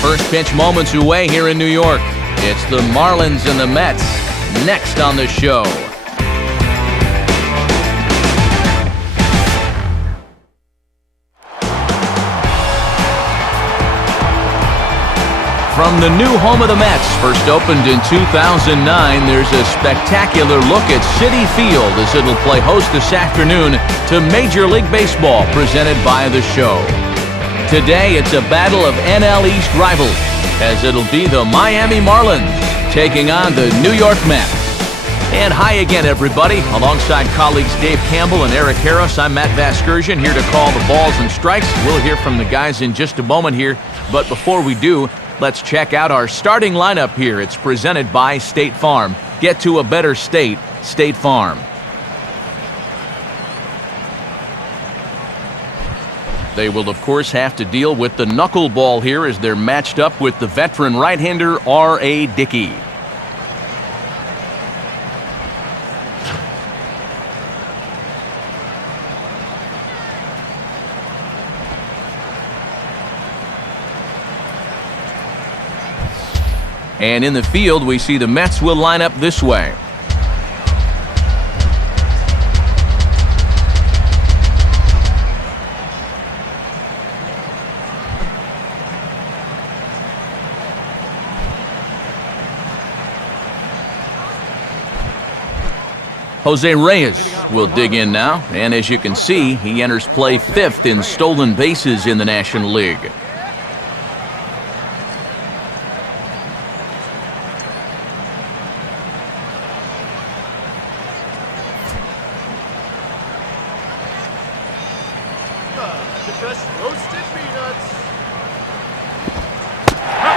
First pitch moments away here in New York. It's the Marlins and the Mets next on the show. From the new home of the Mets, first opened in 2009, there's a spectacular look at Citi Field as it'll play host this afternoon to Major League Baseball, presented by the show. Today, it's a battle of NL East rivals, as it'll be the Miami Marlins taking on the New York Mets. And hi again, everybody. Alongside colleagues Dave Campbell and Eric Harris, I'm Matt Vasgersian, here to call the balls and strikes. We'll hear from the guys in just a moment here, but before we do, let's check out our starting lineup here. It's presented by State Farm. Get to a better state, State Farm. They will, of course, have to deal with the knuckleball here as they're matched up with the veteran right-hander R.A. Dickey. And in the field, we see the Mets will line up this way. Jose Reyes will dig in now, and as you can see, he enters play 5th in stolen bases in the National League.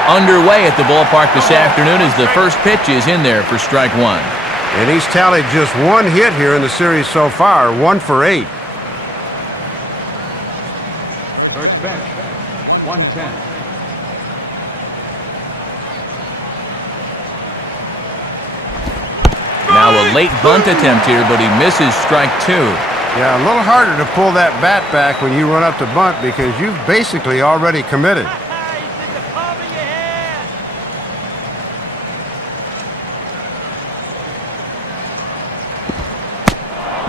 Underway at the ballpark this afternoon as the first pitch is in there for strike one. And he's tallied just one hit here in the series so far, 1 for 8. First pitch, 110. Now a late bunt attempt here, but he misses strike 2. Yeah, a little harder to pull that bat back when you run up to bunt because you've basically already committed.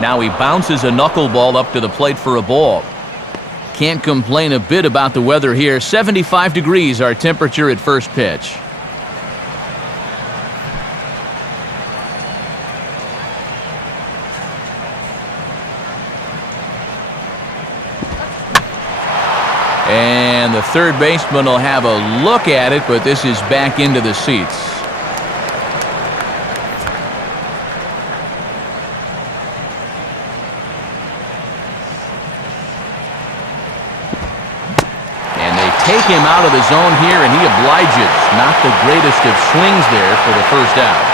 Now he bounces a knuckleball up to the plate for a ball. Can't complain a bit about the weather here. 75 degrees our temperature at first pitch. And the third baseman will have a look at it, but this is back into the seats. Take him out of the zone here, and he obliges. Not the greatest of swings there for the first out.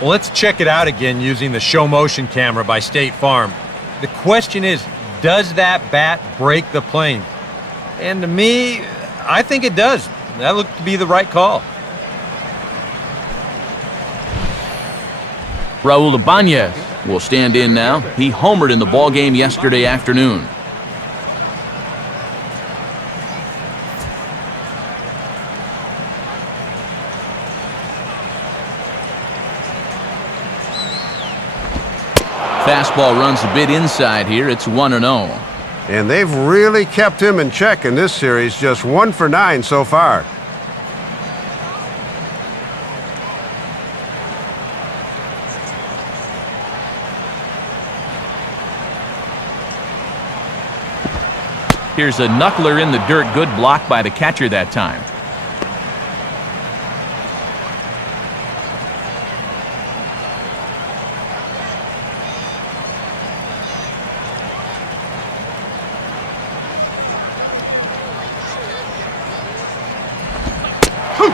Well, let's check it out again using the show motion camera by State Farm. The question is, does that bat break the plane? And to me, I think it does. That looked to be the right call. Raul Ibanez will stand in now. He homered in the ballgame yesterday afternoon. Fastball runs a bit inside here. It's 1-0. And they've really kept him in check in this series, just 1 for 9 so far. Here's a knuckler in the dirt. Good block by the catcher that time.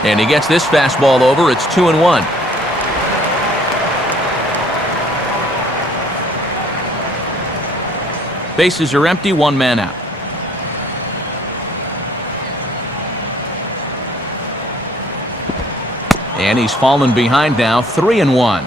And he gets this fastball over. It's 2-1. Bases are empty, 1 man out. And he's fallen behind now, 3-1.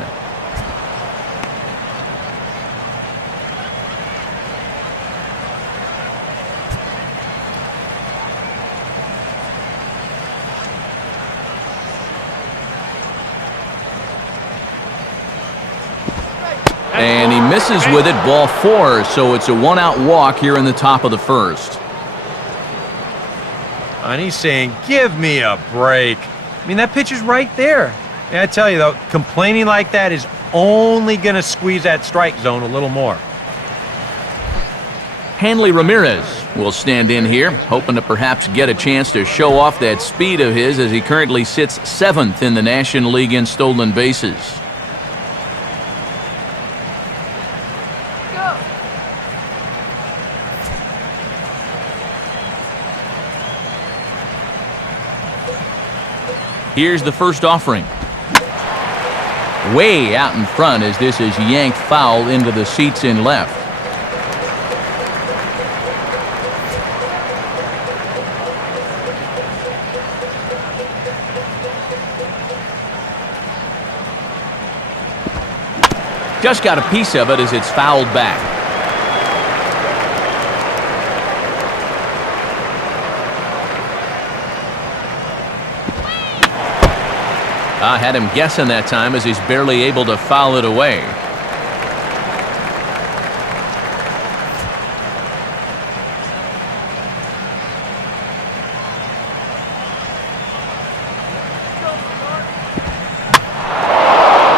And he misses with it, ball 4, so it's a one-out walk here in the top of the first. And he's saying, give me a break. I mean, that pitch is right there. And I tell you, though, complaining like that is only going to squeeze that strike zone a little more. Hanley Ramirez will stand in here, hoping to perhaps get a chance to show off that speed of his as he currently sits 7th in the National League in stolen bases. Here's the first offering. Way out in front as this is yanked foul into the seats in left. Just got a piece of it as it's fouled back. I had him guessing that time as he's barely able to foul it away.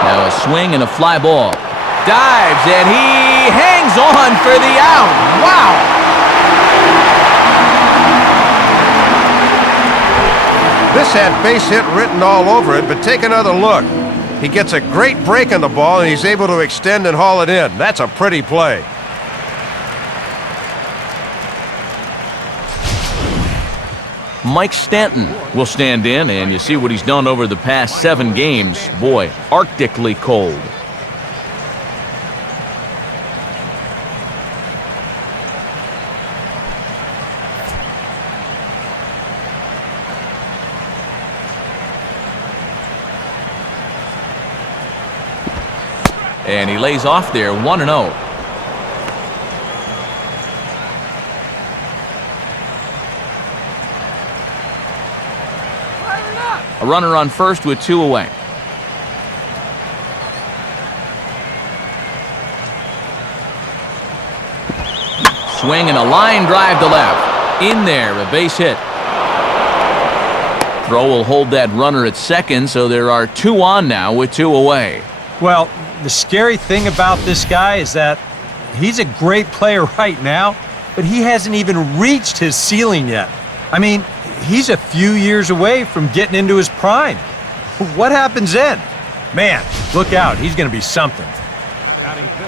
Now a swing and a fly ball. Dives and he hangs on for the out. Wow! This had base hit written all over it, but take another look. He gets a great break on the ball, and he's able to extend and haul it in. That's a pretty play. Mike Stanton will stand in, and you see what he's done over the past 7 games. Boy, arctically cold. And he lays off there, 1-0. A runner on first with 2 away. Swing and a line drive to left. In there, a base hit. Throw will hold that runner at second, so there are 2 on now with 2 away. Well, the scary thing about this guy is that he's a great player right now, but he hasn't even reached his ceiling yet. I mean, he's a few years away from getting into his prime. What happens then? Man, look out. He's going to be something.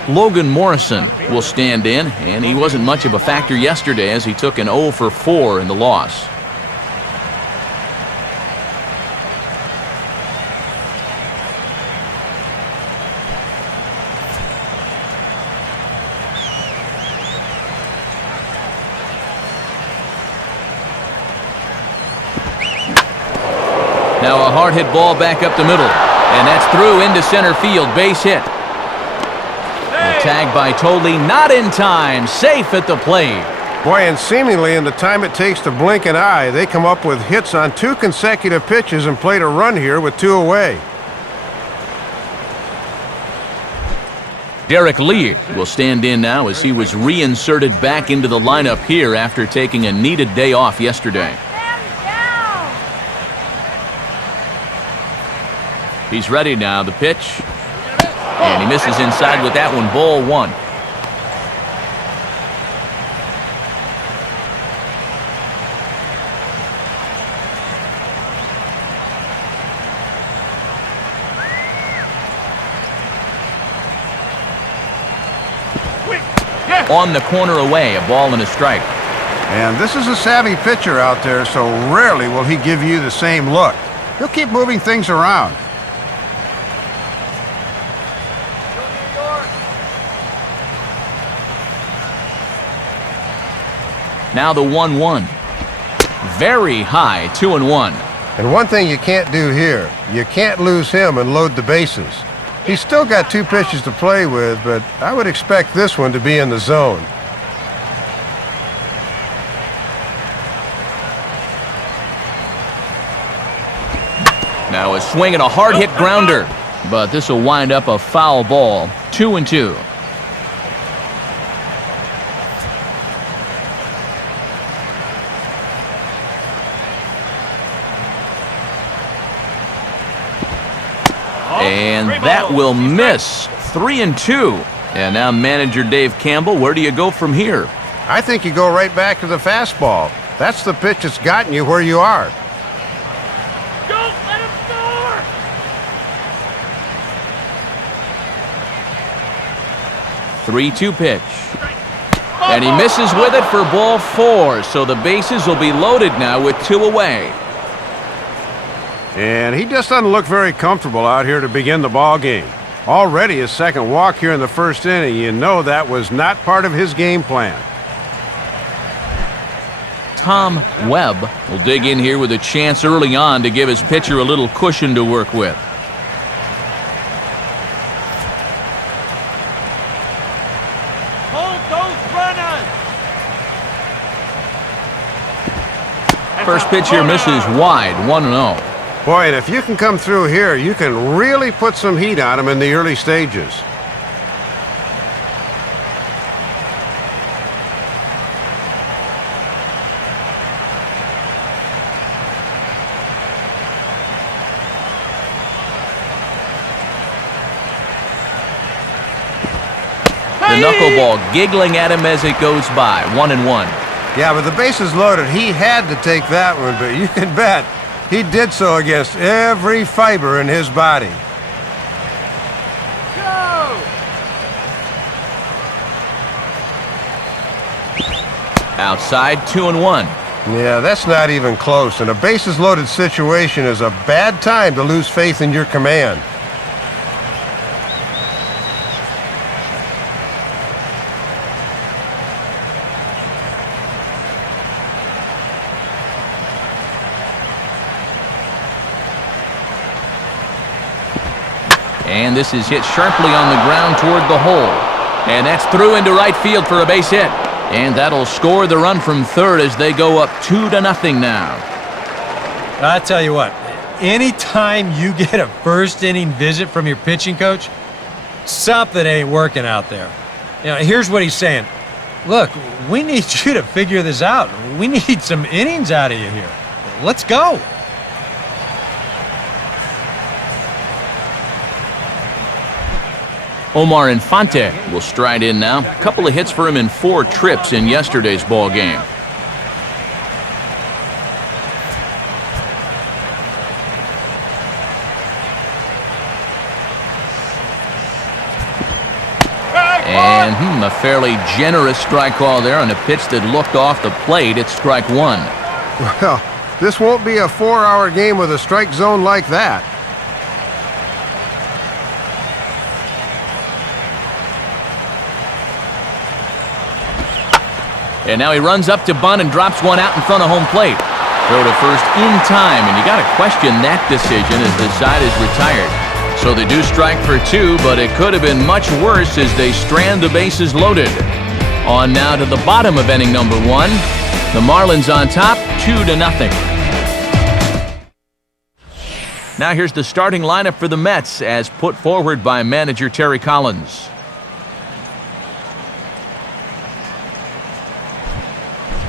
Logan Morrison will stand in, and he wasn't much of a factor yesterday as he took an 0 for 4 in the loss. Now a hard hit ball back up the middle, and that's through into center field, base hit. Tagged by Tolley, not in time, safe at the plate. Boy, and seemingly in the time it takes to blink an eye, they come up with hits on 2 consecutive pitches and played a run here with 2 away. Derek Lee will stand in now as he was reinserted back into the lineup here after taking a needed day off yesterday. He's ready now, the pitch. And he misses inside with that one, ball 1. On the corner away, a ball and a strike. And this is a savvy pitcher out there, so rarely will he give you the same look. He'll keep moving things around. Now the 1-1. Very high, 2-1. And one thing you can't do here, you can't lose him and load the bases. He's still got 2 pitches to play with, but I would expect this one to be in the zone. Now a swing and a hard hit grounder. but this will wind up a foul ball. 2-2. And that will miss. 3-2. And now manager Dave Campbell, where do you go from here? I think you go right back to the fastball. That's the pitch that's gotten you where you are. Don't let him score! 3-2 pitch. And he misses with it for ball 4. So the bases will be loaded now with 2 away. And he just doesn't look very comfortable out here to begin the ball game. Already his second walk here in the first inning. You know that was not part of his game plan. Tom Webb will dig in here with a chance early on to give his pitcher a little cushion to work with. Hold those runners! First pitch here misses wide. 1-0. Boy, and if you can come through here, you can really put some heat on him in the early stages. The knuckleball giggling at him as it goes by. 1-1. Yeah, with the bases loaded, he had to take that one, but you can bet he did so against every fiber in his body. Go! Outside, 2-1. Yeah, that's not even close, and a bases loaded situation is a bad time to lose faith in your command. And this is hit sharply on the ground toward the hole. And that's through into right field for a base hit. And that'll score the run from third as they go up 2-0 now. I tell you what, anytime you get a first inning visit from your pitching coach, something ain't working out there. You know, here's what he's saying. Look, we need you to figure this out. We need some innings out of you here. Let's go. Omar Infante will stride in now. A couple of hits for him in 4 trips in yesterday's ball game. And a fairly generous strike call there on a pitch that looked off the plate. It's strike 1. Well, this won't be a 4-hour game with a strike zone like that. And now he runs up to bunt and drops one out in front of home plate. Throw to first in time, and you got to question that decision as the side is retired. So they do strike for 2, but it could have been much worse as they strand the bases loaded. On now to the bottom of inning number 1. The Marlins on top, 2-0. Now here's the starting lineup for the Mets as put forward by manager Terry Collins.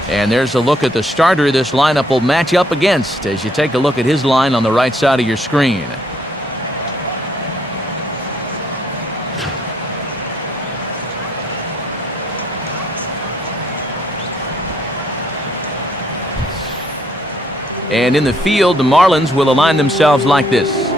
And there's a look at the starter this lineup will match up against as you take a look at his line on the right side of your screen. And in the field, the Marlins will align themselves like this.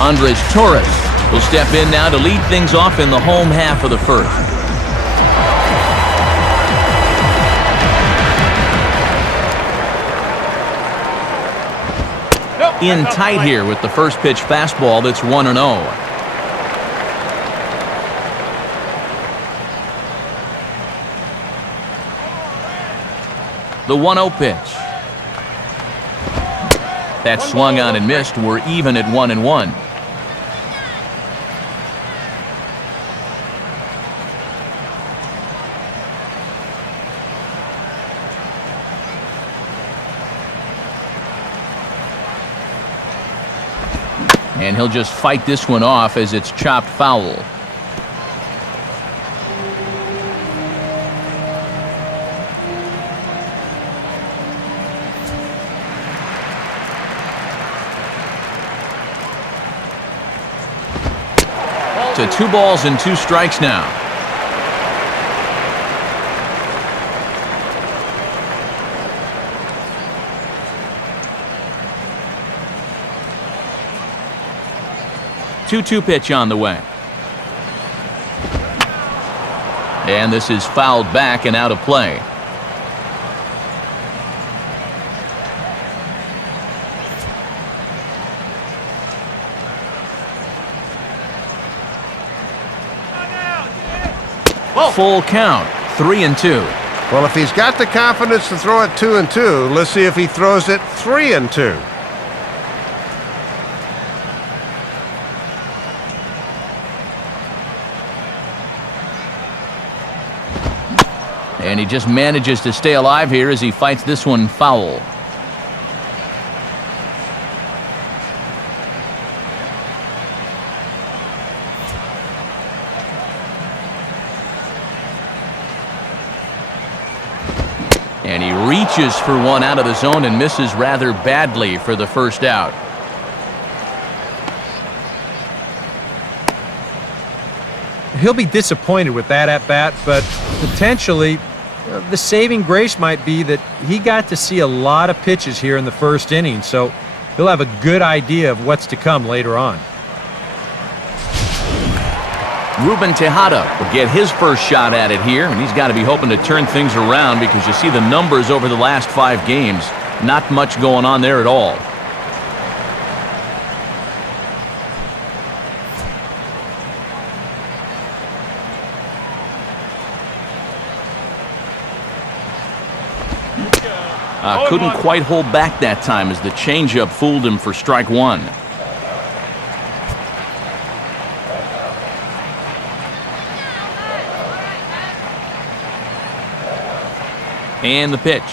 Andres Torres will step in now to lead things off in the home half of the first. In tight here with the first pitch fastball that's 1-0. The 1-0 pitch. That swung on and missed. We're even at 1-1. And he'll just fight this one off as it's chopped foul. To 2 balls and 2 strikes now. Two-two pitch on the way. And this is fouled back and out of play. Full count, 3-2. Well, if he's got the confidence to throw it 2-2, let's see if he throws it 3-2. And he just manages to stay alive here as he fights this one foul. And he reaches for one out of the zone and misses rather badly for the first out. He'll be disappointed with that at-bat, but potentially the saving grace might be that he got to see a lot of pitches here in the first inning, so he'll have a good idea of what's to come later on. Ruben Tejada will get his first shot at it here, and he's got to be hoping to turn things around because you see the numbers over the last 5 games. Not much going on there at all. Couldn't quite hold back that time as the changeup fooled him for strike 1. And the pitch.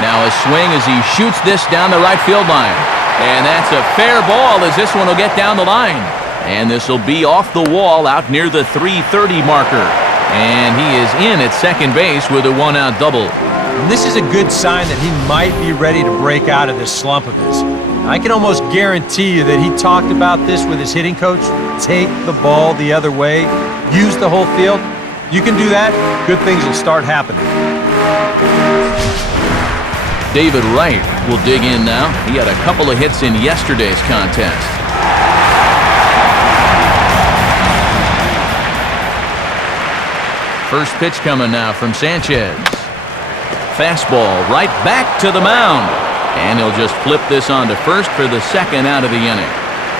Now a swing as he shoots this down the right field line. And that's a fair ball as this one will get down the line. And this will be off the wall out near the 330 marker. And he is in at second base with a 1-out double. And this is a good sign that he might be ready to break out of this slump of his. I can almost guarantee you that he talked about this with his hitting coach. Take the ball the other way. Use the whole field. You can do that, good things will start happening. David Wright will dig in now. He had a couple of hits in yesterday's contest. First pitch coming now from Sanchez. Fastball right back to the mound. And he'll just flip this on to first for the second out of the inning.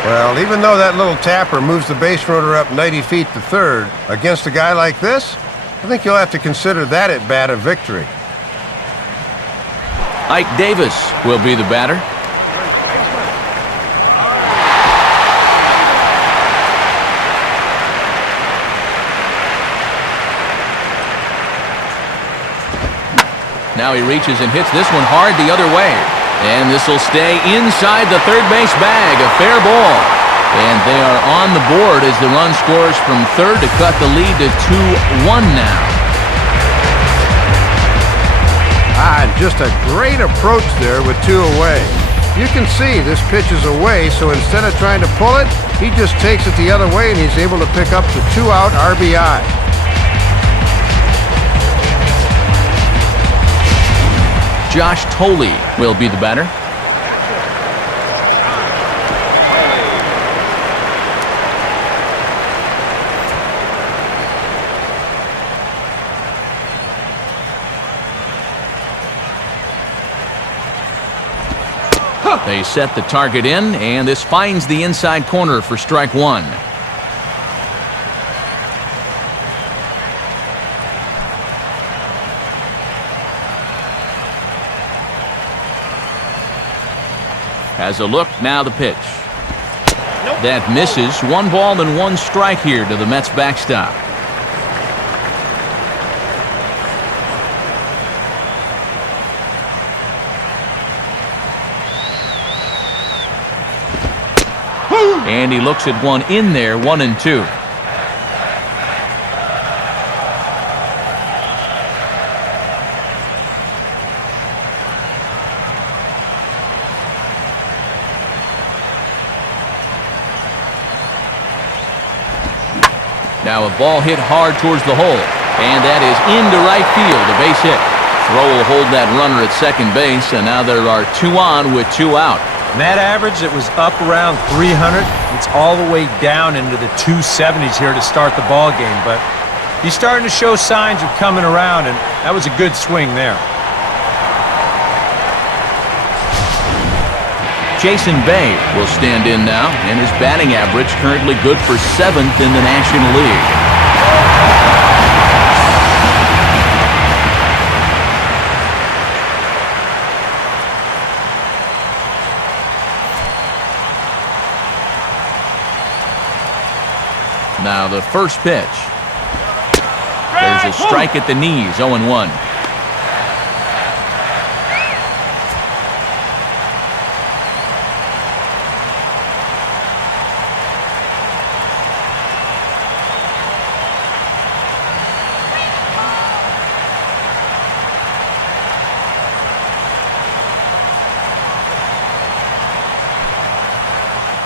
Well, even though that little tapper moves the base runner up 90 feet to third, against a guy like this, I think you'll have to consider that at bat a victory. Ike Davis will be the batter. Now he reaches and hits this one hard the other way. And this will stay inside the third base bag. A fair ball. And they are on the board as the run scores from third to cut the lead to 2-1 now. Just a great approach there with 2 away. You can see this pitch is away, so instead of trying to pull it, he just takes it the other way and he's able to pick up the 2-out RBI. Josh Thole will be the batter. They set the target in, and this finds the inside corner for strike 1. Has a look, now the pitch. That misses. 1 ball and 1 strike here to the Mets backstop. And he looks at one in there, 1-2. Now a ball hit hard towards the hole, and that is into right field, a base hit. Throw will hold that runner at second base, and now there are 2 on with 2 out. And that average, it was up around 300. It's all the way down into the 270s here to start the ball game, but he's starting to show signs of coming around, and that was a good swing there. Jason Bay will stand in now, and his batting average currently good for 7th in the National League. Now the first pitch. There's a strike at the knees, 0-1.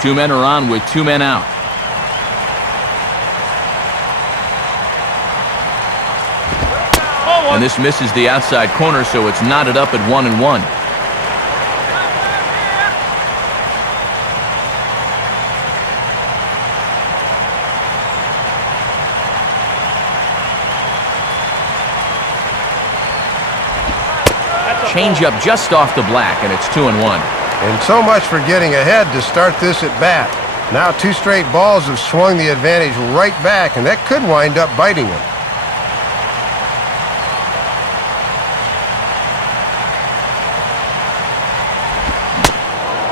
Two men are on with 2 men out. And this misses the outside corner, so it's knotted up at 1-1. Change up just off the black, and it's 2-1. And so much for getting ahead to start this at bat. Now 2 straight balls have swung the advantage right back, and that could wind up biting him.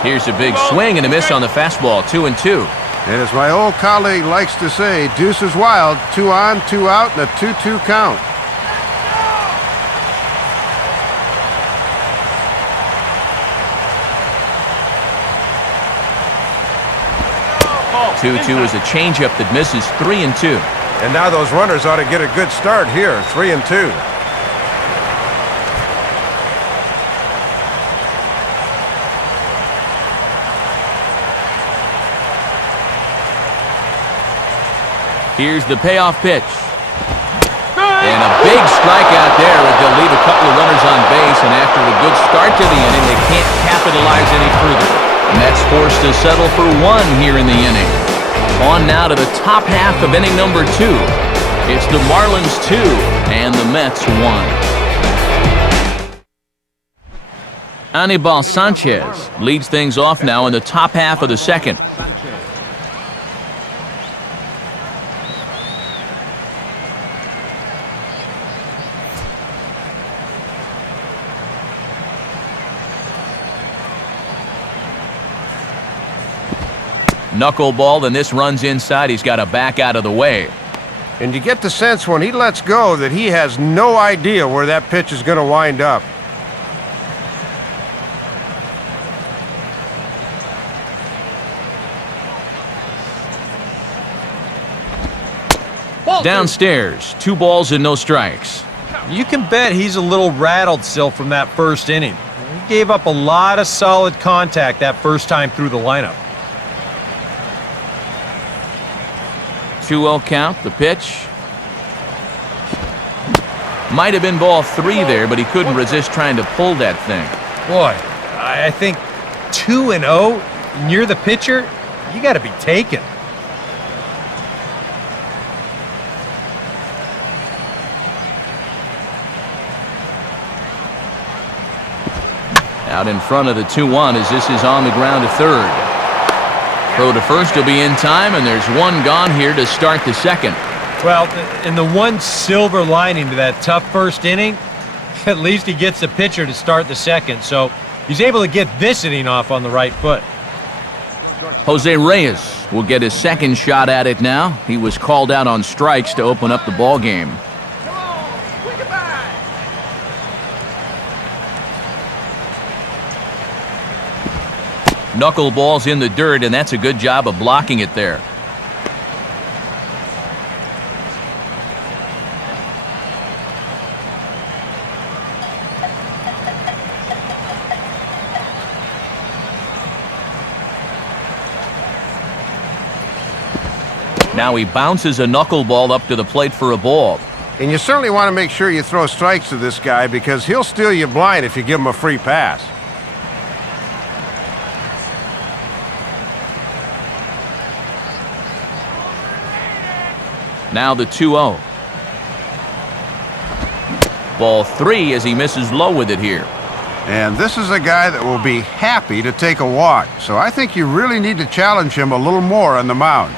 Here's a big swing and a miss on the fastball, 2-2. And as my old colleague likes to say, deuce is wild, 2 on, 2 out, and a 2-2 count. Two-two is a changeup that misses, 3-2. And now those runners ought to get a good start here, 3-2. Here's the payoff pitch. And a big strikeout there. They'll leave a couple of runners on base, and after a good start to the inning, they can't capitalize any further. Mets forced to settle for 1 here in the inning. On now to the top half of inning number 2. It's the Marlins 2 and the Mets 1. Anibal Sanchez leads things off now in the top half of the second. Knuckleball, and this runs inside. He's got to back out of the way. And you get the sense when he lets go that he has no idea where that pitch is going to wind up. Downstairs, 2 balls and no strikes. You can bet he's a little rattled still from that first inning. He gave up a lot of solid contact that first time through the lineup. 2-0 count, the pitch. Might have been ball 3 there, but he couldn't resist trying to pull that thing. Boy, I think 2-0, and you're the pitcher, you got to be taken. Out in front of the 2-1 as this is on the ground to third. Throw to first will be in time, and there's 1 gone here to start the second. Well, and the one silver lining to that tough first inning, at least he gets the pitcher to start the second, so he's able to get this inning off on the right foot. Jose Reyes will get his second shot at it now. He was called out on strikes to open up the ball game. Knuckleball's in the dirt, and that's a good job of blocking it there. Now he bounces a knuckleball up to the plate for a ball. And you certainly want to make sure you throw strikes to this guy because he'll steal you blind if you give him a free pass. Now the 2-0. Ball 3 as he misses low with it here. And this is a guy that will be happy to take a walk. So I think you really need to challenge him a little more on the mound.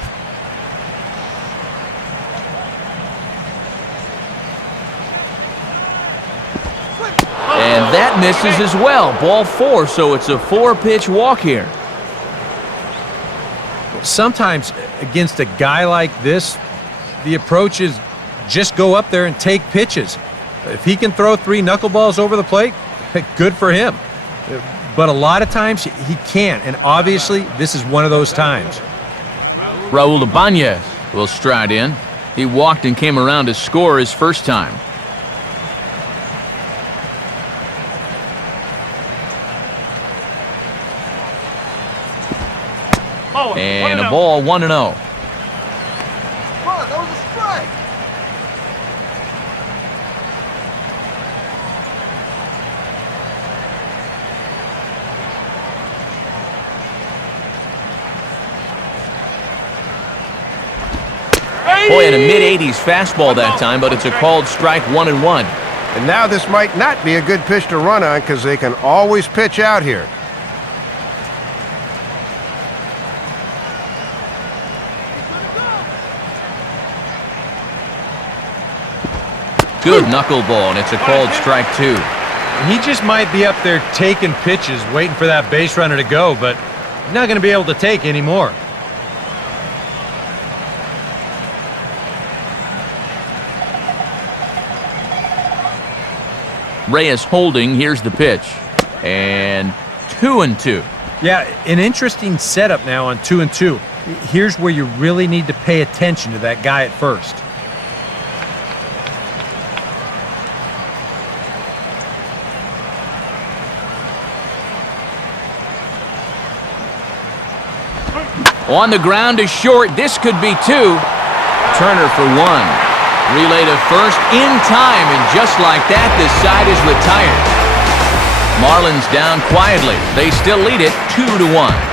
And that misses as well. Ball 4, so it's a 4-pitch walk here. Sometimes against a guy like this, the approach is just go up there and take pitches. If he can throw 3 knuckleballs over the plate, good for him. But a lot of times he can't, and obviously this is one of those times. Raul Ibanez will stride in. He walked and came around to score his first time. And a ball, 1-0. Come on, that was a strike. Boy, in a mid-80s fastball that time, but it's a called strike, 1-1. And now this might not be a good pitch to run on because they can always pitch out here. Good knuckleball, and it's a called strike 2. He just might be up there taking pitches, waiting for that base runner to go, but he's not going to be able to take any more. Reyes holding, here's the pitch. And 2-2. Yeah, an interesting setup now on 2-2. Here's where you really need to pay attention to that guy at first. On the ground to short. This could be 2. Turner for 1. Relay to first in time, and just like that, this side is retired. Marlins down quietly. They still lead it 2-1.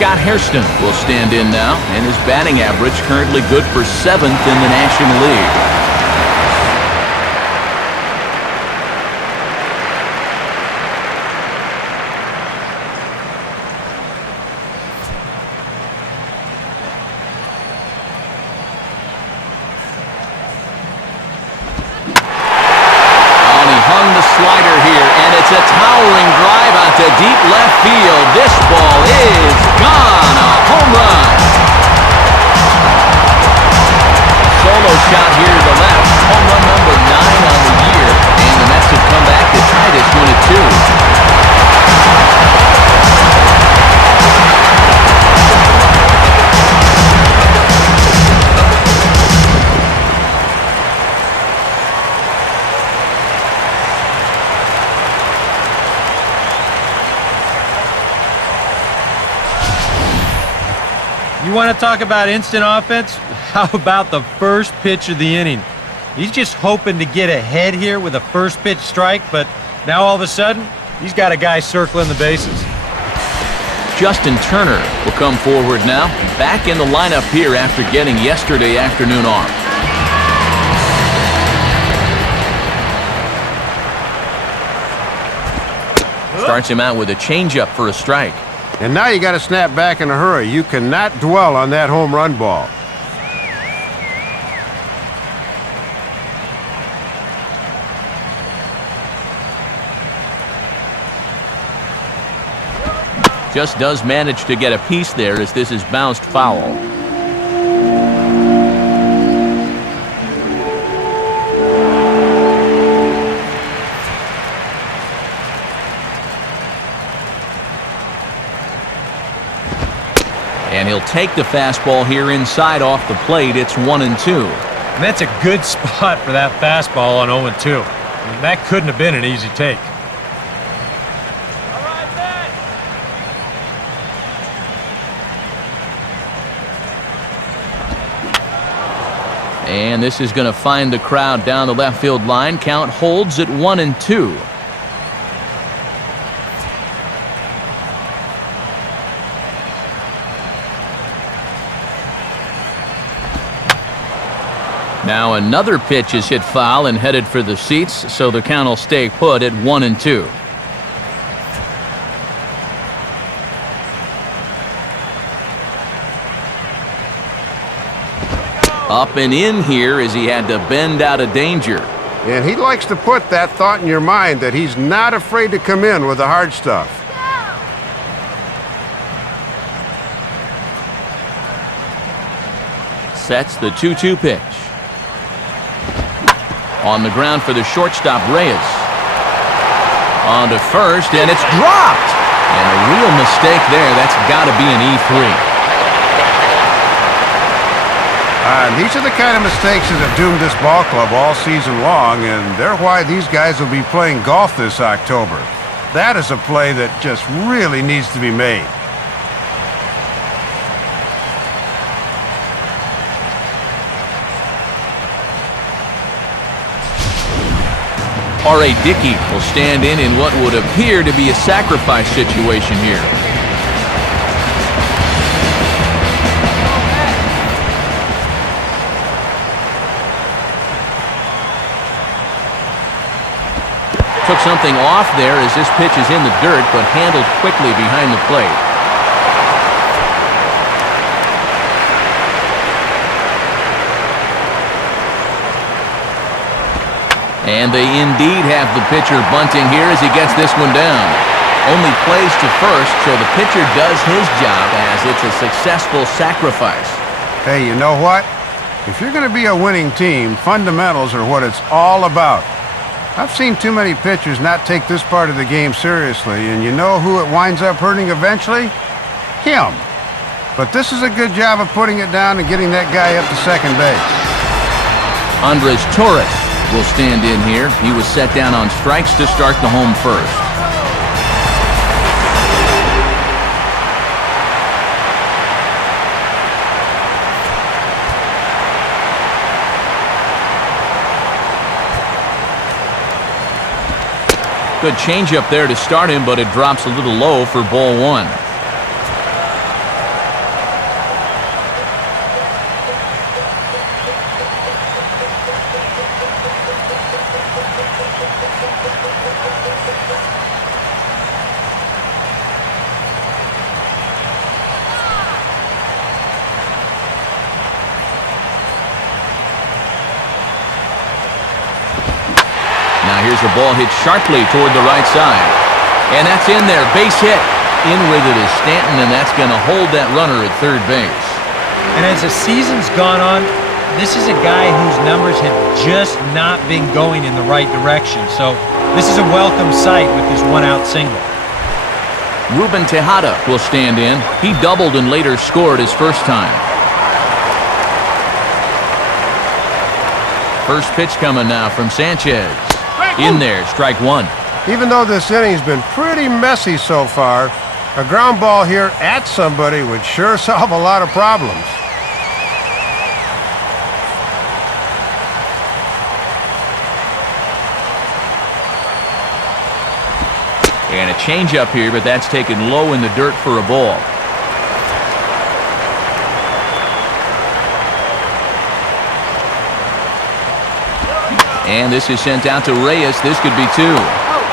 Scott Hairston will stand in now, and his batting average currently good for 7th in the National League. Slider here, and it's a towering drive out to deep left field. This ball is gone. A home run. Solo shot here to the left. Home run number 9 on the year, and the Mets have come back to tie this one at 2. You want to talk about instant offense? How about the first pitch of the inning? He's just hoping to get ahead here with a first pitch strike, but now all of a sudden, he's got a guy circling the bases. Justin Turner will come forward now, back in the lineup here after getting yesterday afternoon off. Starts him out with a changeup for a strike. And now you got to snap back in a hurry. You cannot dwell on that home run ball. Just does manage to get a piece there as this is bounced foul. He'll take the fastball here inside off the plate. It's 1-2. And that's a good spot for that fastball on 0-2. I mean, that couldn't have been an easy take. And this is going to find the crowd down the left field line. Count holds at 1-2. Now another pitch is hit foul and headed for the seats, so the count will stay put at 1-2. Up and in here as he had to bend out of danger. And he likes to put that thought in your mind that he's not afraid to come in with the hard stuff. Sets the 2-2 pitch. On the ground for the shortstop, Reyes. On to first, and it's dropped. And a real mistake there. That's got to be an E3. These are the kind of mistakes that have doomed this ball club all season long, and they're why these guys will be playing golf this October. That is a play that just really needs to be made. R.A. Dickey will stand in what would appear to be a sacrifice situation here. Took something off there as this pitch is in the dirt, but handled quickly behind the plate. And they indeed have the pitcher bunting here as he gets this one down. Only plays to first, so the pitcher does his job as it's a successful sacrifice. Hey, you know what? If you're going to be a winning team, fundamentals are what it's all about. I've seen too many pitchers not take this part of the game seriously, and you know who it winds up hurting eventually? Him. But this is a good job of putting it down and getting that guy up to second base. Andres Torres will stand in here. He was set down on strikes to start the home first. Good changeup there to start him, but it drops a little low for ball one. Now here's the ball hit sharply toward the right side. And that's in there. Base hit. In with it is Stanton, and that's going to hold that runner at third base. And as the season's gone on, this is a guy whose numbers have just not been going in the right direction. So this is a welcome sight with this one-out single. Ruben Tejada will stand in. He doubled and later scored his first time. First pitch coming now from Sanchez. In there, strike one. Even though this inning's been pretty messy so far, a ground ball here at somebody would sure solve a lot of problems. And a changeup here, but that's taken low in the dirt for a ball. And this is sent out to Reyes. This could be two.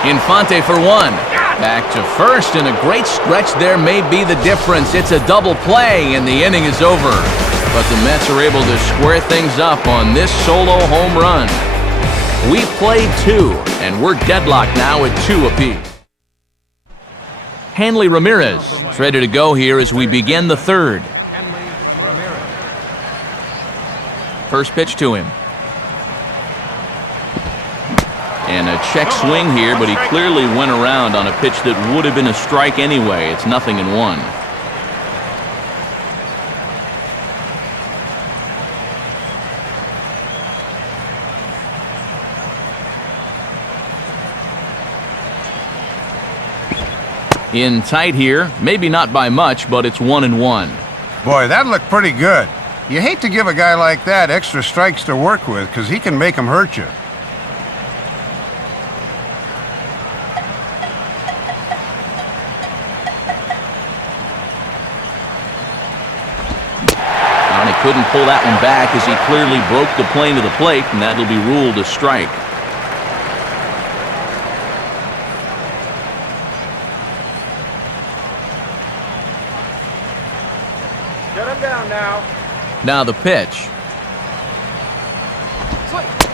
Infante for one. Back to first, and a great stretch there may be the difference. It's a double play, and the inning is over. But the Mets are able to square things up on this solo home run. We played two, and we're deadlocked now at 2 apiece. Hanley Ramirez is ready to go here as we begin the third. First pitch to him. And a check swing here, but he clearly went around on a pitch that would have been a strike anyway. It's 0-1. In tight here, maybe not by much, but it's 1-1. Boy, that looked pretty good. You hate to give a guy like that extra strikes to work with because he can make them hurt you. And he couldn't pull that one back as he clearly broke the plane of the plate, and that'll be ruled a strike. Shut him down now. Now the pitch.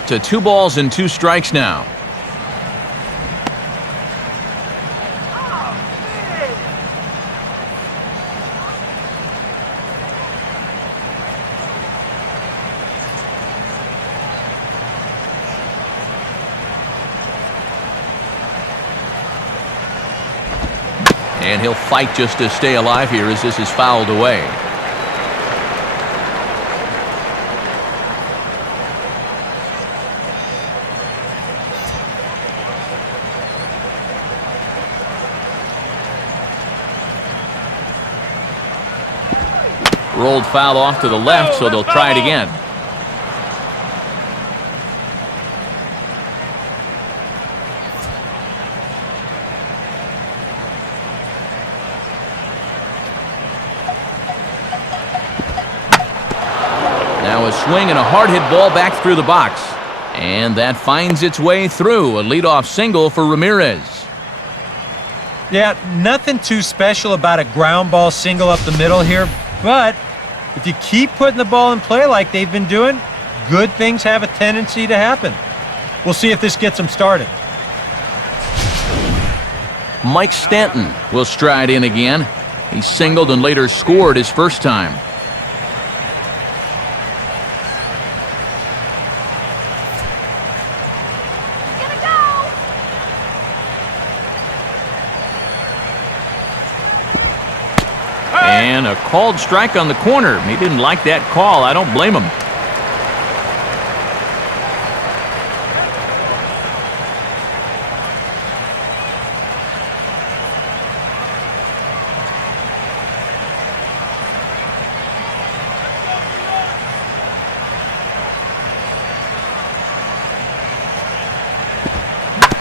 To 2 balls and 2 strikes now. And he'll fight just to stay alive here as this is fouled away. Rolled foul off to the left, so they'll try it again. Now a swing and a hard hit ball back through the box. And that finds its way through. A leadoff single for Ramirez. Yeah, nothing too special about a ground ball single up the middle here, but if you keep putting the ball in play like they've been doing, good things have a tendency to happen. We'll see if this gets them started. Mike Stanton will stride in again. He singled and later scored his first time. And a called strike on the corner. He didn't like that call. I don't blame him.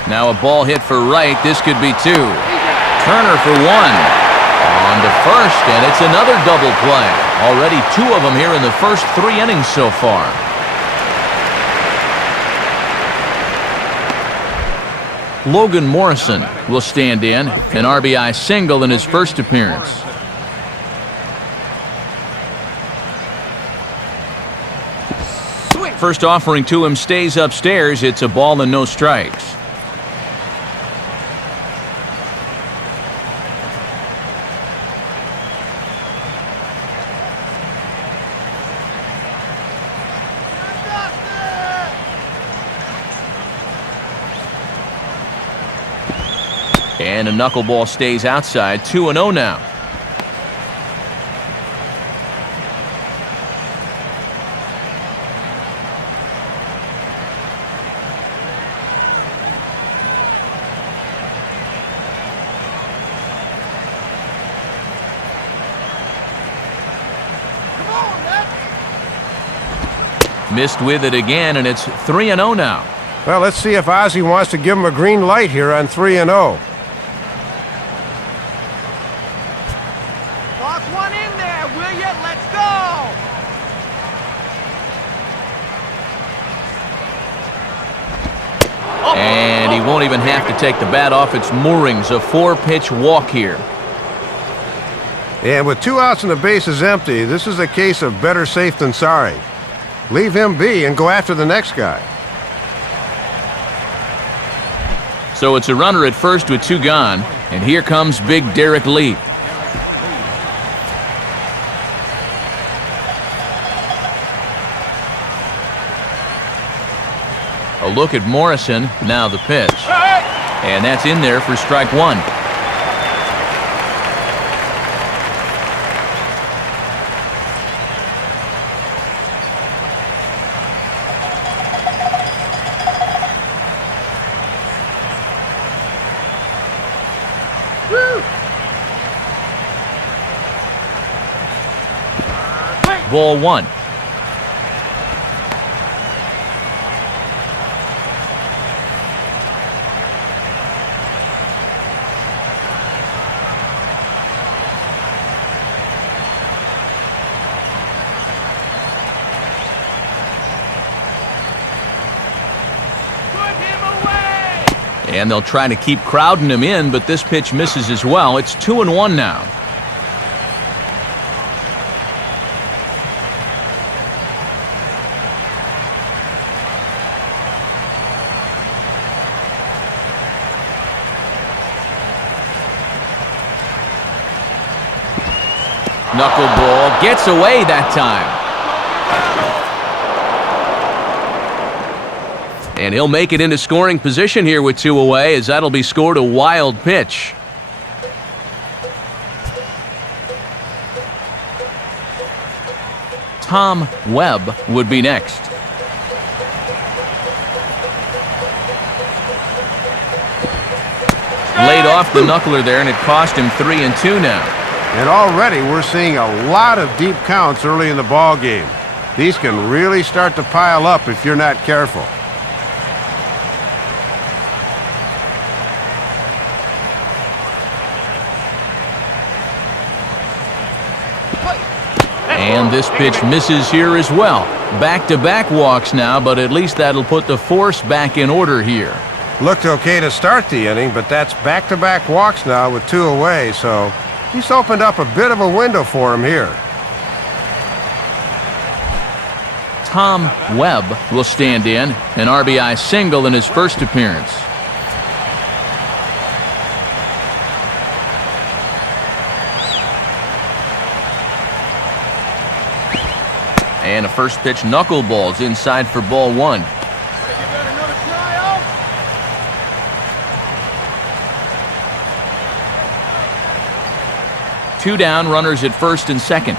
Now a ball hit for right. This could be 2. Turner for 1. On to first, and it's another double play. Already 2 of them here in the first 3 innings so far. Logan Morrison will stand in, an RBI single in his first appearance. First offering to him stays upstairs. It's a ball and no strikes. And a knuckleball stays outside. 2-0 now. Missed with it again, and it's 3-0 now. Well, let's see if Ozzie wants to give him a green light here on 3-0. Toss one in there, will ya? Let's go! And he won't even have to take the bat off its moorings. A 4-pitch walk here. And with 2 outs and the bases empty, this is a case of better safe than sorry. Leave him be and go after the next guy. So it's a runner at first with 2 gone, and here comes big Derek Lee. A look at Morrison, now the pitch. And that's in there for strike 1. ball one. And they'll try to keep crowding him in, but this pitch misses as well. It's 2-1 now. Knuckleball gets away that time. And he'll make it into scoring position here with 2 away, as that'll be scored a wild pitch. Tom Webb would be next. Laid off the knuckler there, and it cost him 3-2 now. And already we're seeing a lot of deep counts early in the ball game. These can really start to pile up if you're not careful. And this pitch misses here as well. Back-to-back walks now, but at least that'll put the force back in order here. Looked okay to start the inning, but that's back-to-back walks now with 2 away, so he's opened up a bit of a window for him here. Tom Webb will stand in, an RBI single in his first appearance. And a first pitch knuckleball's inside for ball one. Two down, runners at first and second.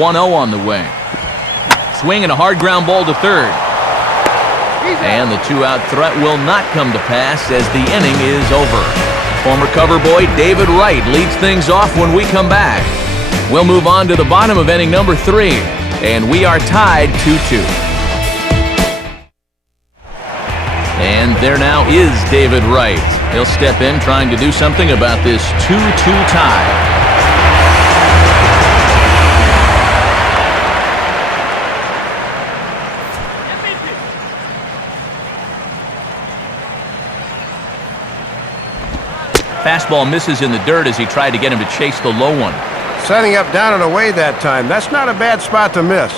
1-0 on the way. Swing and a hard ground ball to third. And the 2-out threat will not come to pass as the inning is over. Former cover boy David Wright leads things off when we come back. We'll move on to the bottom of inning number 3, and we are tied 2-2. And there now is David Wright. He'll step in trying to do something about this 2-2 tie. Fastball misses in the dirt as he tried to get him to chase the low one. Setting up down and away that time. That's not a bad spot to miss.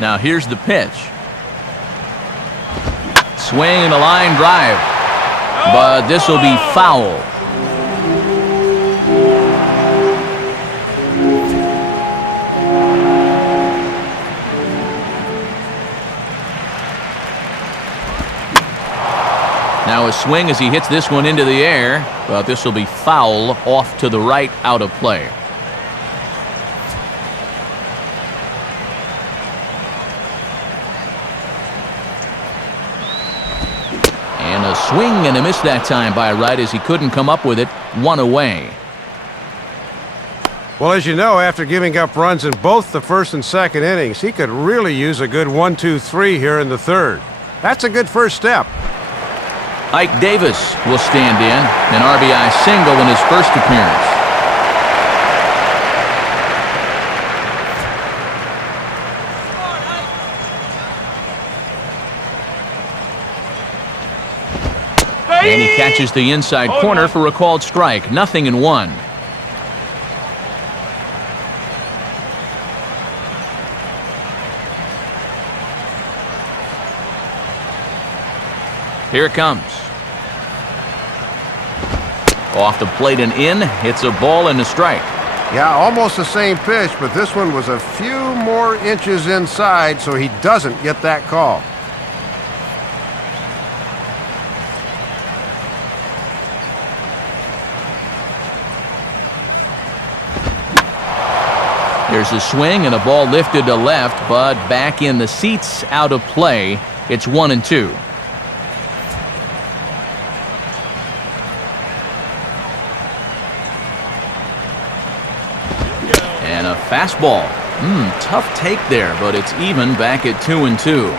Now here's the pitch. Swing and a line drive. But this will be foul. Now a swing as he hits this one into the air, but this will be foul off to the right, out of play. And a swing and a miss that time by Wright as he couldn't come up with it. 1 away. Well, as you know, after giving up runs in both the first and second innings, he could really use a good 1-2-3 here in the third. That's a good first step. Ike Davis will stand in, an RBI single in his first appearance. And he catches the inside corner for a called strike. 0-1. Here it comes. Off the plate and in, hits a ball and a strike. Yeah, almost the same pitch, but this one was a few more inches inside, so he doesn't get that call. There's a swing and a ball lifted to left, but back in the seats, out of play. It's 1-2. Fastball. Tough take there, but it's even back at 2-2.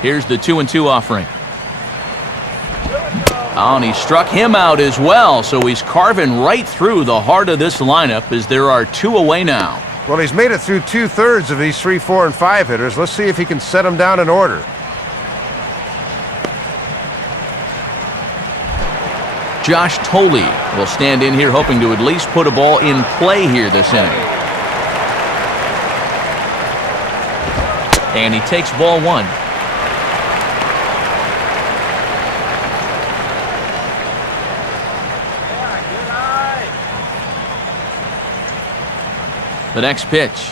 Here's the 2-2 offering. Oh, and he struck him out as well, so he's carving right through the heart of this lineup as there are 2 away now. Well, he's made it through 2/3 of these 3, 4, and 5 hitters. Let's see if he can set them down in order. Josh Toley will stand in here hoping to at least put a ball in play here this inning. And he takes ball 1. The next pitch.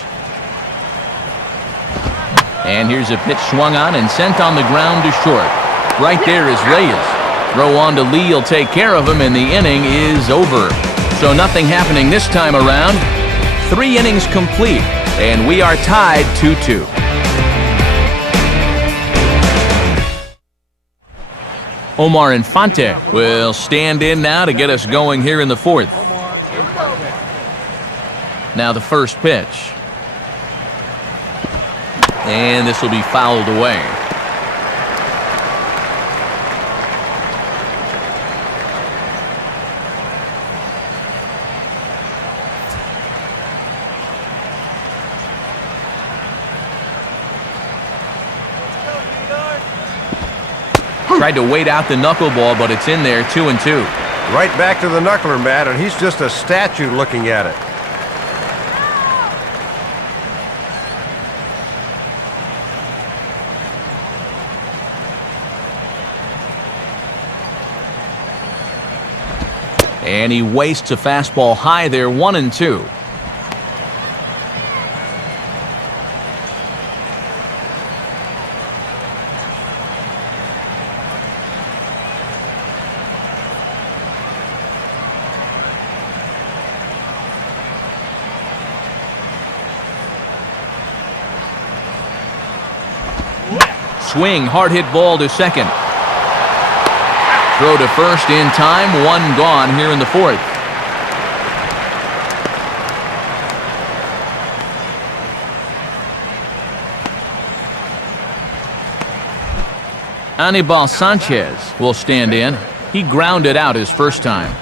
And here's a pitch swung on and sent on the ground to short. Right there is Reyes. Throw on to Lee will take care of him, and the inning is over. So nothing happening this time around. 3 innings complete, and we are tied 2-2. Omar Infante will stand in now to get us going here in the 4th. Now the first pitch. And this will be fouled away. Tried to wait out the knuckleball, but it's in there, 2-2. Right back to the knuckler, Matt, and he's just a statue looking at it. And he wastes a fastball high there, 1-2. Swing, hard hit ball to second. Throw to first in time, 1 gone here in the 4th. Anibal Sanchez will stand in. He grounded out his first time.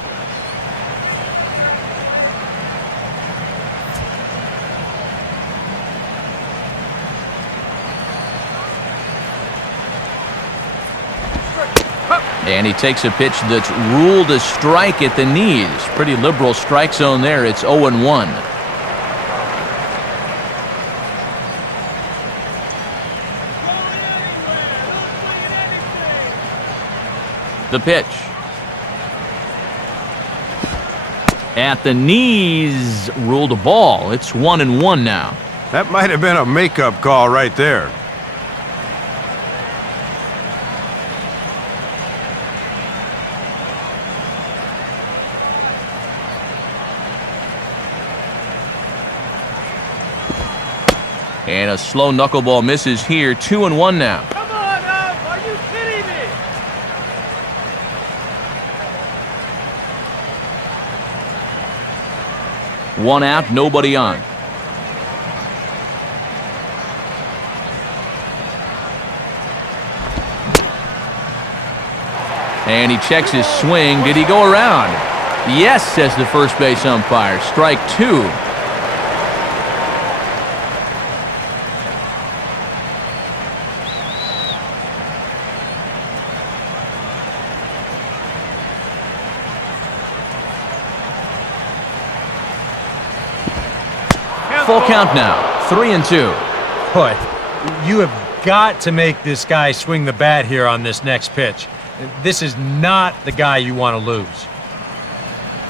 And he takes a pitch that's ruled a strike at the knees. Pretty liberal strike zone there. It's 0-1. The pitch. At the knees, ruled a ball. It's 1-1 now. That might have been a makeup call right there. And a slow knuckleball misses here, 2-1 now. Come on, Ab! Are you kidding me? One out, nobody on. And he checks his swing. Did he go around? Yes, says the first base umpire. Strike 2. Full count now, 3-2. Boy, you have got to make this guy swing the bat here on this next pitch. This is not the guy you want to lose.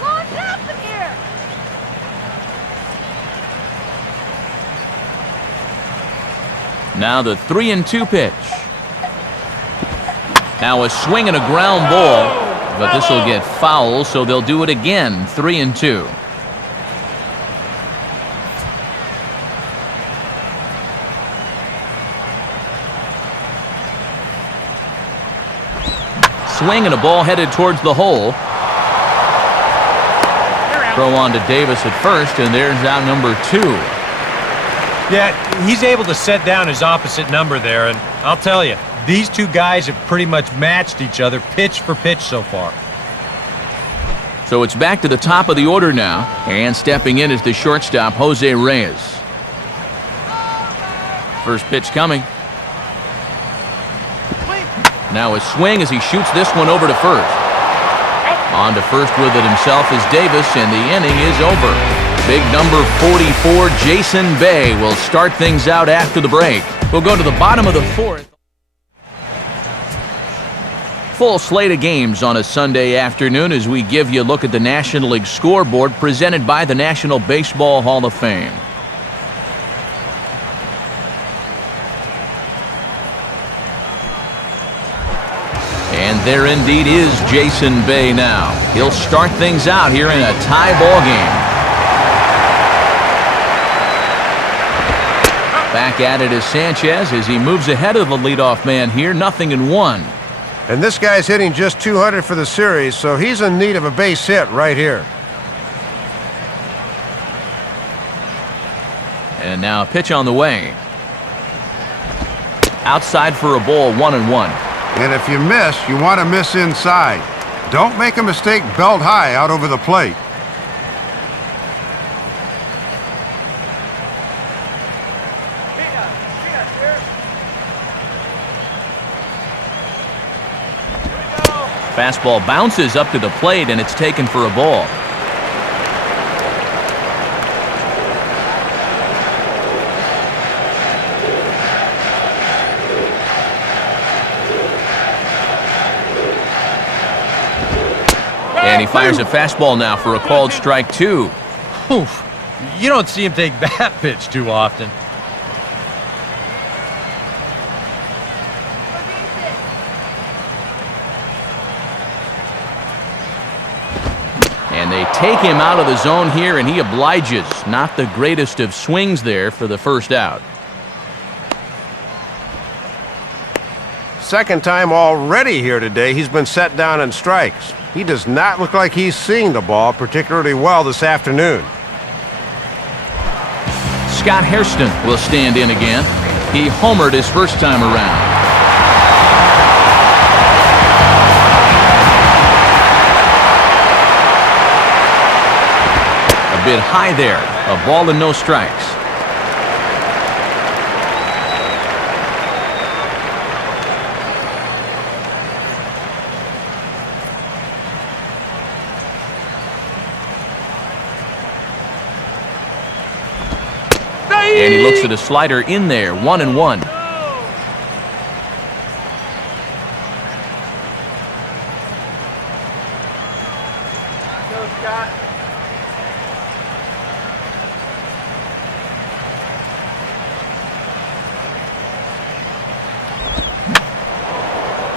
What's happening here? Now the 3-2 pitch. Now a swing and a ground ball, but this will get foul, so they'll do it again, 3-2. swing and a ball headed towards the hole. Throw on to Davis at first, and there's out number 2. Yeah, he's able to set down his opposite number there, and I'll tell you, these two guys have pretty much matched each other pitch for pitch so far. So it's back to the top of the order now, and stepping in is the shortstop, Jose Reyes. First pitch coming. Now a swing as he shoots this one over to first. On to first with it himself is Davis, and the inning is over. Big number 44, Jason Bay, will start things out after the break. We'll go to the bottom of the 4th. Full slate of games on a Sunday afternoon as we give you a look at the National League scoreboard presented by the National Baseball Hall of Fame. And there indeed is Jason Bay now. He'll start things out here in a tie ball game. Back at it is Sanchez as he moves ahead of the leadoff man here, 0-1. And this guy's hitting just 200 for the series, so he's in need of a base hit right here. And now a pitch on the way. Outside for a ball, 1-1. And if you miss, you want to miss inside. Don't make a mistake belt high out over the plate. Fastball bounces up to the plate, and it's taken for a ball. And he fires a fastball now for a called strike 2. Oof. You don't see him take that pitch too often. And they take him out of the zone here, and he obliges. Not the greatest of swings there for the first out. Second time already here today, he's been set down in strikes. He does not look like he's seeing the ball particularly well this afternoon. Scott Hairston will stand in again. He homered his first time around. A bit high there. A ball and no strikes. And he looks at a slider in there, 1-1.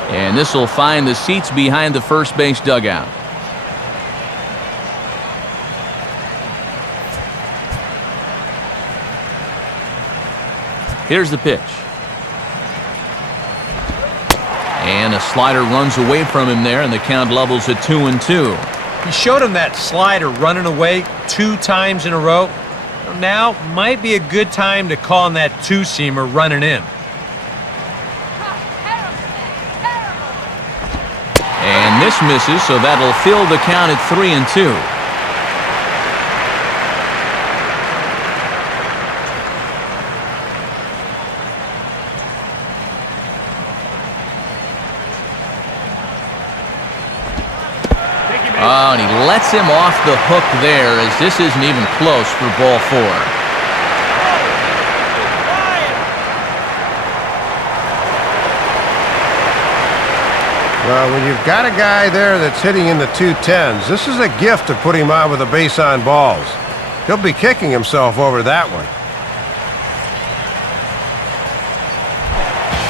And this will find the seats behind the first base dugout. Here's the pitch. And a slider runs away from him there, and the count levels at 2-2. He showed him that slider running away 2 times in a row. Now might be a good time to call on that 2-seamer running in. And this misses, so that'll fill the count at 3-2. Oh, and he lets him off the hook there, as this isn't even close for ball 4. Well, when you've got a guy there that's hitting in the 210s, this is a gift to put him on with a base on balls. He'll be kicking himself over that one.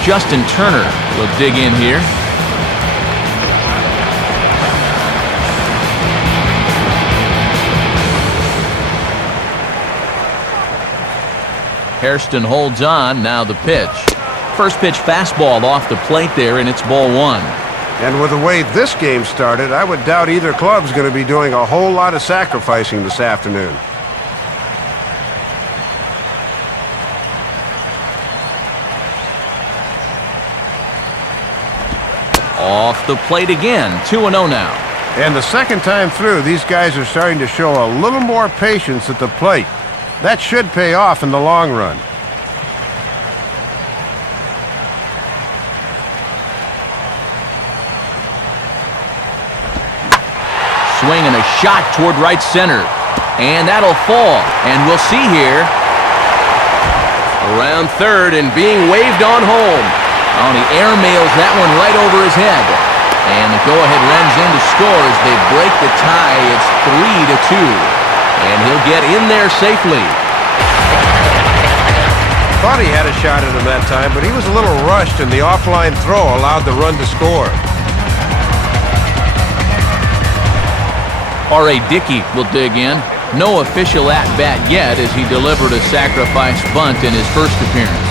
Justin Turner will dig in here. Hairston holds on. Now the pitch. First pitch fastball off the plate there, and it's ball 1. And with the way this game started, I would doubt either club's going to be doing a whole lot of sacrificing this afternoon. Off the plate again, 2-0 now. And the second time through, these guys are starting to show a little more patience at the plate. That should pay off in the long run. Swing and a shot toward right center. And that'll fall. And we'll see here. Around third and being waved on home. Oh, he airmails that one right over his head. And the go-ahead runs in to score as they break the tie. It's 3-2. And he'll get in there safely. Thought he had a shot at him that time, but he was a little rushed, and the offline throw allowed the run to score. R.A. Dickey will dig in. No official at-bat yet as he delivered a sacrifice bunt in his first appearance.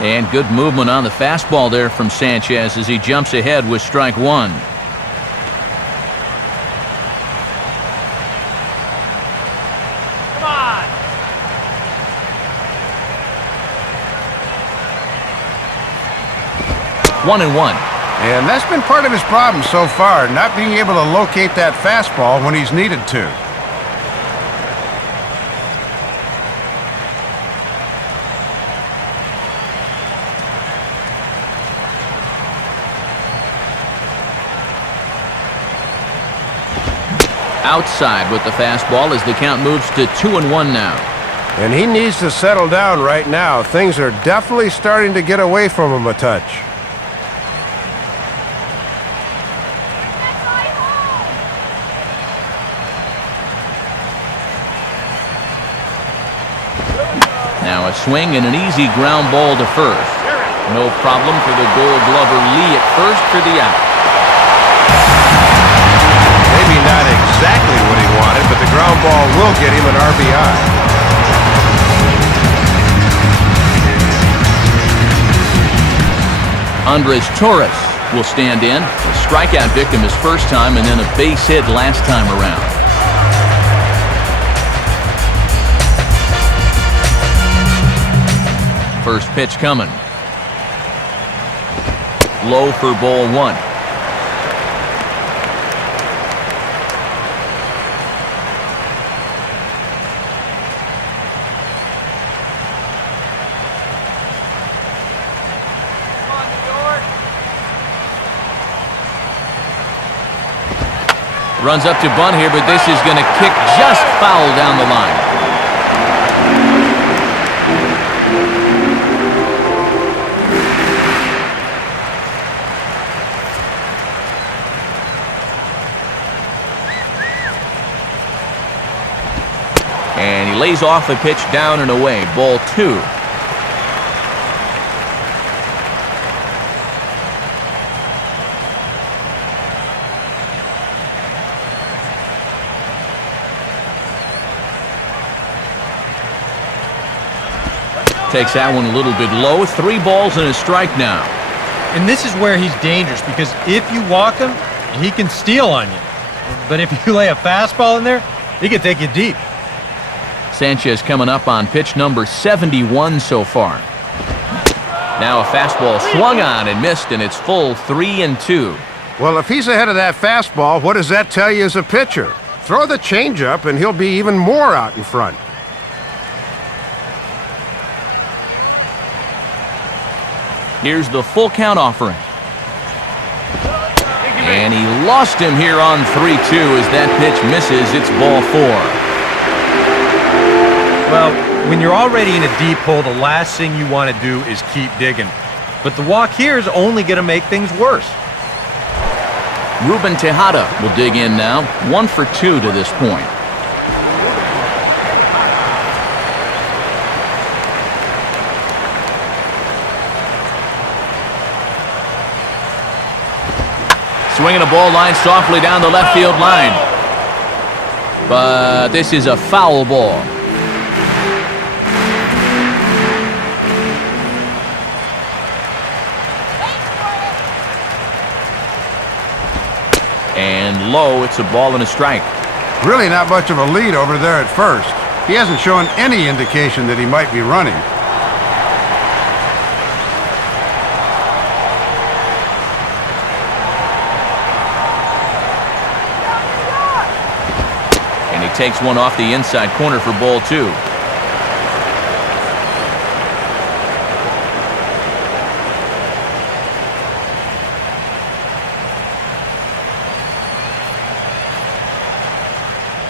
And good movement on the fastball there from Sanchez as he jumps ahead with strike one. Come on. 1-1. And that's been part of his problem so far, not being able to locate that fastball when he's needed to. Outside with the fastball as the count moves to 2-1 now. And he needs to settle down right now. Things are definitely starting to get away from him a touch. Now a swing and an easy ground ball to first. No problem for the Gold Glover Lee at first for the out. Maybe not exactly what he wanted, but the ground ball will get him an RBI. Andres Torres will stand in. A strikeout victim his first time and then a base hit last time around. First pitch coming. Low for ball one. Runs up to bunt here, but this is going to kick just foul down the line. And he lays off a pitch down and away. Ball two. Takes that one a little bit low. 3 balls and a strike now. And this is where he's dangerous because if you walk him, he can steal on you. But if you lay a fastball in there, he can take you deep. Sanchez coming up on pitch number 71 so far. Now a fastball swung on and missed, and it's full 3-2. Well, if he's ahead of that fastball, what does that tell you as a pitcher? Throw the changeup, and he'll be even more out in front. Here's the full count offering. And he lost him here on 3-2 as that pitch misses. It's ball 4. Well, when you're already in a deep hole, the last thing you want to do is keep digging. But the walk here is only going to make things worse. Ruben Tejada will dig in now. 1 for 2 to this point. Swinging a ball line softly down the left field line. but this is a foul ball. And low, it's a ball and a strike. Really not much of a lead over there at first. He hasn't shown any indication that he might be running. And he takes one off the inside corner for ball 2.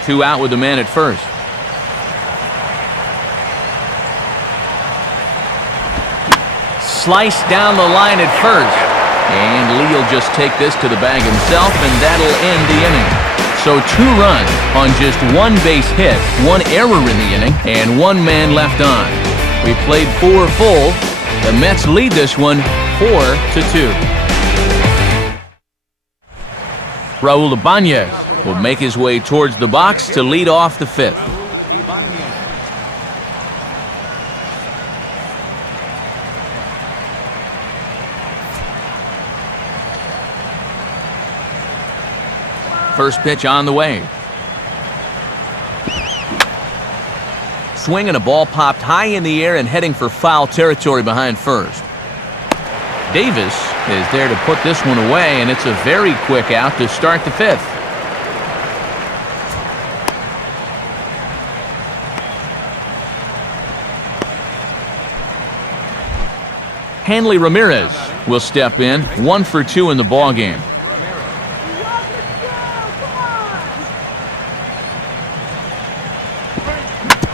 Two out with the man at first. Sliced down the line at first. And Lee will just take this to the bag himself, and that'll end the inning. So 2 runs on just 1 base hit, 1 error in the inning, and 1 man left on. We played 4 full. The Mets lead this one 4-2. Raul Ibanez will make his way towards the box to lead off the 5th. First pitch on the way. Swing and a ball popped high in the air and heading for foul territory behind first. Davis is there to put this one away, and it's a very quick out to start the 5th. Hanley Ramirez will step in, 1 for 2 in the ballgame.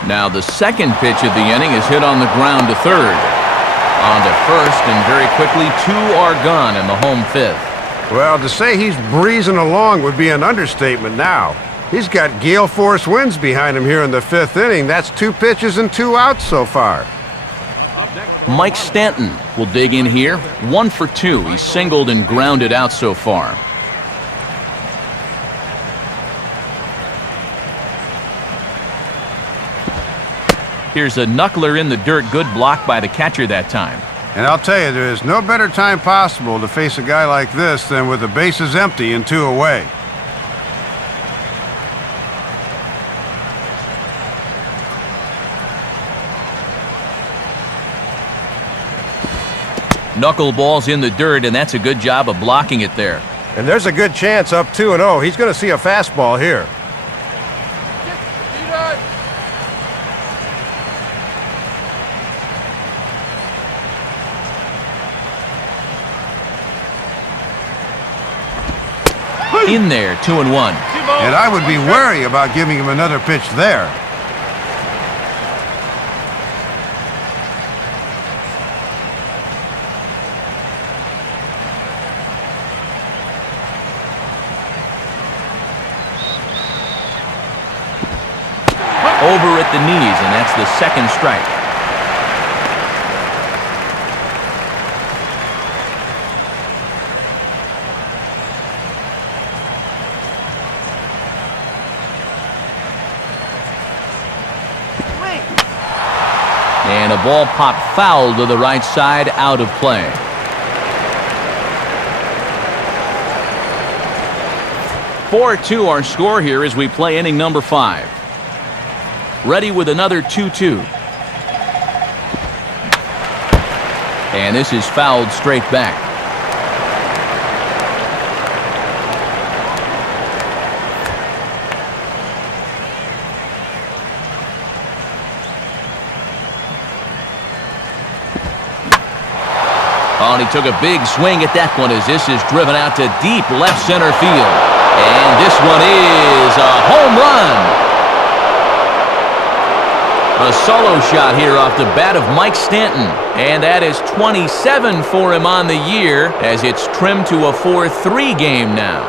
Now the second pitch of the inning is hit on the ground to third. On to first, and very quickly 2 are gone in the home 5th. Well, to say he's breezing along would be an understatement now. He's got gale force winds behind him here in the 5th inning. That's 2 pitches and 2 outs so far. Mike Stanton will dig in here, 1 for 2. He's singled and grounded out so far. Here's a knuckler in the dirt. Good block by the catcher that time. And I'll tell you, there is no better time possible to face a guy like this than with the bases empty and 2 away. Knuckleball's in the dirt, and that's a good job of blocking it there. And there's a good chance up 2-0. He's going to see a fastball here. In there, 2-1. And I would be wary about giving him another pitch there. Over at the knees, and that's the second strike. And a ball popped foul to the right side, out of play. "4-2 our score here as we play inning number 5. Ready with another 2-2. And this is fouled straight back. Oh, and he took a big swing at that one as this is driven out to deep left center field. And this one is a home run. A solo shot here off the bat of Mike Stanton. And that is 27 for him on the year as it's trimmed to a 4-3 game now.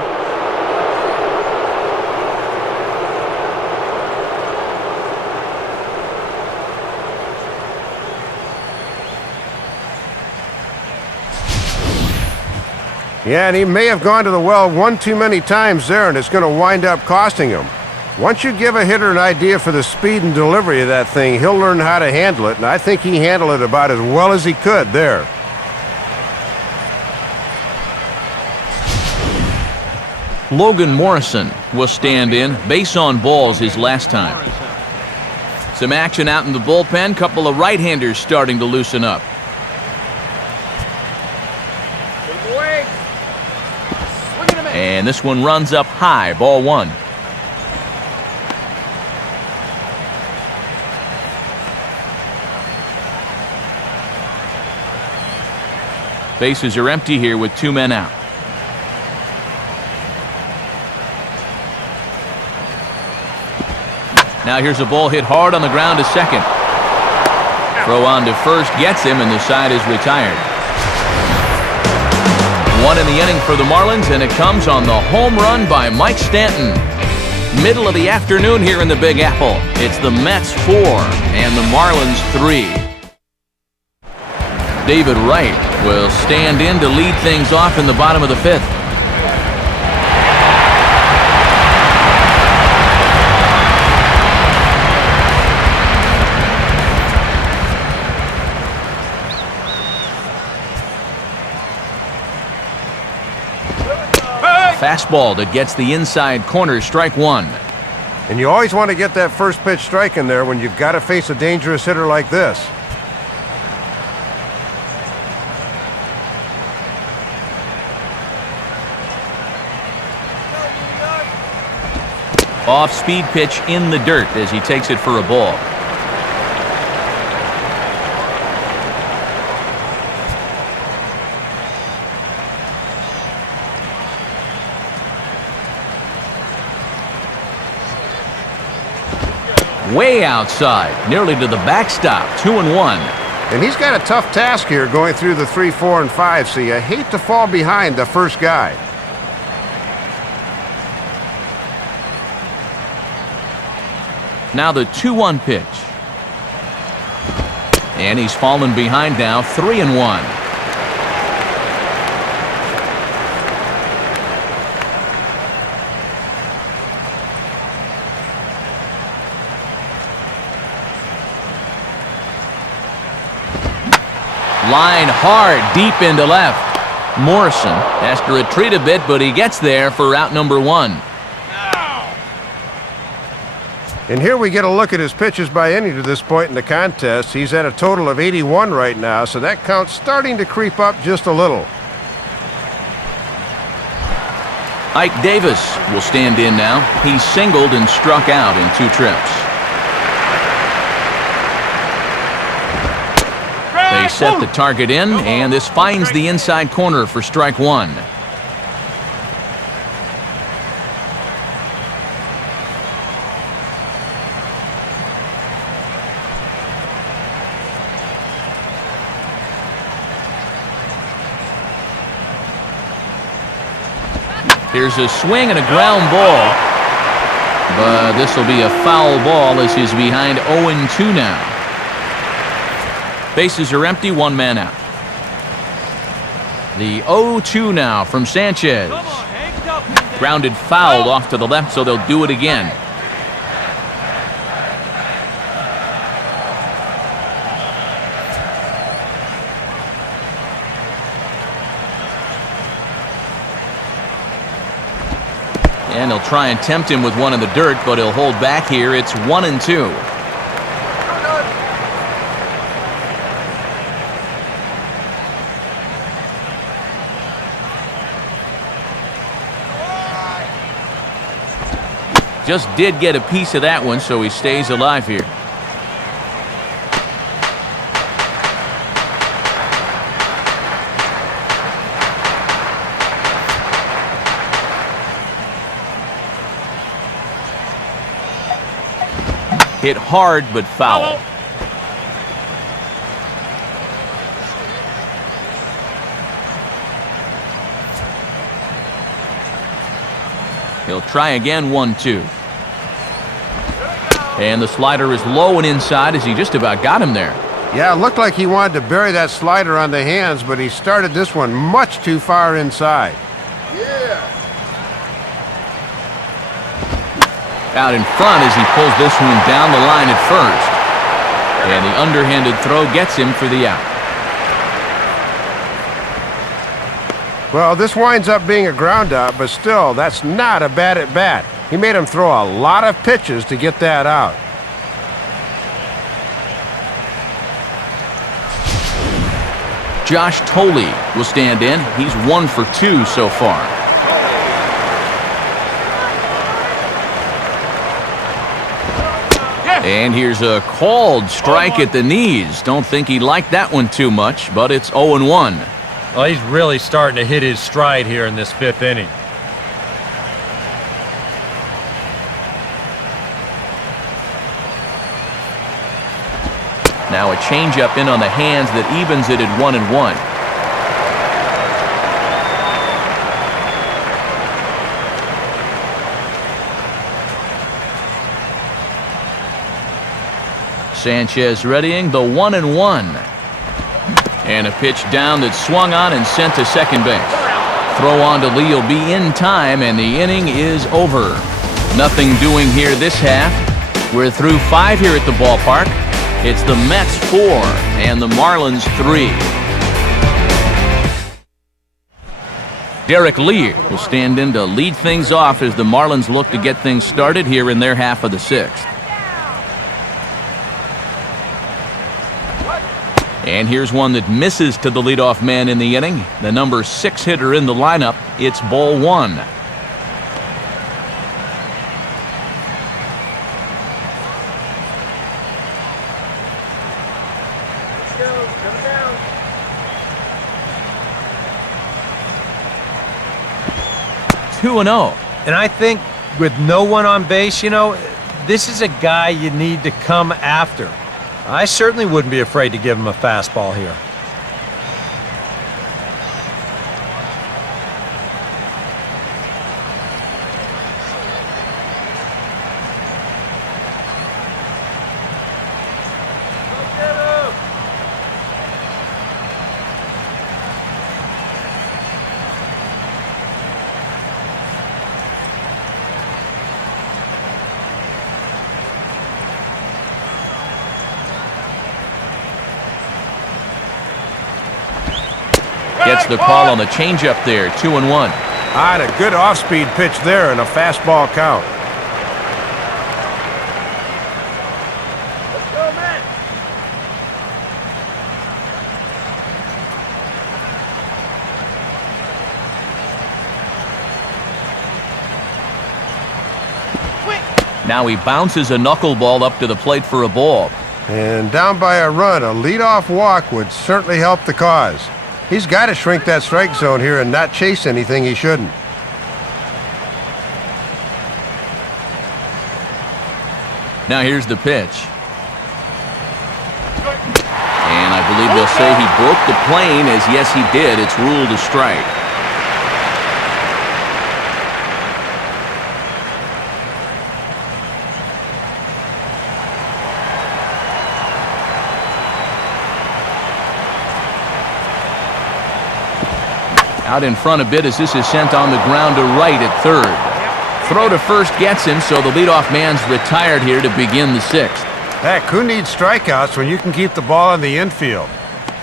Yeah, and he may have gone to the well one too many times there, and it's going to wind up costing him. Once you give a hitter an idea for the speed and delivery of that thing, he'll learn how to handle it, and I think he handled it about as well as he could there. Logan Morrison will stand in. Base on balls his last time. Some action out in the bullpen. Couple of right-handers starting to loosen up. And this one runs up high. Ball one. Bases are empty here with 2 men out. Now here's a ball hit hard on the ground to second. Throw on to first gets him, and the side is retired. 1 in the inning for the Marlins, and it comes on the home run by Mike Stanton. Middle of the afternoon here in the Big Apple. It's the Mets 4 and the Marlins 3. David Wright will stand in to lead things off in the bottom of the 5th. Fastball that gets the inside corner, strike 1. And you always want to get that first pitch strike in there when you've got to face a dangerous hitter like this. Off-speed pitch in the dirt as he takes it for a ball. Way outside, nearly to the backstop, 2-1. And he's got a tough task here going through the 3, 4, and 5, so you hate to fall behind the first guy. Now the 2-1 pitch. And he's fallen behind now, 3-1. Line hard, deep into left. Morrison has to retreat a bit, but he gets there for out number 1. And here we get a look at his pitches by inning to this point in the contest. He's at a total of 81 right now, so that count's starting to creep up just a little. Ike Davis will stand in now. He's singled and struck out in 2 trips. They set the target in, and this finds the inside corner for strike 1. Here's a swing and a ground ball, but this will be a foul ball as he's behind 0-2 now. Bases are empty, 1 man out. The 0-2 now from Sanchez. Grounded foul off to the left, so they'll do it again. And he'll try and tempt him with one in the dirt, but he'll hold back here. It's 1-2. Just did get a piece of that one, so he stays alive here. Hit hard, but foul. He'll try again, 1-2. And the slider is low and inside as he just about got him there. Yeah, it looked like he wanted to bury that slider on the hands, but he started this one much too far inside. Out in front as he pulls this one down the line at first. And the underhanded throw gets him for the out. Well, this winds up being a ground out, but still, that's not a bad at bat. He made him throw a lot of pitches to get that out. Josh Toley will stand in. He's 1 for 2 so far. And here's a called strike at the knees. Don't think he liked that one too much, but it's 0-1. Well, he's really starting to hit his stride here in this 5th inning. Now a changeup in on the hands that evens it at 1-1. Sanchez readying the 1-1. And a pitch down that swung on and sent to second base. Throw on to Lee will be in time, and the inning is over. Nothing doing here this half. We're through 5 here at the ballpark. It's the Mets 4 and the Marlins 3. Derek Lee will stand in to lead things off as the Marlins look to get things started here in their half of the 6th. And here's one that misses to the leadoff man in the inning. The number 6 hitter in the lineup. It's ball 1. Let's go. Come down. 2-0. And I think with no one on base, you know, this is a guy you need to come after. I certainly wouldn't be afraid to give him a fastball here. Gets the call on the changeup there, 2-1. And a good off-speed pitch there and a fastball count. Let's go, man. Now he bounces a knuckleball up to the plate for a ball. And down by a run, a leadoff walk would certainly help the cause. He's got to shrink that strike zone here and not chase anything he shouldn't. Now here's the pitch. And I believe they'll say he broke the plane, as yes he did. It's ruled a strike. Out in front a bit as this is sent on the ground to right at third. Throw to first gets him, so the leadoff man's retired here to begin the 6th. Heck, who needs strikeouts when you can keep the ball in the infield?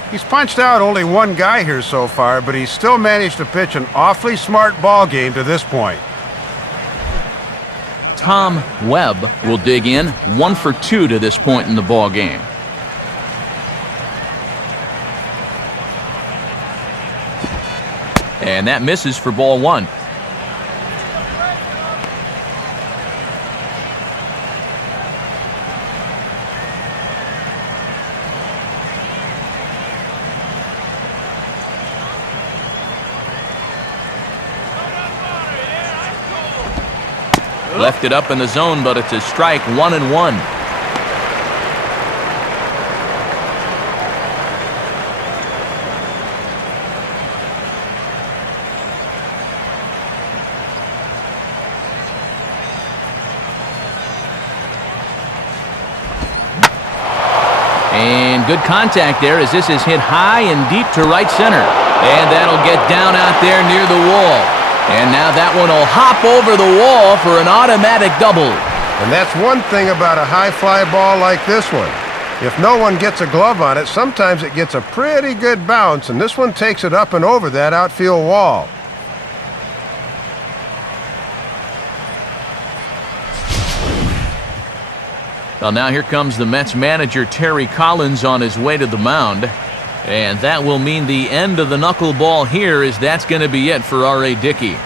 He's punched out only one guy here so far, but he's still managed to pitch an awfully smart ball game to this point. Tom Webb will dig in, 1 for 2 to this point in the ball game. And that misses for ball 1. Left it up in the zone, but it's a strike, 1-1. And good contact there as this is hit high and deep to right center. And that'll get down out there near the wall. And now that one will hop over the wall for an automatic double. And that's one thing about a high fly ball like this one. If no one gets a glove on it, sometimes it gets a pretty good bounce, and this one takes it up and over that outfield wall. Well, now here comes the Mets manager, Terry Collins, on his way to the mound. And that will mean the end of the knuckleball here, as that's going to be it for R.A. Dickey.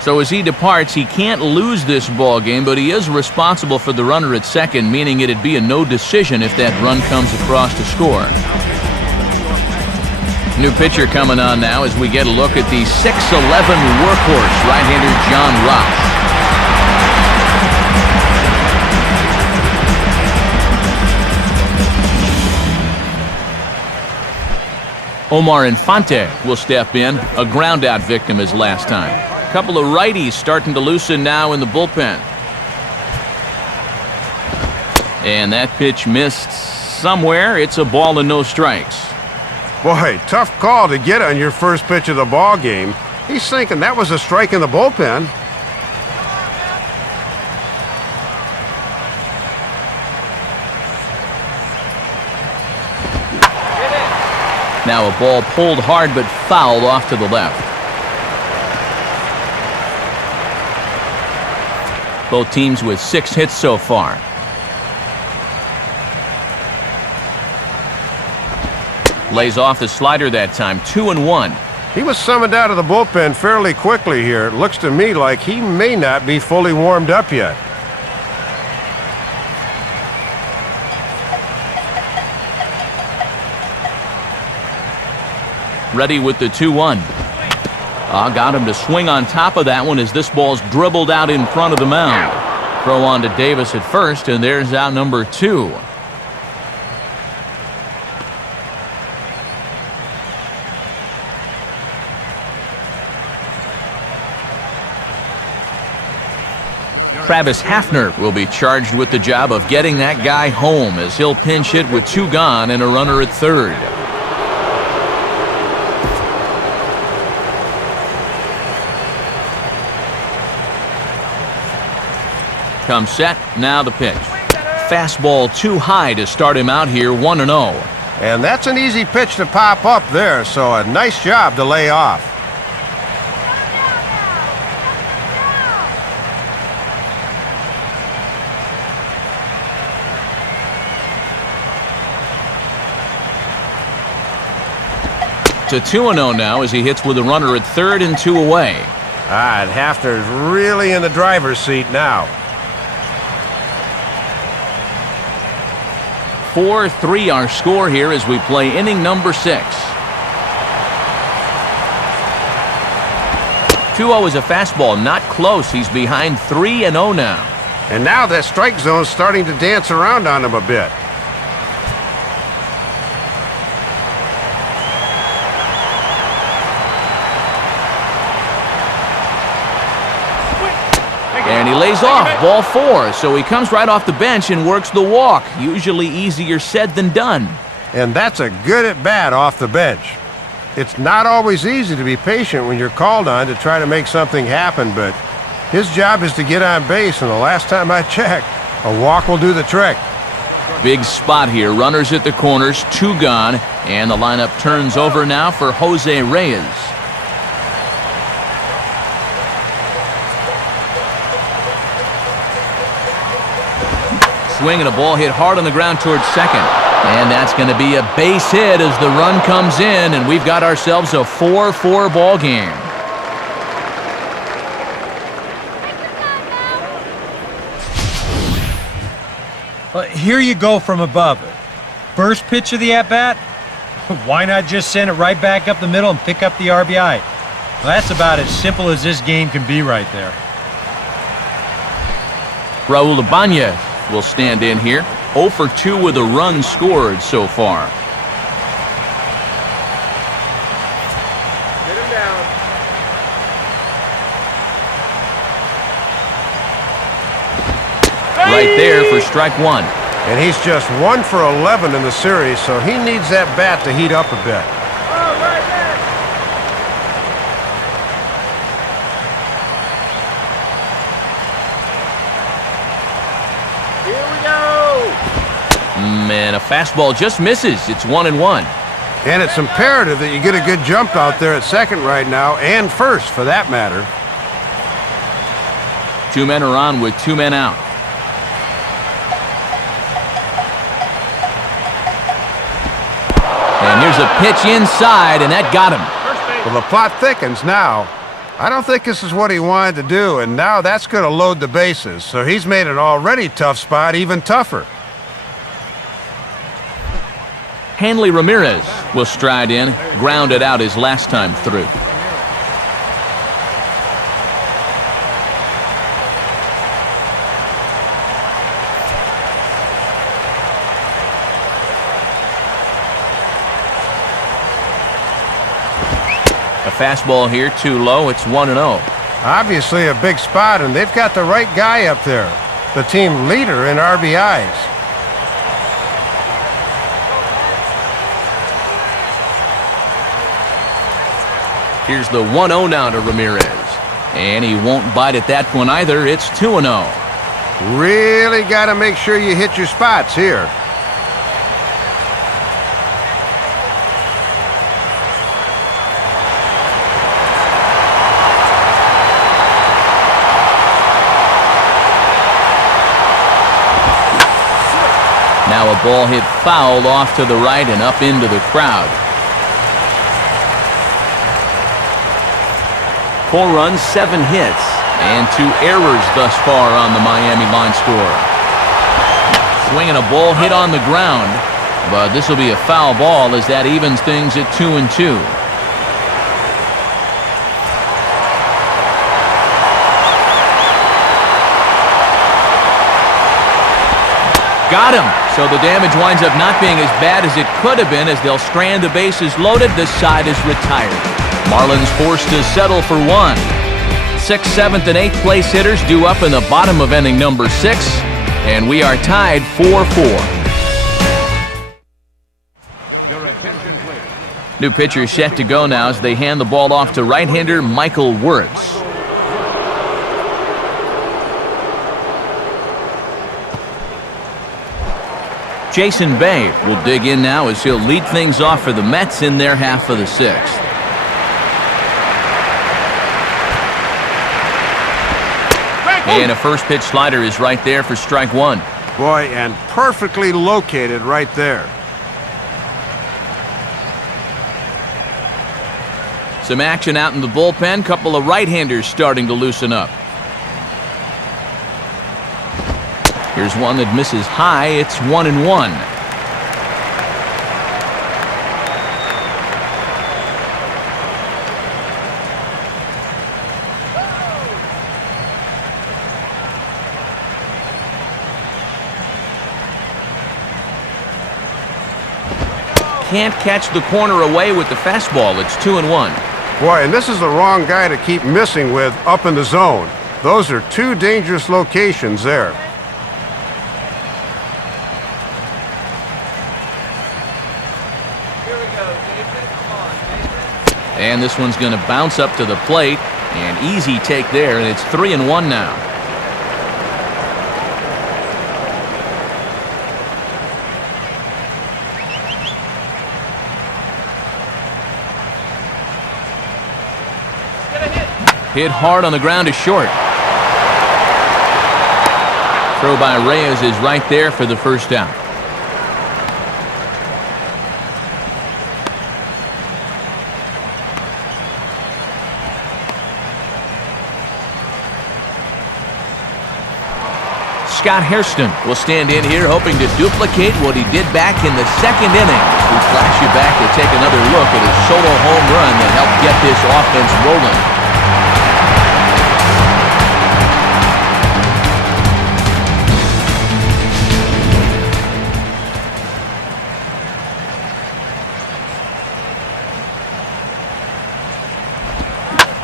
So as he departs, he can't lose this ball game, but he is responsible for the runner at second, meaning it'd be a no decision if that run comes across to score. New pitcher coming on now as we get a look at the 6'11" workhorse, right-hander John Ross. Omar Infante will step in, a ground-out victim as last time. A couple of righties starting to loosen now in the bullpen. And that pitch missed somewhere. It's a ball and no strikes. Boy, tough call to get on your first pitch of the ball game. He's thinking that was a strike in the bullpen. Now a ball pulled hard but fouled off to the left. Both teams with 6 hits so far. Lays off the slider that time, 2-1. He was summoned out of the bullpen fairly quickly here. It looks to me like he may not be fully warmed up yet. Ready with the 2-1. Got him to swing on top of that one as this ball's dribbled out in front of the mound. Throw on to Davis at first, and there's out number 2. Travis Hafner will be charged with the job of getting that guy home as he'll pinch hit with 2 gone and a runner at third. Comes set, now the pitch. Fastball too high to start him out here, 1-0. And that's an easy pitch to pop up there, so a nice job to lay off. To 2-0 now as he hits with a runner at third and 2 away. And Hafner's really in the driver's seat now. 4-3 our score here as we play inning number 6. 2-0 is a fastball, not close. He's behind 3-0 now. And now that strike zone's starting to dance around on him a bit. And he lays off, ball 4, so he comes right off the bench and works the walk. Usually easier said than done. And that's a good at-bat off the bench. It's not always easy to be patient when you're called on to try to make something happen, but his job is to get on base, and the last time I checked, a walk will do the trick. Big spot here, runners at the corners, 2 gone, and the lineup turns over now for Jose Reyes. Swing and a ball hit hard on the ground towards second. And that's going to be a base hit as the run comes in, and we've got ourselves a 4-4 ball game. Here you go from above. First pitch of the at-bat, why not just send it right back up the middle and pick up the RBI? Well, that's about as simple as this game can be right there. Raul Ibanez will stand in here. 0 for 2 with a run scored so far. Get him down. Right there for strike 1. And he's just 1 for 11 in the series, so he needs that bat to heat up a bit. And a fastball just misses. It's 1-1. And it's imperative that you get a good jump out there at second right now, and first for that matter. 2 men are on with 2 men out. And here's a pitch inside, and that got him. Well, the plot thickens now. I don't think this is what he wanted to do, and now that's going to load the bases, so he's made an already tough spot even tougher. Hanley Ramirez will stride in, grounded out his last time through. A fastball here, too low. It's 1-0. Obviously a big spot, and they've got the right guy up there, the team leader in RBIs. Here's the 1-0 now to Ramirez. And he won't bite at that one either. It's 2-0. Really got to make sure you hit your spots here. Now a ball hit foul off to the right and up into the crowd. 4 runs, 7 hits, and 2 errors thus far on the Miami line score. Swinging a ball hit on the ground, but this will be a foul ball as that evens things at 2-2. Got him! So the damage winds up not being as bad as it could have been as they'll strand the bases loaded. This side is retired. Marlins forced to settle for 1. 6th, 7th, and 8th place hitters due up in the bottom of inning number 6, and we are tied 4-4. New pitcher set to go now as they hand the ball off to right-hander Michael Wirtz. Jason Bay will dig in now as he'll lead things off for the Mets in their half of the 6th. And a first pitch slider is right there for strike 1. Boy, and perfectly located right there. Some action out in the bullpen. Couple of right-handers starting to loosen up. Here's one that misses high. It's 1-1. Can't catch the corner away with the fastball. It's 2-1. Boy, and this is the wrong guy to keep missing with up in the zone. Those are 2 dangerous locations there. Here we go, Jason. Come on, Jason. And this one's going to bounce up to the plate. An easy take there, and it's 3-1 now. Hit hard on the ground to short. Throw by Reyes is right there for the first down. Scott Hairston will stand in here hoping to duplicate what he did back in the 2nd inning. We flash you back to take another look at his solo home run that helped get this offense rolling.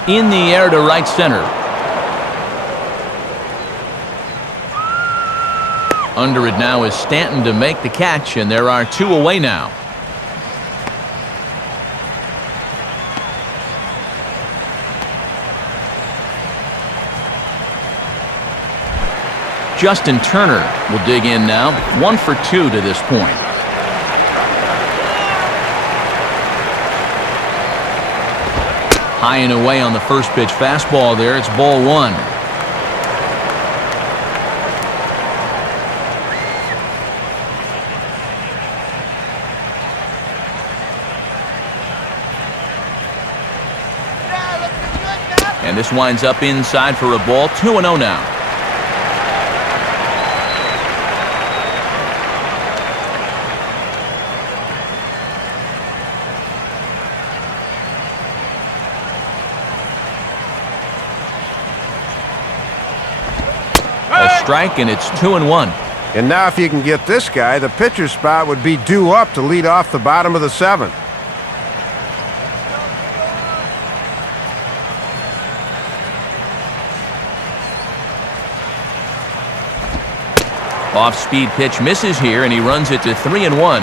In the air to right center. Under it now is Stanton to make the catch, and there are 2 away now. Justin Turner will dig in now. 1 for 2 to this point. High and away on the first pitch fastball there. It's ball 1. And this winds up inside for a ball. 2-0 now. A strike, and it's 2-1. And now if you can get this guy, the pitcher's spot would be due up to lead off the bottom of the 7th. Off-speed pitch misses here, and he runs it to 3-1.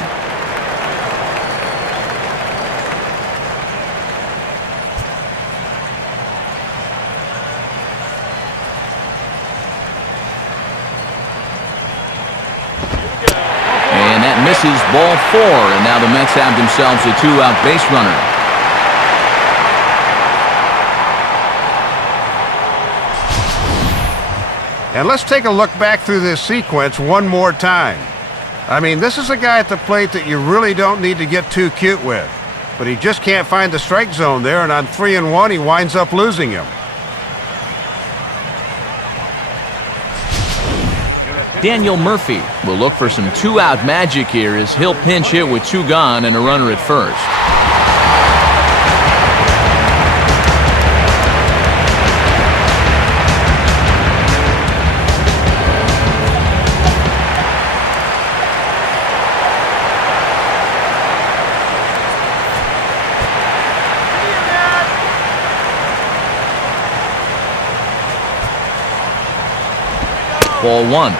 And that misses, ball 4, and now the Mets have themselves a 2-out base runner. And let's take a look back through this sequence one more time. I mean, this is a guy at the plate that you really don't need to get too cute with. But he just can't find the strike zone there, and on 3-1, he winds up losing him. Daniel Murphy will look for some 2-out magic here as he'll pinch hit with 2 gone and a runner at first. Ball 1.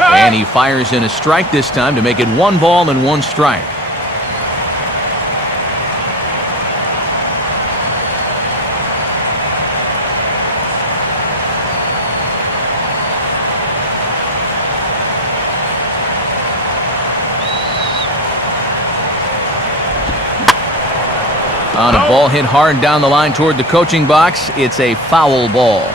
And he fires in a strike this time to make it 1 ball and 1 strike. On a ball hit hard down the line toward the coaching box. It's a foul ball.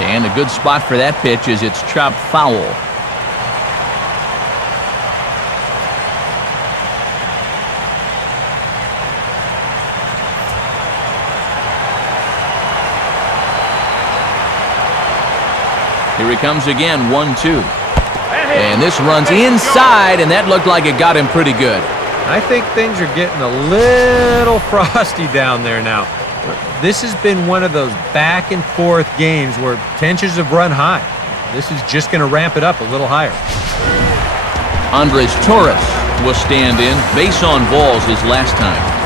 And a good spot for that pitch as it's chopped foul. Here he comes again, 1-2. And this runs inside, and that looked like it got him pretty good. I think things are getting a little frosty down there now. This has been one of those back and forth games where tensions have run high. This is just going to ramp it up a little higher. Andres Torres will stand in. Base on balls his last time.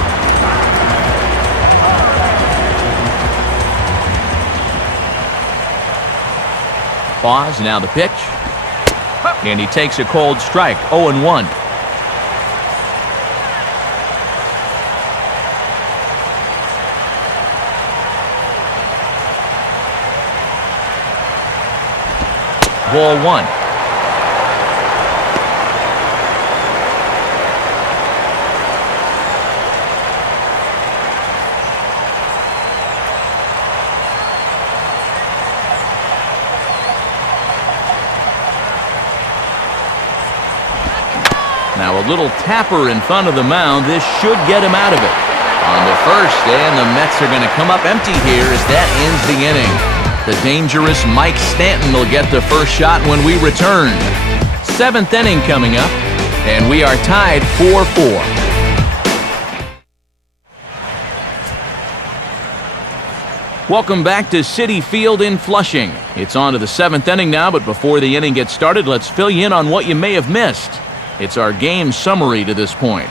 Pause, now the pitch. And he takes a cold strike, 0-1. Ball 1. Now a little tapper in front of the mound. This should get him out of it. On to first, and the Mets are going to come up empty here as that ends the inning. The dangerous Mike Stanton will get the first shot when we return. 7th inning coming up, and we are tied 4-4. Welcome back to Citi Field in Flushing. It's on to the 7th inning now, but before the inning gets started, let's fill you in on what you may have missed. It's our game summary to this point.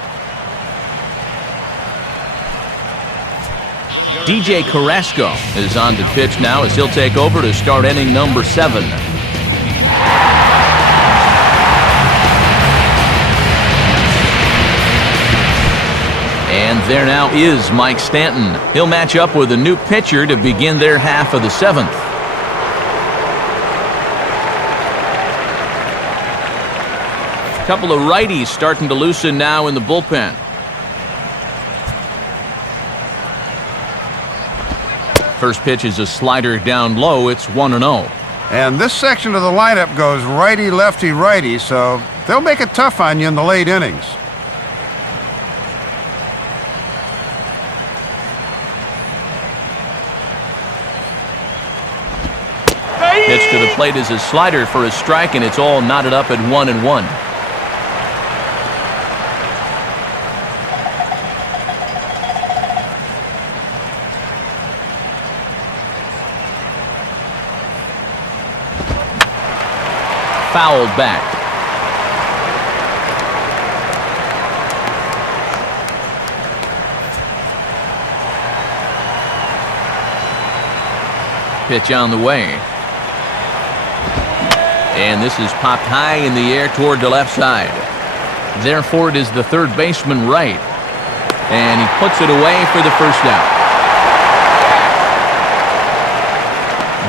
DJ Carrasco is on to pitch now as he'll take over to start inning number 7. And there now is Mike Stanton. He'll match up with a new pitcher to begin their half of the 7th. A couple of righties starting to loosen now in the bullpen. First pitch is a slider down low. It's 1-0. And this section of the lineup goes righty, lefty, righty, so they'll make it tough on you in the late innings. Pitch to the plate is a slider for a strike, and it's all knotted up at 1-1. Fouled back. Pitch on the way. And this is popped high in the air toward the left side. Therefore, it is the third baseman right. And he puts it away for the first out.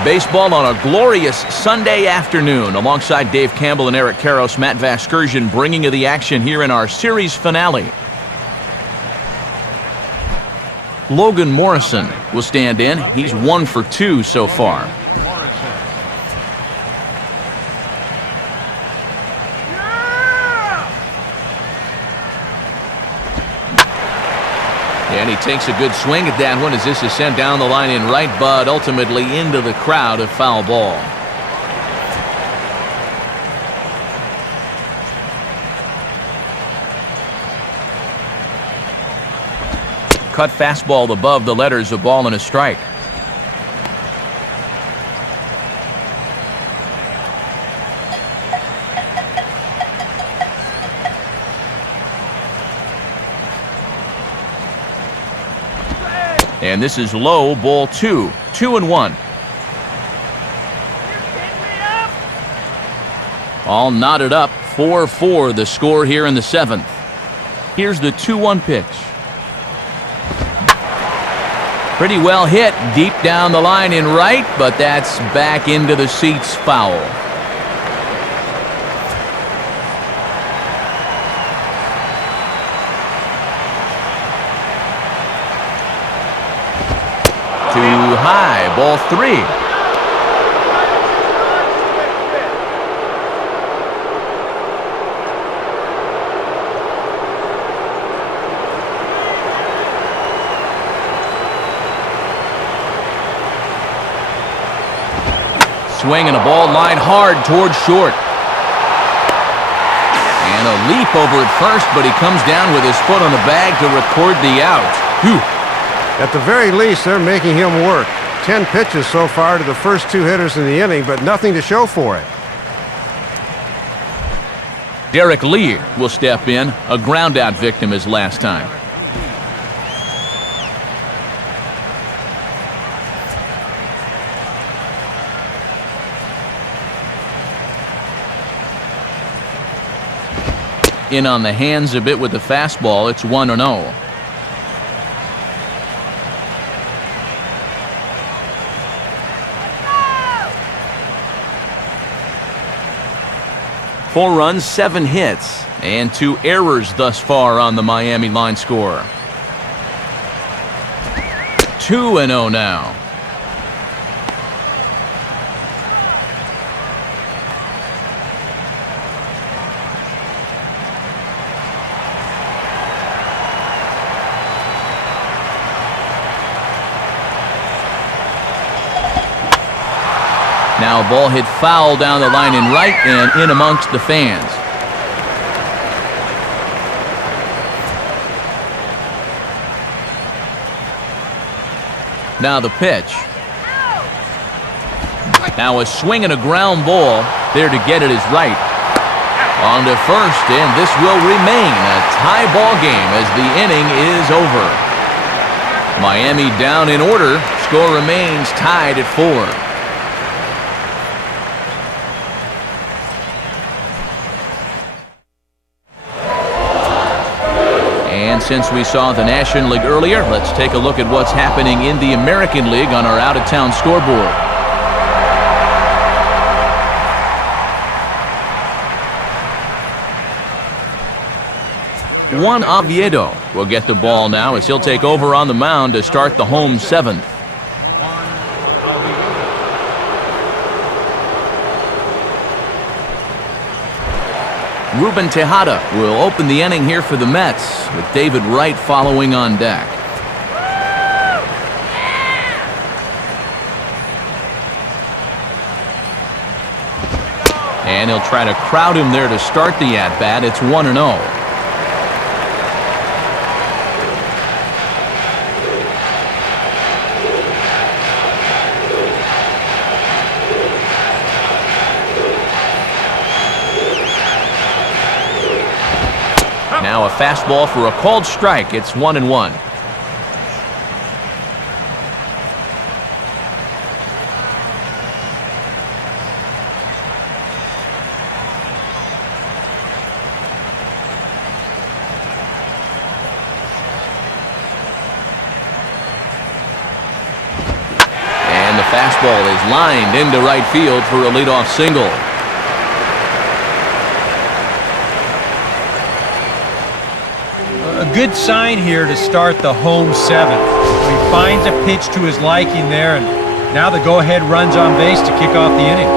Baseball on a glorious Sunday afternoon. Alongside Dave Campbell and Eric Karros, Matt Vasgersian bringing you the action here in our series finale. Logan Morrison will stand in. He's 1 for 2 so far. And he takes a good swing at that one as this is sent down the line in right, but ultimately into the crowd, a foul ball. Cut fastball above the letters, a ball and a strike. And this is low, ball 2. 2-1. All knotted up, 4-4 the score here in the 7th. Here's the 2-1 pitch. Pretty well hit deep down the line in right, but that's back into the seats, foul. Too high, ball 3. Swinging a ball line hard towards short. And a leap over at first, but he comes down with his foot on the bag to record the out. Whew. At the very least, they're making him work. 10 pitches so far to the first 2 hitters in the inning, but nothing to show for it. Derek Lee will step in, a ground-out victim as last time. In on the hands a bit with the fastball, it's 1-0. Four runs, 7 hits, and 2 errors thus far on the Miami line score. 2-0 now. Now a ball hit foul down the line in right and in amongst the fans. Now the pitch. Now a swing and a ground ball. There to get it is right. On to first, and this will remain a tie ball game as the inning is over. Miami down in order. Score remains tied at 4. And since we saw the National League earlier, let's take a look at what's happening in the American League on our out-of-town scoreboard. Juan Oviedo will get the ball now as he'll take over on the mound to start the home 7th. Ruben Tejada will open the inning here for the Mets, with David Wright following on deck. And he'll try to crowd him there to start the at-bat. It's 1-0. Now a fastball for a called strike. It's 1-1. And the fastball is lined into right field for a leadoff single. A good sign here to start the home 7th. He finds a pitch to his liking there, and now the go-ahead runs on base to kick off the inning.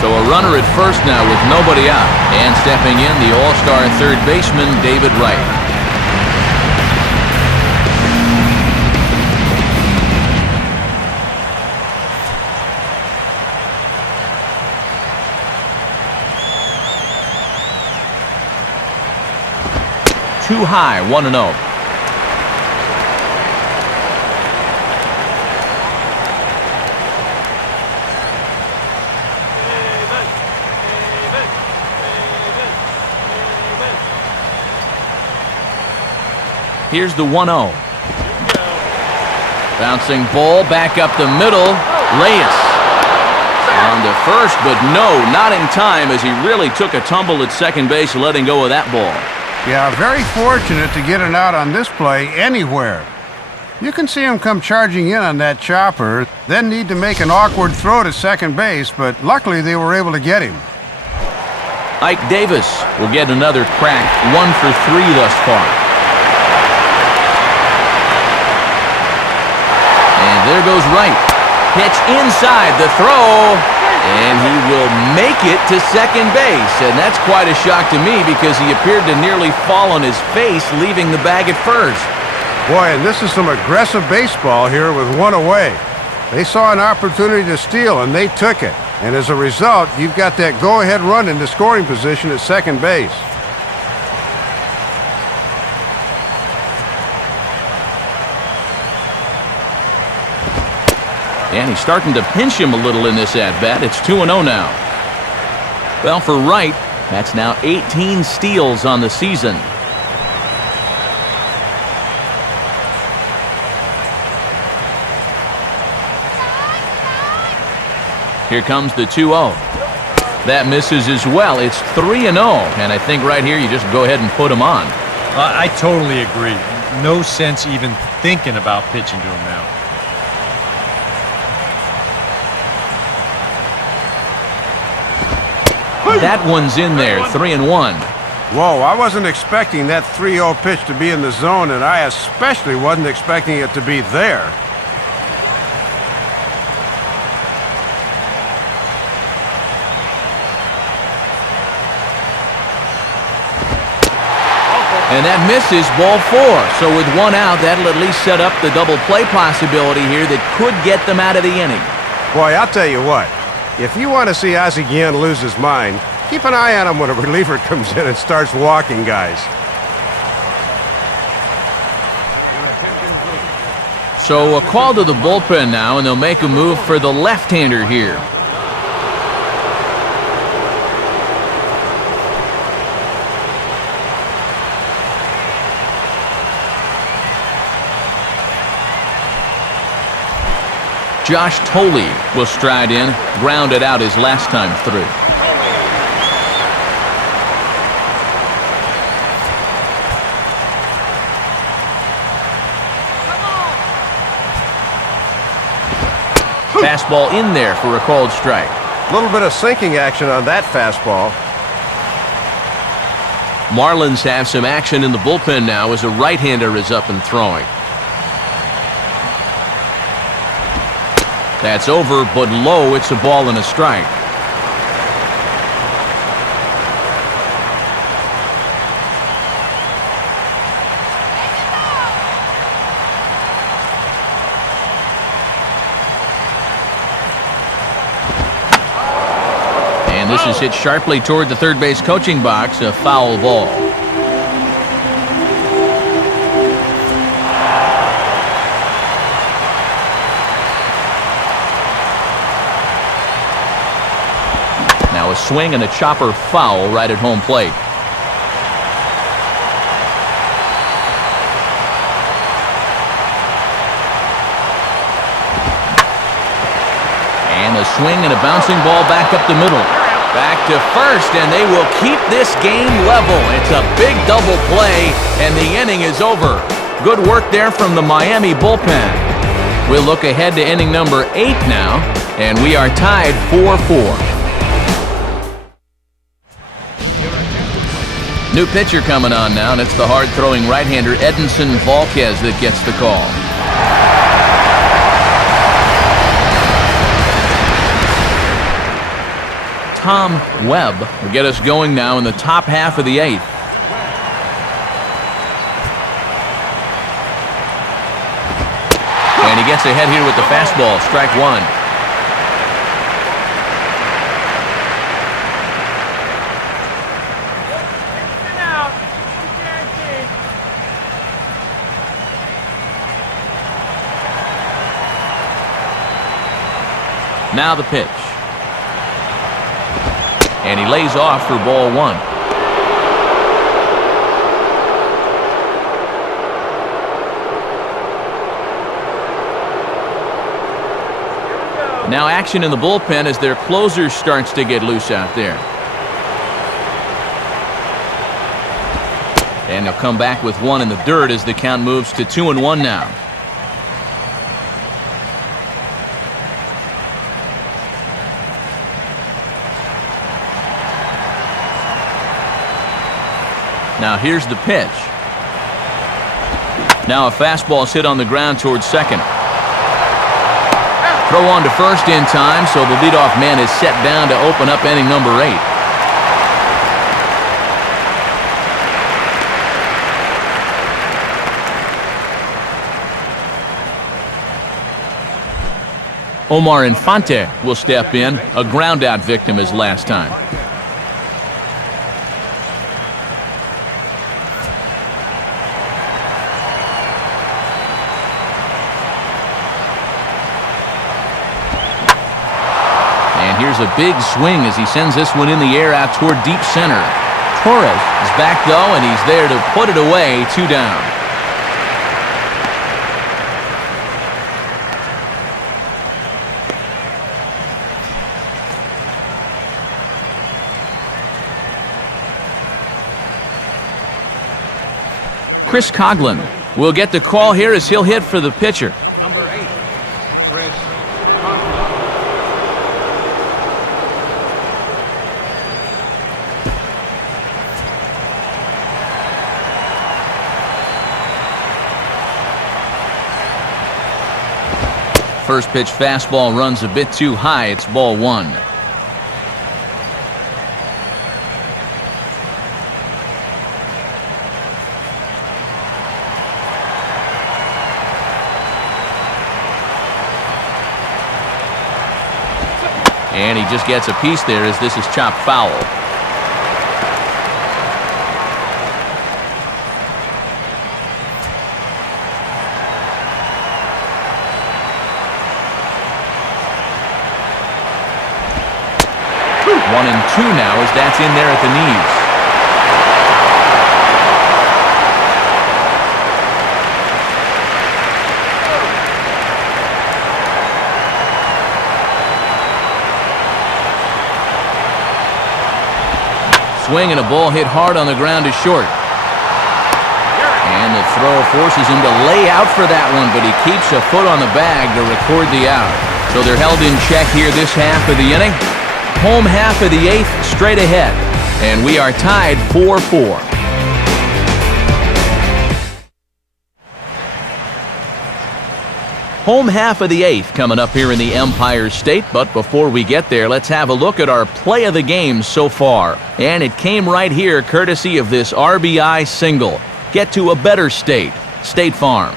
So a runner at first now with nobody out. And stepping in, the all-star third baseman, David Wright. Too high, 1-0. Here's the 1-0. Bouncing ball back up the middle. Reyes on to first, but no, not in time as he really took a tumble at second base, letting go of that ball. Yeah, very fortunate to get it out on this play anywhere. You can see him come charging in on that chopper, then need to make an awkward throw to second base, but luckily they were able to get him. Ike Davis will get another crack, 1 for 3 thus far. And there goes Wright. Pitch inside the throw. And he will make it to second base. And that's quite a shock to me because he appeared to nearly fall on his face, leaving the bag at first. Boy, and this is some aggressive baseball here with 1 away. They saw an opportunity to steal, and they took it. And as a result, you've got that go-ahead run into scoring position at second base. And he's starting to pinch him a little in this at-bat. It's 2-0 now. Well, for Wright, that's now 18 steals on the season. Here comes the 2-0. That misses as well. It's 3-0. And I think right here you just go ahead and put him on. I totally agree. No sense even thinking about pitching to him now. That one's in there, 3-1. Whoa, I wasn't expecting that 3-0 pitch to be in the zone, and I especially wasn't expecting it to be there. And that misses, ball 4. So with 1 out, that'll at least set up the double play possibility here that could get them out of the inning. Boy, I'll tell you what. If you want to see Ozzie Guillen lose his mind, keep an eye on him when a reliever comes in and starts walking guys. So a call to the bullpen now, and they'll make a move for the left-hander here. Josh Tolley will stride in, grounded out his last time through. Fastball in there for a called strike. A little bit of sinking action on that fastball. Marlins have some action in the bullpen now as a right-hander is up and throwing. That's over, but low. It's a ball and a strike. And this is hit sharply toward the third base coaching box, a foul ball. Now a swing and a chopper foul right at home plate. And a swing and a bouncing ball back up the middle. Back to first, and they will keep this game level. It's a big double play, and the inning is over. Good work there from the Miami bullpen. We'll look ahead to inning number 8 now, and we are tied 4-4. New pitcher coming on now, and it's the hard-throwing right-hander Edinson Volquez that gets the call. Tom Webb will get us going now in the top half of the 8th. And he gets ahead here with the fastball, strike one. Now the pitch. And he lays off for ball one. Now action in the bullpen as their closer starts to get loose out there. And they'll come back with one in the dirt as the count moves to 2-1 now. Now here's the pitch. Now a fastball is hit on the ground towards second. Throw on to first in time, so the leadoff man is set down to open up inning number 8. Omar Infante will step in, a ground-out victim his last time. Here's a big swing as he sends this one in the air out toward deep center. Torres is back though, and he's there to put it away, 2 down. Chris Coughlin will get the call here as he'll hit for the pitcher. Number 8, Chris Coughlin. First pitch fastball runs a bit too high. It's ball one. And he just gets a piece there as this is chopped foul. now as that's in there at the knees. Swing and a ball hit hard on the ground is short. And the throw forces him to lay out for that one, but he keeps a foot on the bag to record the out. So they're held in check here this half of the inning. Home half of the eighth straight ahead. And we are tied 4-4. Home half of the eighth coming up here in the Empire State, but before we get there, let's have a look at our play of the game so far. And it came right here courtesy of this RBI single. Get to a better state, State Farm.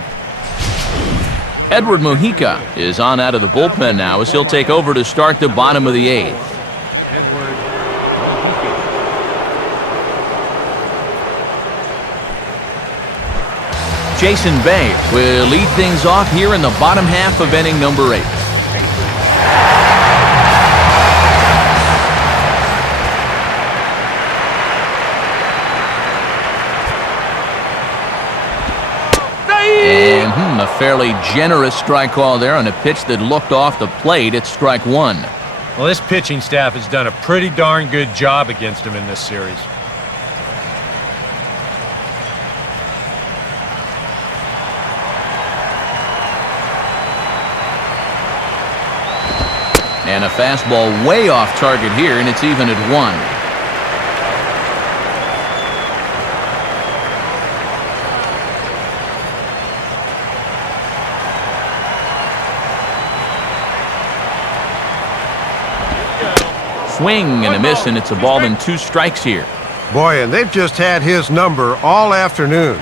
Edward Mujica is on out of the bullpen now as he'll take over to start the bottom of the eighth. Jason Bay will lead things off here in the bottom half of inning number 8. And a fairly generous strike call there on a pitch that looked off the plate. It's strike 1. Well, this pitching staff has done a pretty darn good job against him in this series. And a fastball way off target here, and it's even at 1. Swing and a miss, and it's a ball and 2 strikes here. Boy, and they've just had his number all afternoon.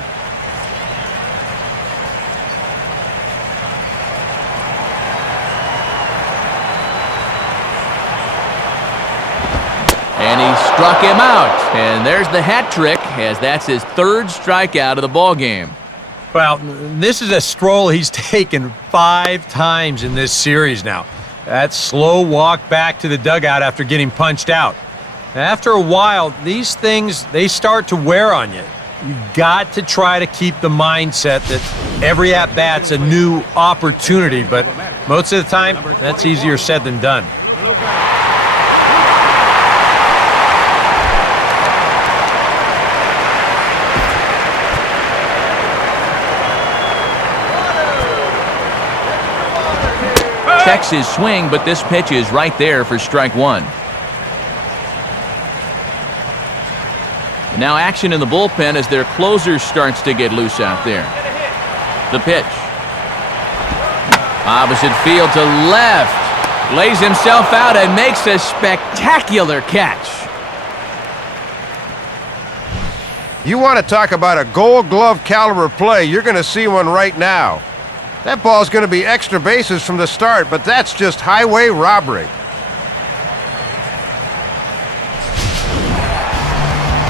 And he struck him out. And there's the hat trick, as that's his 3rd strikeout of the ball game. Well, this is a stroll he's taken 5 times in this series now. That slow walk back to the dugout after getting punched out. After a while, these things, they start to wear on you. You've got to try to keep the mindset that every at-bat's a new opportunity, but most of the time, that's easier said than done. Checks his swing, but this pitch is right there for strike 1. And now action in the bullpen as their closer starts to get loose out there. The pitch. Opposite field to left. Lays himself out and makes a spectacular catch. You want to talk about a Gold Glove caliber play, you're going to see one right now. That ball's going to be extra bases from the start, but that's just highway robbery.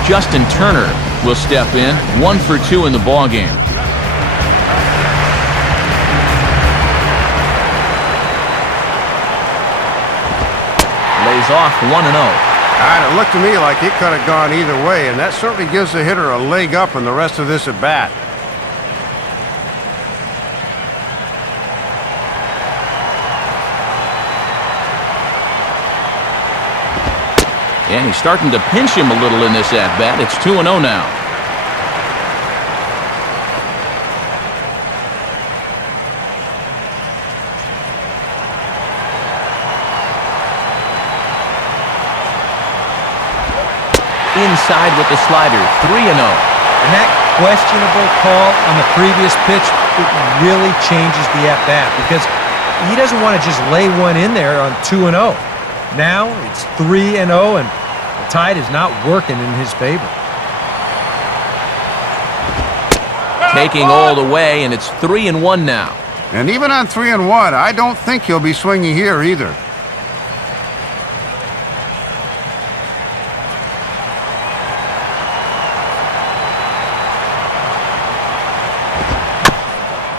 Justin Turner will step in, 1 for 2 in the ball game. Lays off 1-0. And it looked to me like it could have gone either way, and that certainly gives the hitter a leg up in the rest of this at bat. And he's starting to pinch him a little in this at-bat. It's 2-0 now. Inside with the slider, 3-0. And that questionable call on the previous pitch, it really changes the at-bat because he doesn't want to just lay one in there on 2-0. Now it's 3-0, and the tide is not working in his favor. Taking all the way, and it's 3-1 now. And even on 3-1, I don't think he'll be swinging here either.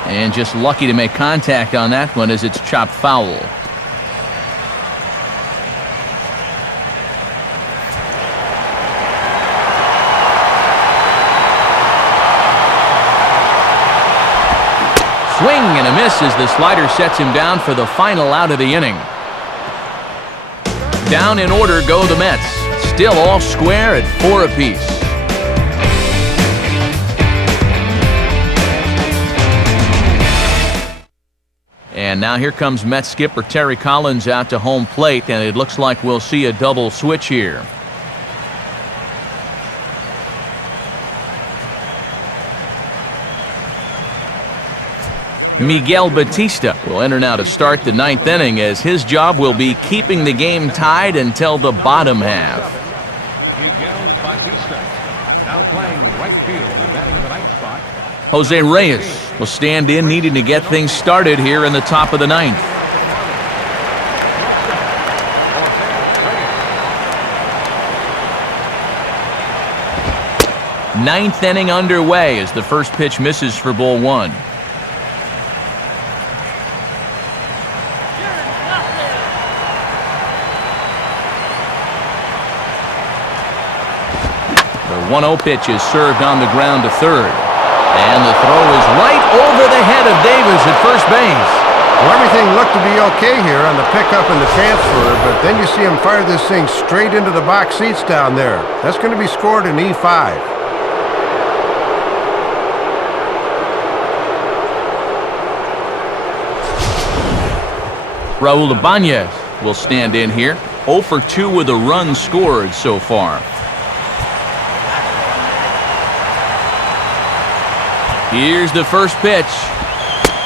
And just lucky to make contact on that one as it's chopped foul. swing and a miss as the slider sets him down for the final out of the inning. Down in order go the Mets, still all square at 4 apiece. And now here comes Mets skipper Terry Collins out to home plate, and it looks like we'll see a double switch here. Miguel Batista will enter now to start the 9th inning, as his job will be keeping the game tied until the bottom half. Miguel Batista now playing right field and batting in the 9th spot. Jose Reyes will stand in, needing to get things started here in the top of the 9th. 9th inning underway as the first pitch misses for ball 1. The 1-0 pitch is served on the ground to third. And the throw is right over the head of Davis at first base. Well, everything looked to be okay here on the pickup and the transfer, but then you see him fire this thing straight into the box seats down there. That's going to be scored in E5. Raul Ibanez will stand in here. 0 for 2 with a run scored so far. Here's the first pitch.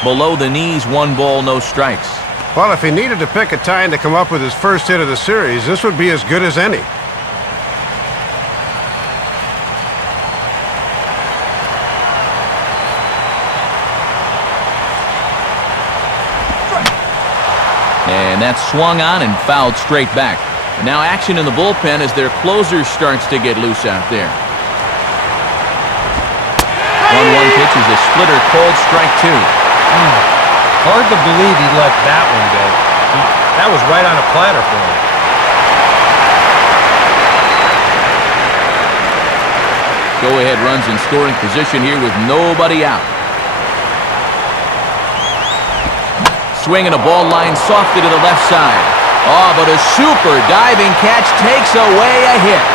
Below the knees, 1 ball, no strikes. Well, if he needed to pick a time to come up with his first hit of the series, this would be as good as any. And that's swung on and fouled straight back. And now action in the bullpen as their closer starts to get loose out there. 1-1 pitch is a splitter, called strike 2. Hard to believe he let that one go. That was right on a platter for him. Go-ahead runs in scoring position here with nobody out. Swinging a ball line softed to the left side. Oh, but a super diving catch takes away a hit.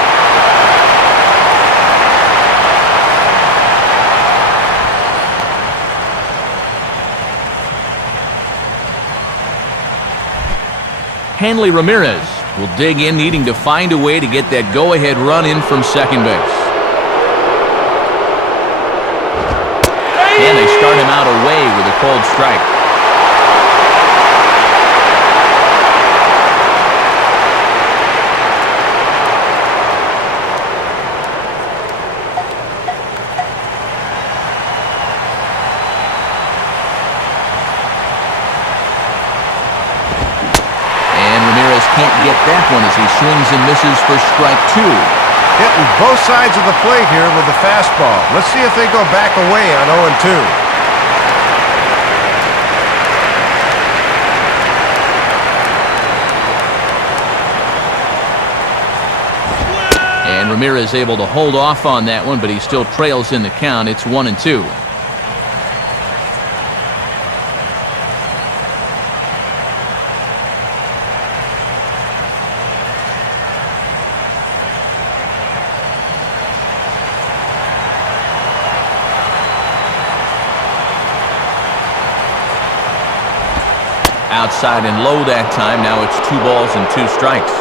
Hanley Ramirez will dig in, needing to find a way to get that go-ahead run in from second base. And they start him out away with a called strike. Can't get that one as he swings and misses for strike 2. Hitting both sides of the plate here with the fastball. Let's see if they go back away on 0-2. And Ramirez able to hold off on that one, but he still trails in the count. It's 1-2. Outside and low that time. Now it's 2 balls and 2 strikes.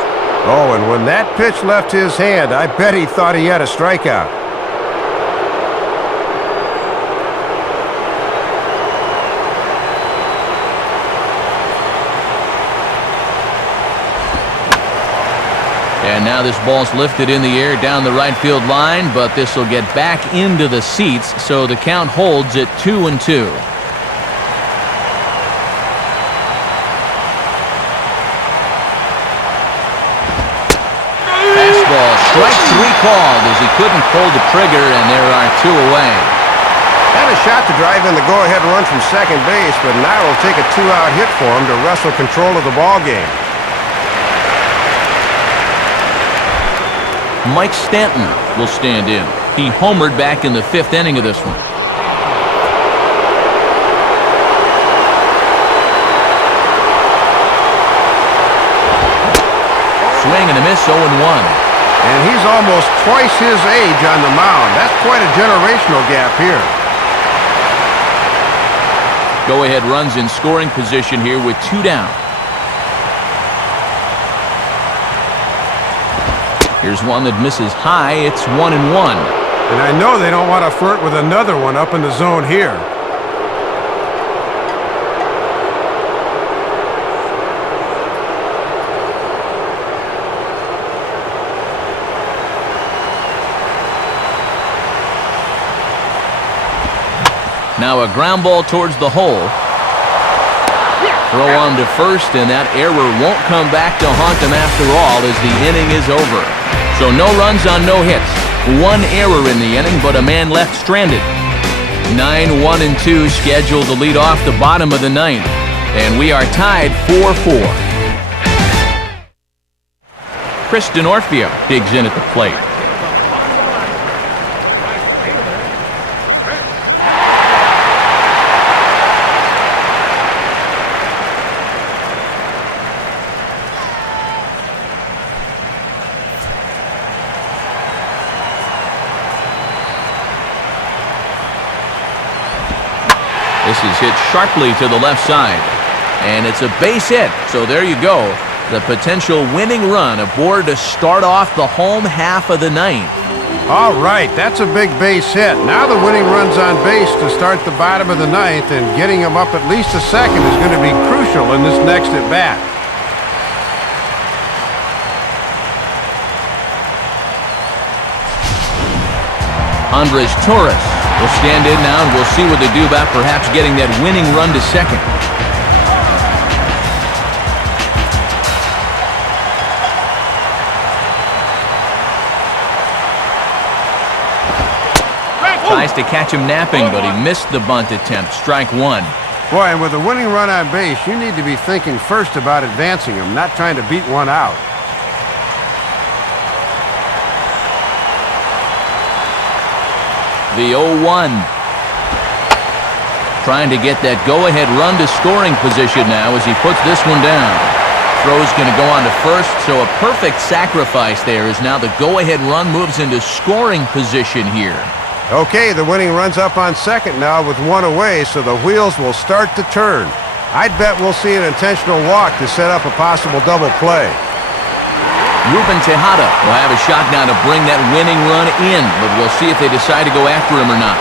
Oh, and when that pitch left his hand, I bet he thought he had a strikeout. And now this ball's lifted in the air down the right field line, but this will get back into the seats, so the count holds at 2-2. Strike 3 called as he couldn't pull the trigger, and there are 2 away. Had a shot to drive in the go-ahead run from second base, but now it'll take a 2-out hit for him to wrestle control of the ball game. Mike Stanton will stand in. He homered back in the 5th inning of this one. and a miss, 0-1. And he's almost twice his age on the mound. That's quite a generational gap here. Go-ahead runs in scoring position here with 2 down. Here's one that misses high. It's 1-1. And I know they don't want to flirt with another one up in the zone here. Now a ground ball towards the hole. Throw on to first, and that error won't come back to haunt them after all as the inning is over. So no runs on no hits. 1 error in the inning, but a man left stranded. 9-1-2 scheduled to lead off the bottom of the 9th. And we are tied 4-4. Chris DeNorfio digs in at the plate. This is hit sharply to the left side, and it's a base hit. So there you go, the potential winning run aboard to start off the home half of the 9th. All right, that's a big base hit. Now the winning run's on base to start the bottom of the 9th, and getting him up at least a second is going to be crucial in this next at-bat. Andres Torres will stand in now, and we'll see what they do about perhaps getting that winning run to second. Tries to catch him napping, but he missed the bunt attempt. Strike 1. Boy, and with a winning run on base, you need to be thinking first about advancing him, not trying to beat one out. The 0-1. Trying to get that go-ahead run to scoring position now as he puts this one down. Throw's going to go on to first, so a perfect sacrifice there as now the go-ahead run moves into scoring position here. Okay, the winning run's up on second now with 1 away, so the wheels will start to turn. I'd bet we'll see an intentional walk to set up a possible double play. Ruben Tejada will have a shot now to bring that winning run in, but we'll see if they decide to go after him or not.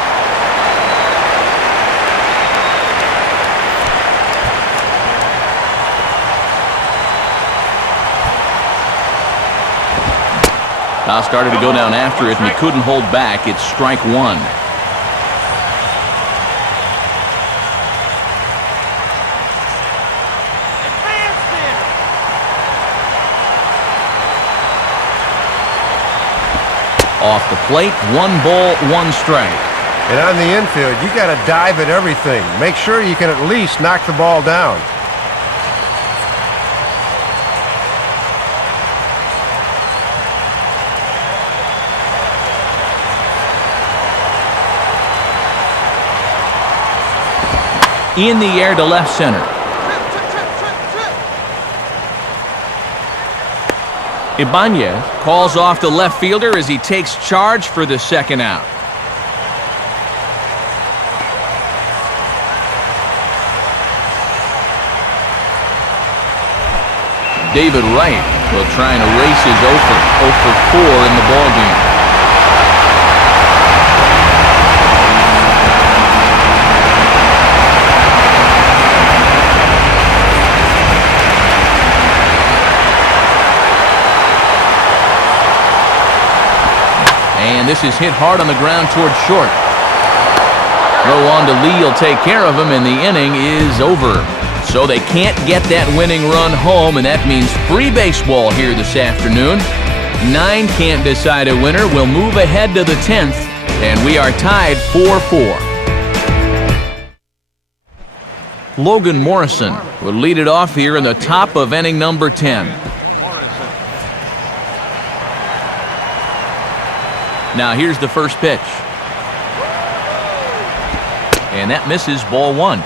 Kyle started to go down after it, and he couldn't hold back. It's strike 1. Off the plate, 1 ball, 1 strike. And on the infield, you got to dive at everything. Make sure you can at least knock the ball down. In the air to left center. Ibanez calls off the left fielder as he takes charge for the second out. David Wright will try and erase his 0 for 4 in the ballgame. And this is hit hard on the ground towards short. Throw on to Lee will take care of him, and the inning is over. So they can't get that winning run home, and that means free baseball here this afternoon. 9 can't decide a winner. We'll move ahead to the 10th, and we are tied 4-4. Logan Morrison will lead it off here in the top of inning number 10. Now here's the first pitch. And that misses, ball 1.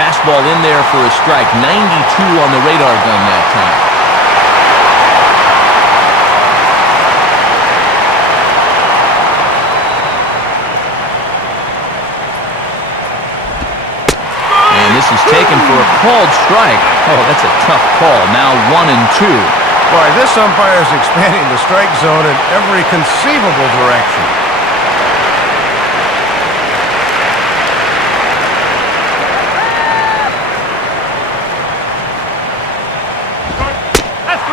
Fastball in there for a strike. 92 on the radar gun that time. And this is taken for a called strike. Oh, that's a tough call. Now 1-2. Boy, this umpire is expanding the strike zone in every conceivable direction.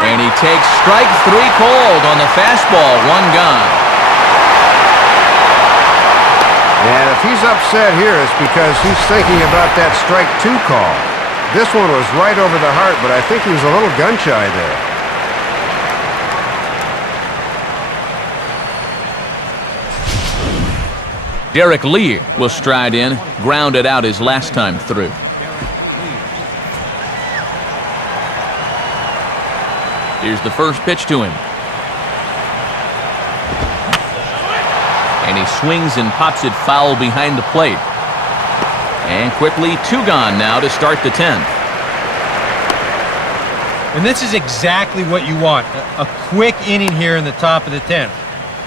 And he takes strike 3 called on the fastball. 1 gone. And if he's upset here, it's because he's thinking about that strike 2 call. This one was right over the heart, but I think he was a little gun-shy there. Derek Lee will stride in, grounded out his last time through. Here's the first pitch to him. And he swings and pops it foul behind the plate. And quickly 2 gone now to start the 10th. And this is exactly what you want. A quick inning here in the top of the 10th.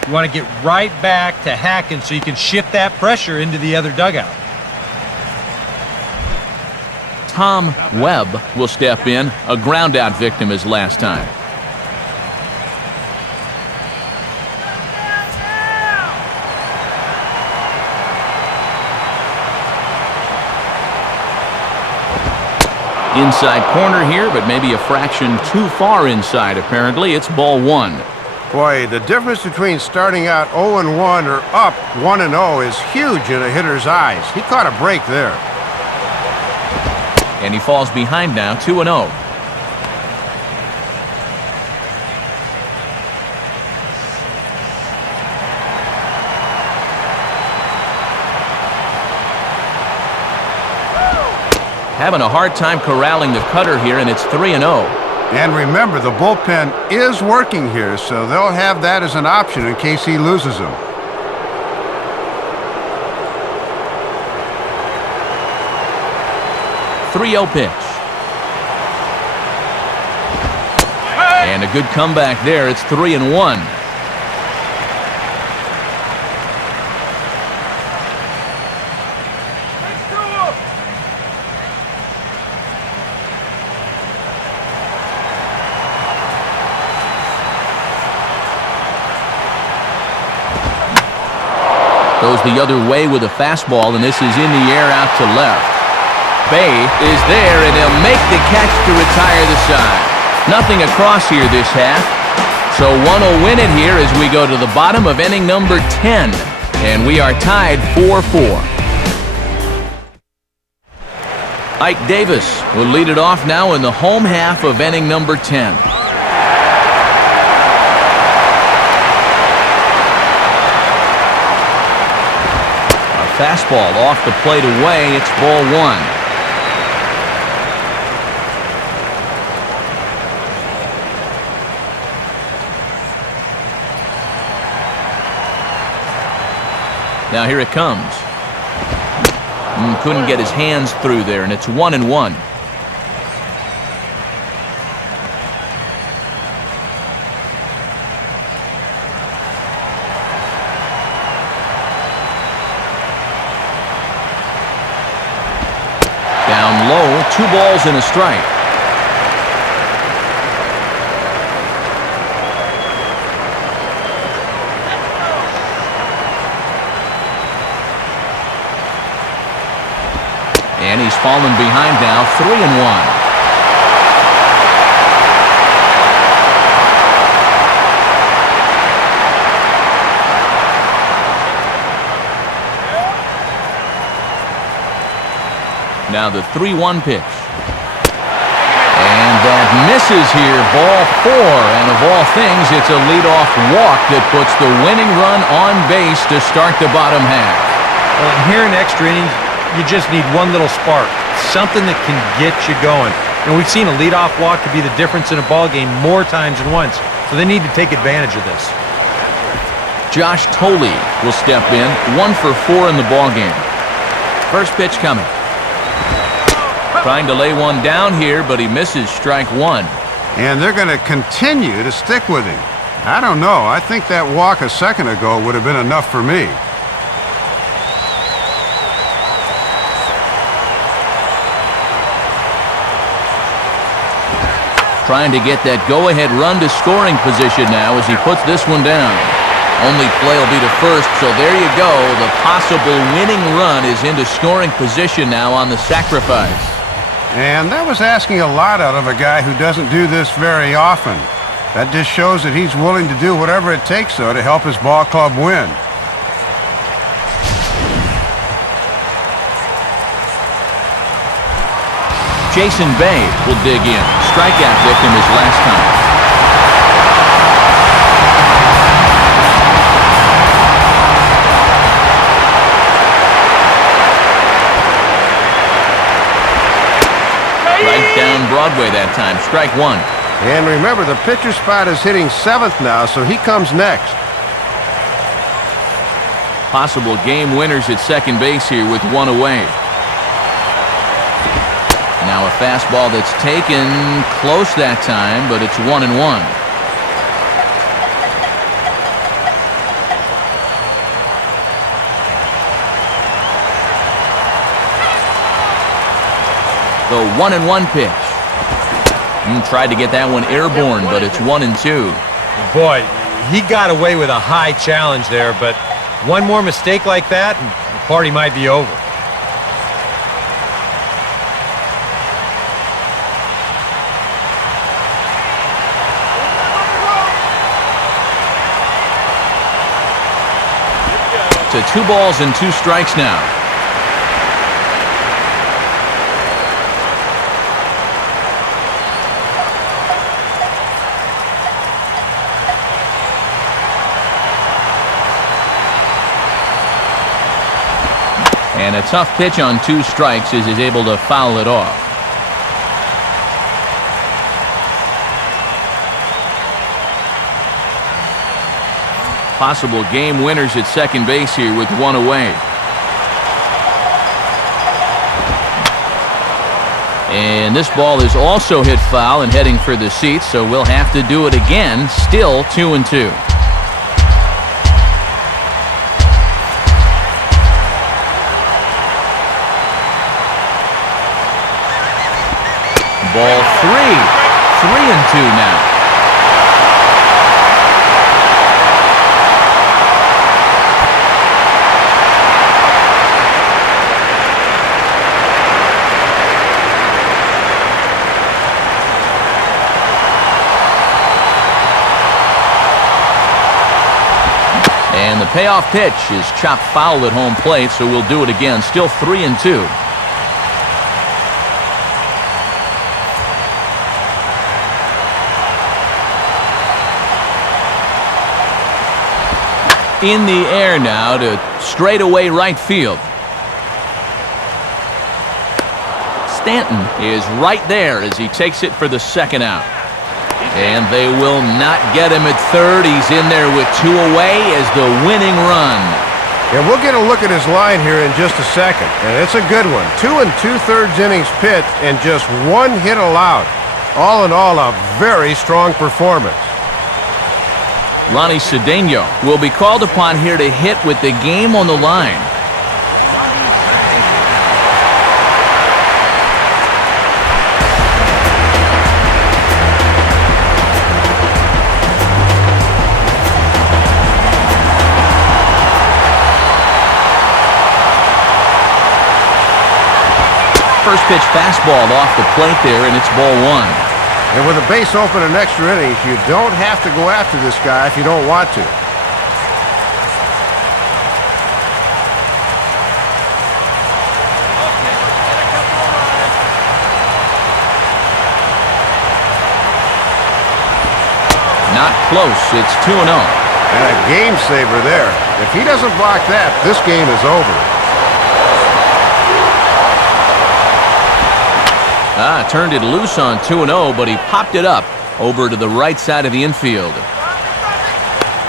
You want to get right back to hacking so you can shift that pressure into the other dugout. Tom Webb will step in, a groundout victim his last time. Inside corner here, but maybe a fraction too far inside, apparently. It's ball 1. Boy, the difference between starting out 0-1 or up 1-0 is huge in a hitter's eyes. He caught a break there. And he falls behind now, 2-0. Having a hard time corralling the cutter here, and it's 3-0. And remember, the bullpen is working here, so they'll have that as an option in case he loses him. .30 pitch. And a good comeback there. It's 3-1. Goes the other way with a fastball, and this is in the air out to left. Bay is there, and he'll make the catch to retire the side. Nothing across here this half. So one will win it here as we go to the bottom of inning number 10. And we are tied 4-4. Ike Davis will lead it off now in the home half of inning number 10. Fastball off the plate away. It's ball 1. Now here it comes. Couldn't get his hands through there, and it's 1-1. Down low, 2 balls and a strike. And he's fallen behind now, 3-1. Now the 3-1 pitch. And that misses here, ball 4. And of all things, it's a leadoff walk that puts the winning run on base to start the bottom half. Well, and here in extra innings, you just need one little spark, something that can get you going. And we've seen a leadoff walk to be the difference in a ball game more times than once, so they need to take advantage of this. Josh Thole will step in, 1 for 4 in the ball game. First pitch coming. Trying to lay one down here, but he misses strike one. And they're going to continue to stick with him. I don't know. I think that walk a second ago would have been enough for me. Trying to get that go-ahead run to scoring position now as he puts this one down. Only play will be to first, so there you go. The possible winning run is into scoring position now on the sacrifice. And that was asking a lot out of a guy who doesn't do this very often. That just shows that he's willing to do whatever it takes, though, to help his ball club win. Jason Bay will dig in. Strikeout victim his last time. Right down Broadway that time. Strike one. And remember, the pitcher spot is hitting 7th now, so he comes next. Possible game winners at second base here with one away. Now a fastball that's taken close that time, but it's 1-1. The 1-1 pitch. Tried to get that one airborne, but it's 1-2. Boy, he got away with a high challenge there, but one more mistake like that, and the party might be over. To 2 balls and 2 strikes now. And a tough pitch on 2 strikes as he's able to foul it off. Possible game winners at second base here with 1 away. And this ball is also hit foul and heading for the seats, so we'll have to do it again. Still 2-2. Ball 3. 3-2 now. And the payoff pitch is chopped foul at home plate, so we'll do it again. Still 3-2. In the air now to straightaway right field. Stanton is right there as he takes it for the second out. And they will not get him at third. He's in there with 2 away as the winning run. Yeah, we'll get a look at his line here in just a second. And it's a good one. 2 2/3 innings pitched and just 1 hit allowed. All in all, a very strong performance. Ronnie Cedeno will be called upon here to hit with the game on the line. First pitch fastball off the plate there, and it's ball 1. And with a base open in extra innings, you don't have to go after this guy if you don't want to. Not close. It's 2-0. And a game saver there. If he doesn't block that, this game is over. Turned it loose on 2-0, but he popped it up over to the right side of the infield.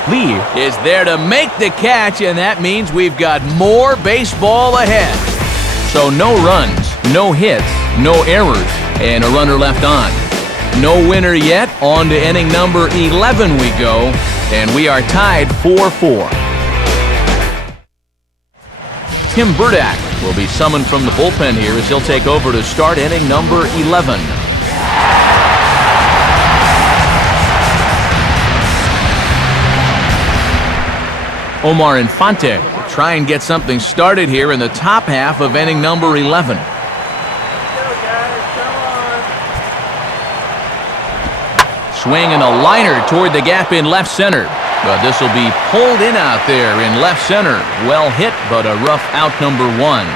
Lee is there to make the catch, and that means we've got more baseball ahead. So no runs, no hits, no errors, and a runner left on. No winner yet. On to inning number 11 we go, and we are tied 4-4. Tim Burdak will be summoned from the bullpen here as he'll take over to start inning number 11. Omar Infante will try and get something started here in the top half of inning number 11. Swinging a liner toward the gap in left center. But this will be pulled in out there in left center. Well hit, but a rough out number 1.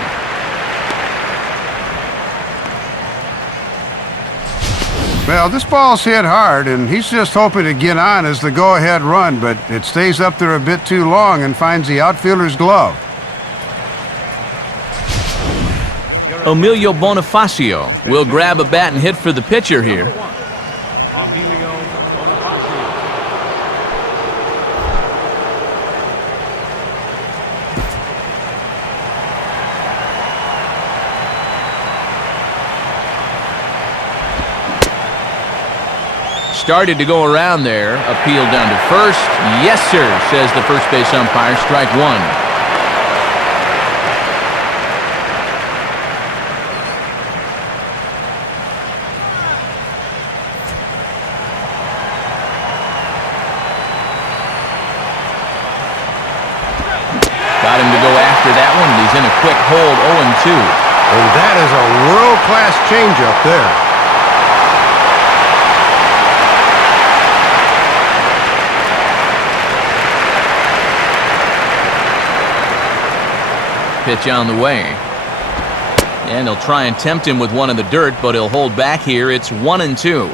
Well, this ball's hit hard, and he's just hoping to get on as the go-ahead run, but it stays up there a bit too long and finds the outfielder's glove. Emilio Bonifacio will grab a bat and hit for the pitcher here. Emilio Bonifacio. Started to go around there. Appealed down to first. Yes, sir, says the first base umpire. Strike 1. Got him to go after that one. He's in a quick hold, 0-2. And that is a world-class changeup there. Pitch on the way. And they'll try and tempt him with one in the dirt, but he'll hold back here. It's 1-2.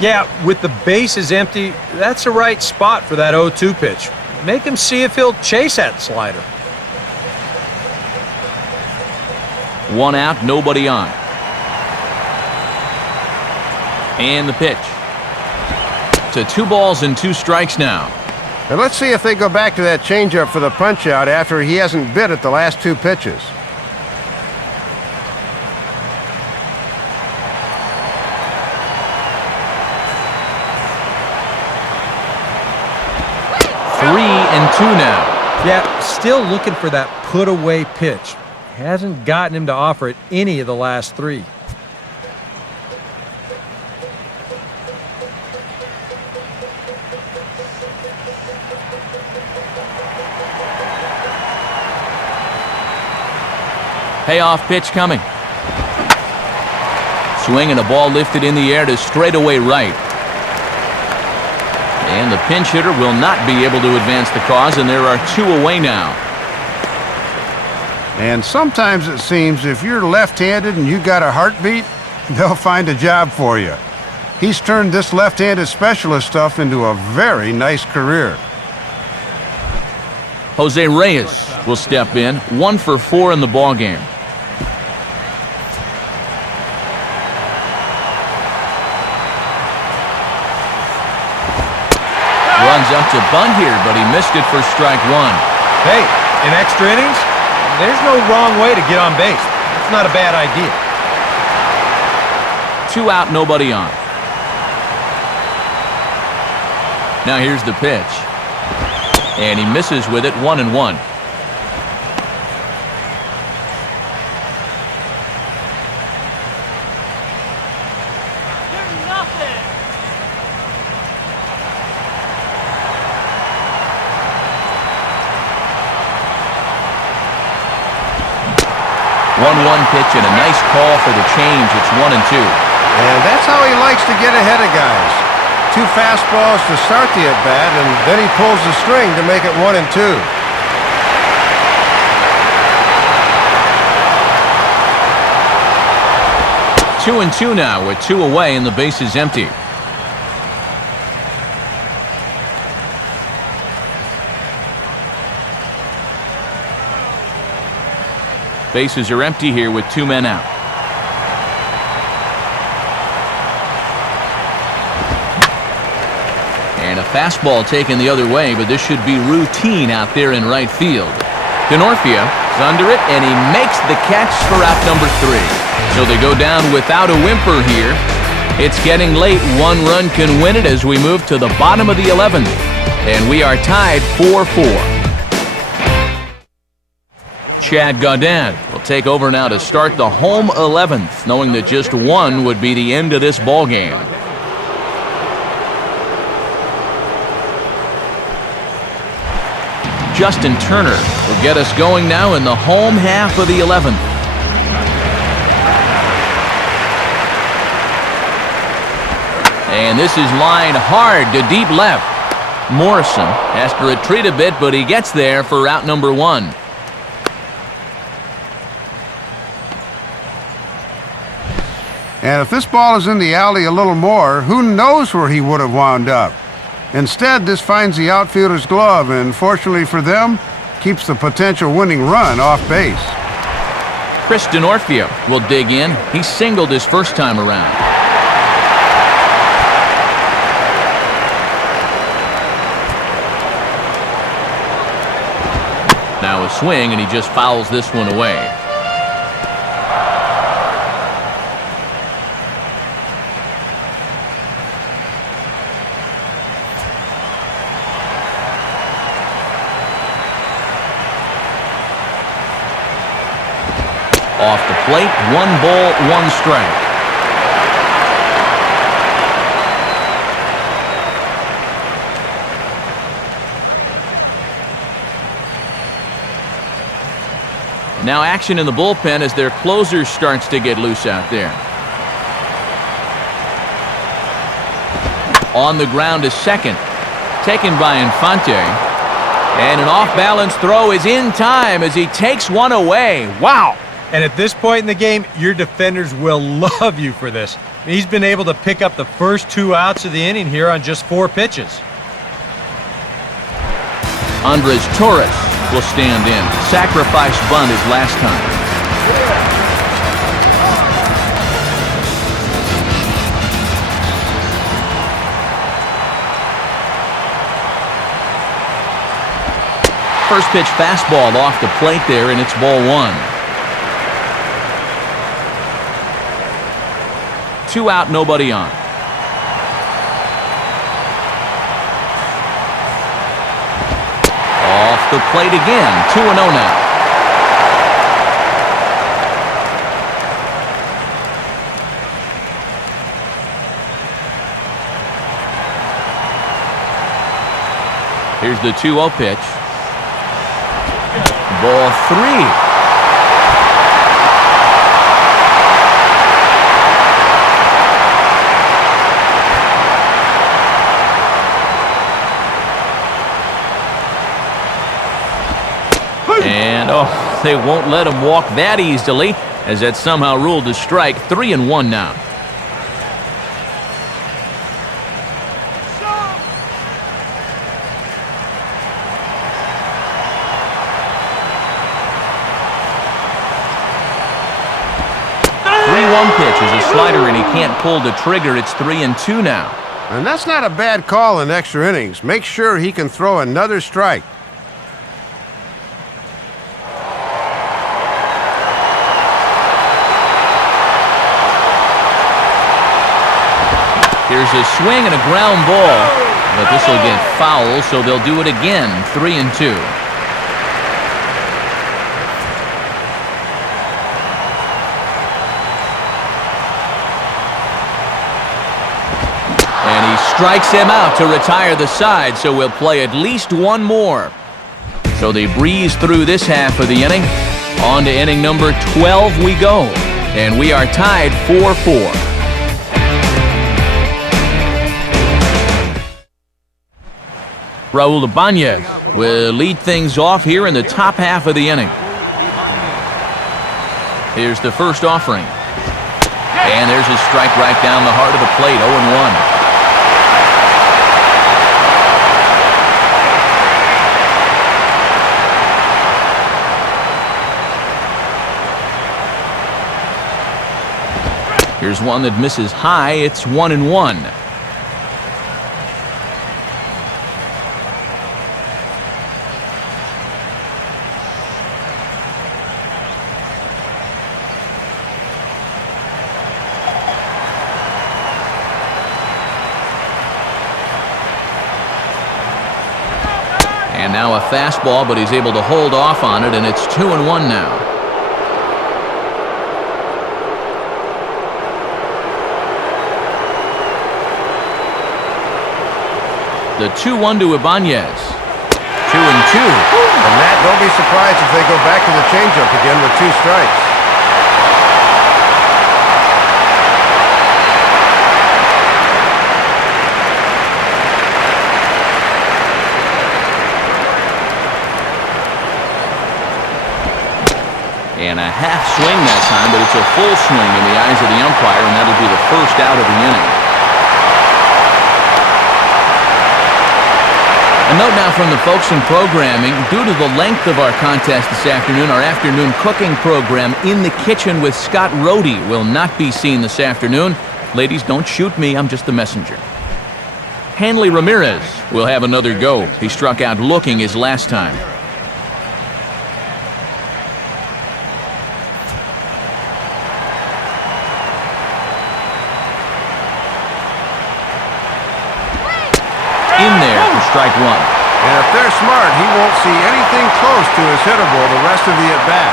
Yeah, with the bases empty, that's the right spot for that 0-2 pitch. Make him see if he'll chase that slider. 1 out, nobody on. And the pitch. To 2 balls and 2 strikes now. And let's see if they go back to that changeup for the punch-out after he hasn't bit at the last 2 pitches. Three and 2 now. Yeah, still looking for that put-away pitch. Hasn't gotten him to offer it any of the last 3. Payoff pitch coming. Swing and a ball lifted in the air to straightaway right. And the pinch hitter will not be able to advance the cause, and there are 2 away now. And sometimes it seems if you're left-handed and you got a heartbeat, they'll find a job for you. He's turned this left-handed specialist stuff into a very nice career. Jose Reyes will step in, 1 for 4 in the ballgame. Runs up to bunt here, but he missed it for strike 1. Hey, in extra innings, there's no wrong way to get on base. It's not a bad idea. 2 out, nobody on. Now here's the pitch. And he misses with it, 1-1. One pitch and a nice call for the change. It's 1-2. And that's how he likes to get ahead of guys. 2 fastballs to start the at-bat, and then he pulls the string to make it 1-2. Two and 2 now with 2 away and the base is empty. Bases are empty here with 2 men out. And a fastball taken the other way, but this should be routine out there in right field. Denorfia under it, and he makes the catch for out number 3. So they go down without a whimper here. It's getting late. 1 run can win it as we move to the bottom of the 11th. And we are tied 4-4. Chad Gaudin will take over now to start the home 11th, knowing that just 1 would be the end of this ball game. Justin Turner will get us going now in the home half of the 11th. And this is lined hard to deep left. Morrison has to retreat a bit, but he gets there for out number 1. And if this ball is in the alley a little more, who knows where he would have wound up. Instead, this finds the outfielder's glove, and fortunately for them, keeps the potential winning run off base. Chris D'Onofrio will dig in. He singled his first time around. Now a swing, and he just fouls this one away. Off the plate, 1 ball, 1 strike. Now action in the bullpen as their closer starts to get loose out there. On the ground is second. Taken by Infante. And an off-balance throw is in time as he takes 1 away. Wow! And at this point in the game, your defenders will love you for this. He's been able to pick up the first 2 outs of the inning here on just 4 pitches. Andres Torres will stand in. Sacrifice bunt his last time. First pitch fastball off the plate there, and it's ball 1. 2 out, nobody on. Off the plate again, 2-0 now. Here's the 2-0 pitch. Ball 3. And, they won't let him walk that easily, as that's somehow ruled a strike. 3-1 now. Pitch is a slider, and he can't pull the trigger. It's 3-2 now. And that's not a bad call in extra innings. Make sure he can throw another strike. Here's a swing and a ground ball, but this will get foul, so they'll do it again. 3-2. Strikes him out to retire the side, so we'll play at least 1 more. So they breeze through this half of the inning. On to inning number 12 we go, and we are tied 4-4. Raul Ibanez will lead things off here in the top half of the inning. Here's the first offering. And there's a strike right down the heart of the plate, 0-1. Here's one that misses high. It's 1-1. Now a fastball, but he's able to hold off on it, and it's 2-1 now. The 2-1 to Ibanez. 2-2. And Matt, don't be surprised if they go back to the changeup again with 2 strikes. And a half swing that time, but it's a full swing in the eyes of the umpire, and that'll be the first out of the inning. A note now from the folks in programming. Due to the length of our contest this afternoon, our afternoon cooking program, In the Kitchen with Scott Rohde, will not be seen this afternoon. Ladies, don't shoot me. I'm just the messenger. Hanley Ramirez will have another go. He struck out looking his last time. In there for strike 1. And if they're smart, he won't see anything close to his hittable the rest of the at-bat.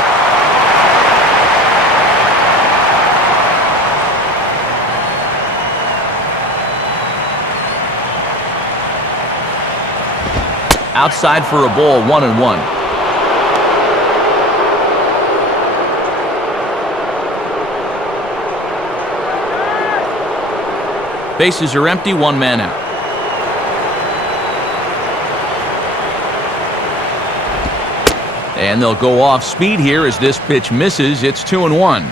Outside for a ball, 1-1. Bases are empty, 1 man out. And they'll go off speed here as this pitch misses. It's 2-1.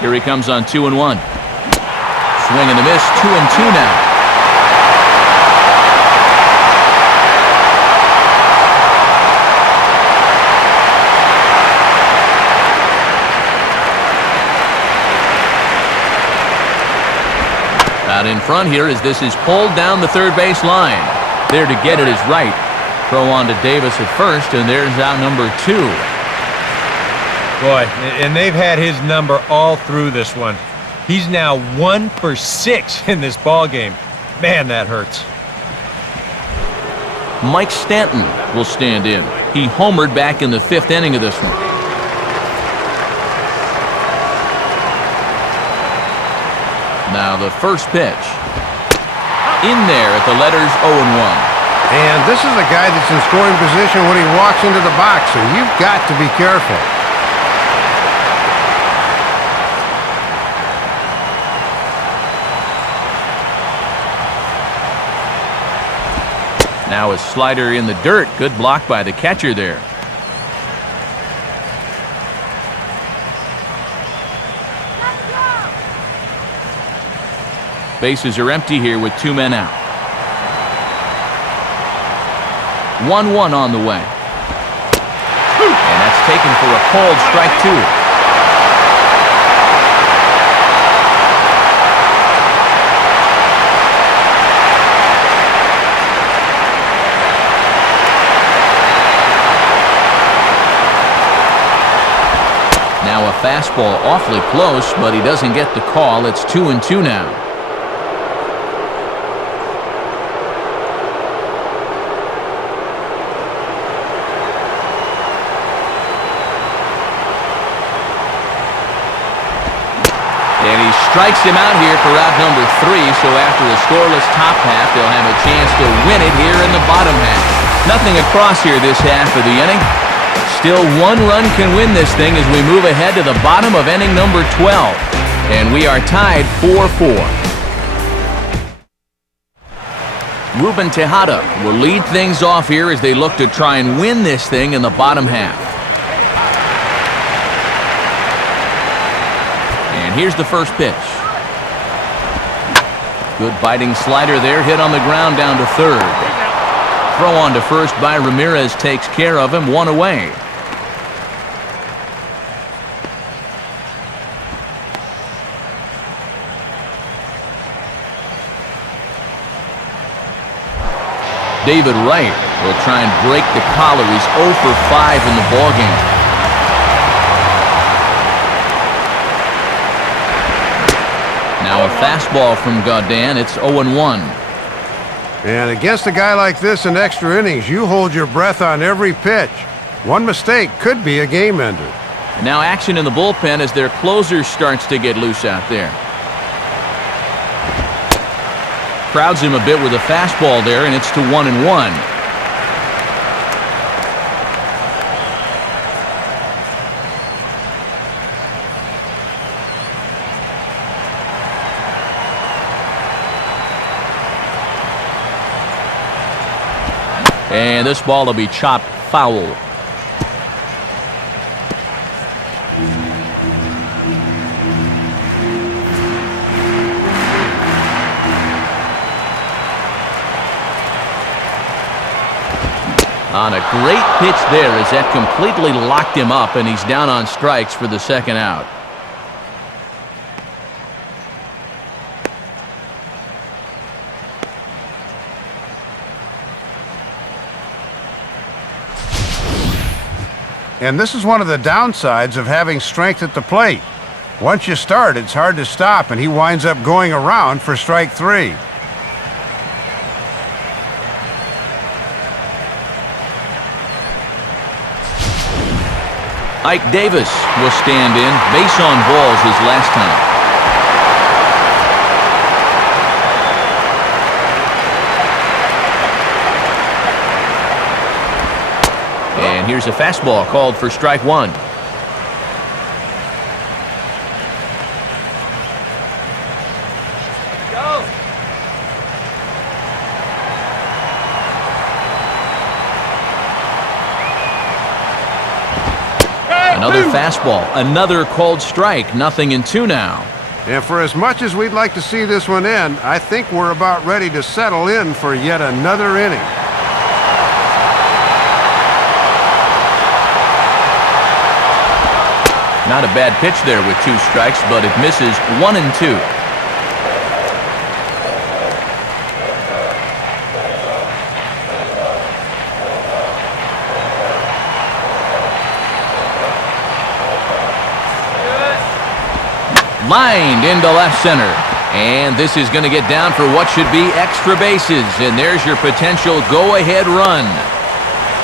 Here he comes on 2-1. Swing and a miss, 2-2 now. Out in front here as this is pulled down the third base line. There to get it is Wright. Throw on to Davis at first, and there's out number 2. Boy, and they've had his number all through this one. He's now 1 for 6 in this ball game. Man, that hurts. Mike Stanton will stand in. He homered back in the 5th inning of this one. Now the first pitch. In there at the letters 0-1. And this is a guy that's in scoring position when he walks into the box, so you've got to be careful. Now a slider in the dirt. Good block by the catcher there. Bases are empty here with 2 men out. 1-1 on the way. And that's taken for a called strike 2. Now a fastball awfully close, but he doesn't get the call. It's 2-2 now. And he strikes him out here for out number 3, so after a scoreless top half, they'll have a chance to win it here in the bottom half. Nothing across here this half of the inning. Still 1 run can win this thing as we move ahead to the bottom of inning number 12. And we are tied 4-4. Ruben Tejada will lead things off here as they look to try and win this thing in the bottom half. And here's the first pitch. Good biting slider there, hit on the ground down to third. Throw on to first by Ramirez takes care of him, 1 away. David Wright will try and break the collar. He's 0 for 5 in the ballgame. Now a fastball from Gaudin. It's 0-1. And against a guy like this in extra innings, you hold your breath on every pitch. One mistake could be a game ender. And now action in the bullpen as their closer starts to get loose out there. Crowds him a bit with a fastball there, and it's to 1-1. And this ball will be chopped foul. On a great pitch there as that completely locked him up, and he's down on strikes for the second out. And this is one of the downsides of having strength at the plate. Once you start, it's hard to stop, and he winds up going around for strike 3. Ike Davis will stand in. Base on balls his last time. And here's a fastball called for strike 1. Go. Another fastball, another called strike, 0-2 now. And for as much as we'd like to see this one end, I think we're about ready to settle in for yet another inning. Not a bad pitch there with 2 strikes, but it misses 1-2. Lined into left center. And this is going to get down for what should be extra bases. And there's your potential go-ahead run.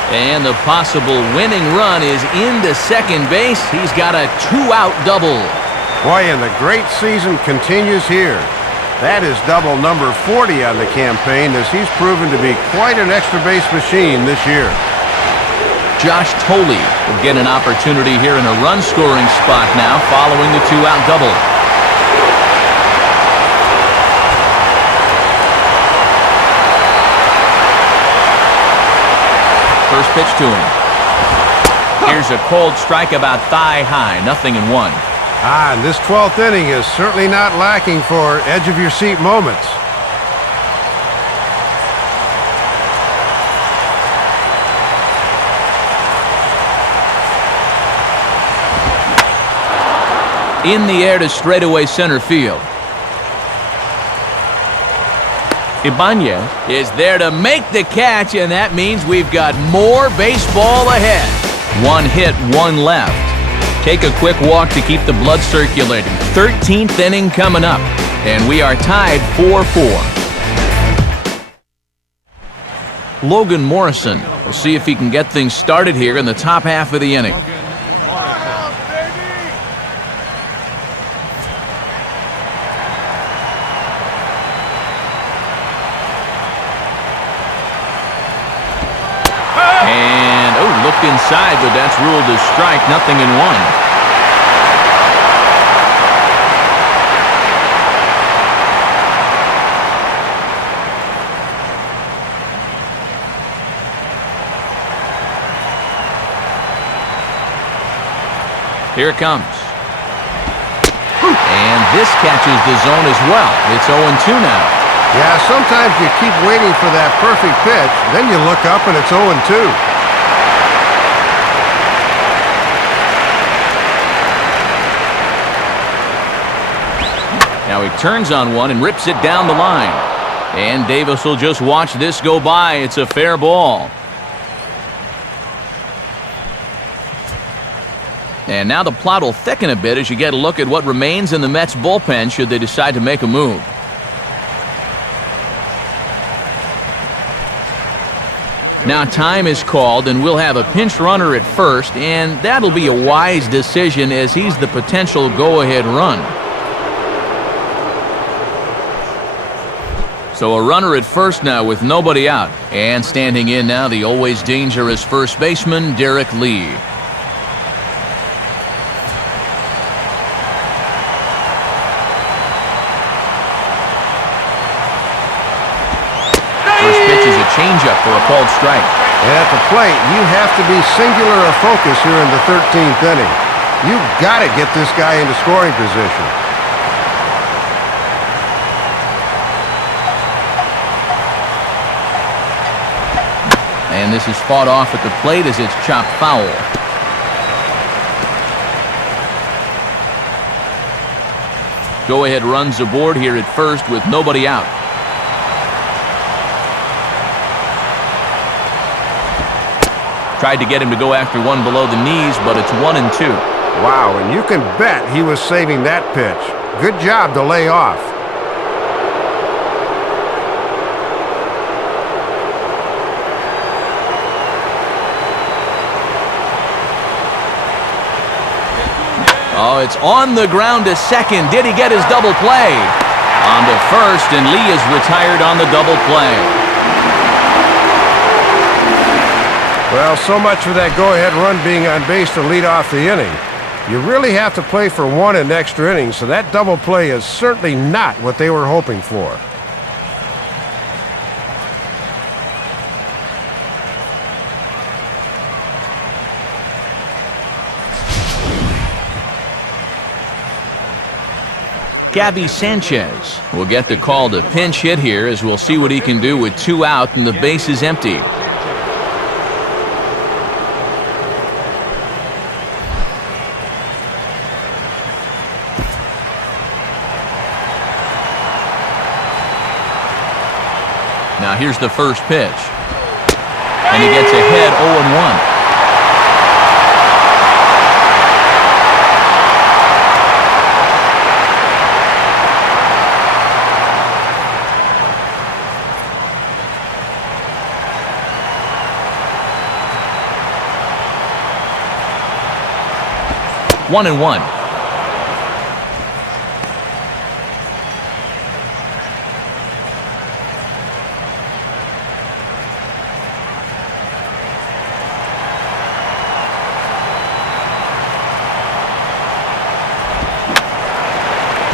And the possible winning run is into second base. He's got a 2-out double. Boy, and the great season continues here. That is double number 40 on the campaign, as he's proven to be quite an extra base machine this year. Josh Thole will get an opportunity here in a run-scoring spot now following the 2-out double. First pitch to him. Here's a cold strike about thigh high, 0-1. And this 12th inning is certainly not lacking for edge-of-your-seat moments. In the air to straightaway center field. Ibanez is there to make the catch, and that means we've got more baseball ahead. 1 hit, 1 left. Take a quick walk to keep the blood circulating. 13th inning coming up, and we are tied 4-4. Logan Morrison will see if he can get things started here in the top half of the inning. Looked inside, but that's ruled as strike, 0-1. Here it comes. And this catches the zone as well. It's 0-2 now. Yeah, sometimes you keep waiting for that perfect pitch, then you look up and it's 0-2. Now he turns on one and rips it down the line. And Davis will just watch this go by. It's a fair ball. And now the plot will thicken a bit as you get a look at what remains in the Mets bullpen should they decide to make a move. Now time is called, and we'll have a pinch runner at first, and that'll be a wise decision as he's the potential go-ahead run. So a runner at first now with nobody out. And standing in now, the always dangerous first baseman, Derek Lee. First pitch is a changeup for a called strike. And at the plate, you have to be singular of focus here in the 13th inning. You've got to get this guy into scoring position. And this is fought off at the plate as it's chopped foul. Go-ahead runs aboard here at first with nobody out. Tried to get him to go after one below the knees, but it's 1-2. Wow, and you can bet he was saving that pitch. Good job to lay off. Oh, it's on the ground to second. Did he get his double play? On to first, and Lee is retired on the double play. Well, so much for that go-ahead run being on base to lead off the inning. You really have to play for one in extra innings, so that double play is certainly not what they were hoping for. Gabby Sanchez will get the call to pinch hit here as we'll see what he can do with 2 out and the base is empty. Now here's the first pitch. And he gets ahead 0-1. One and one.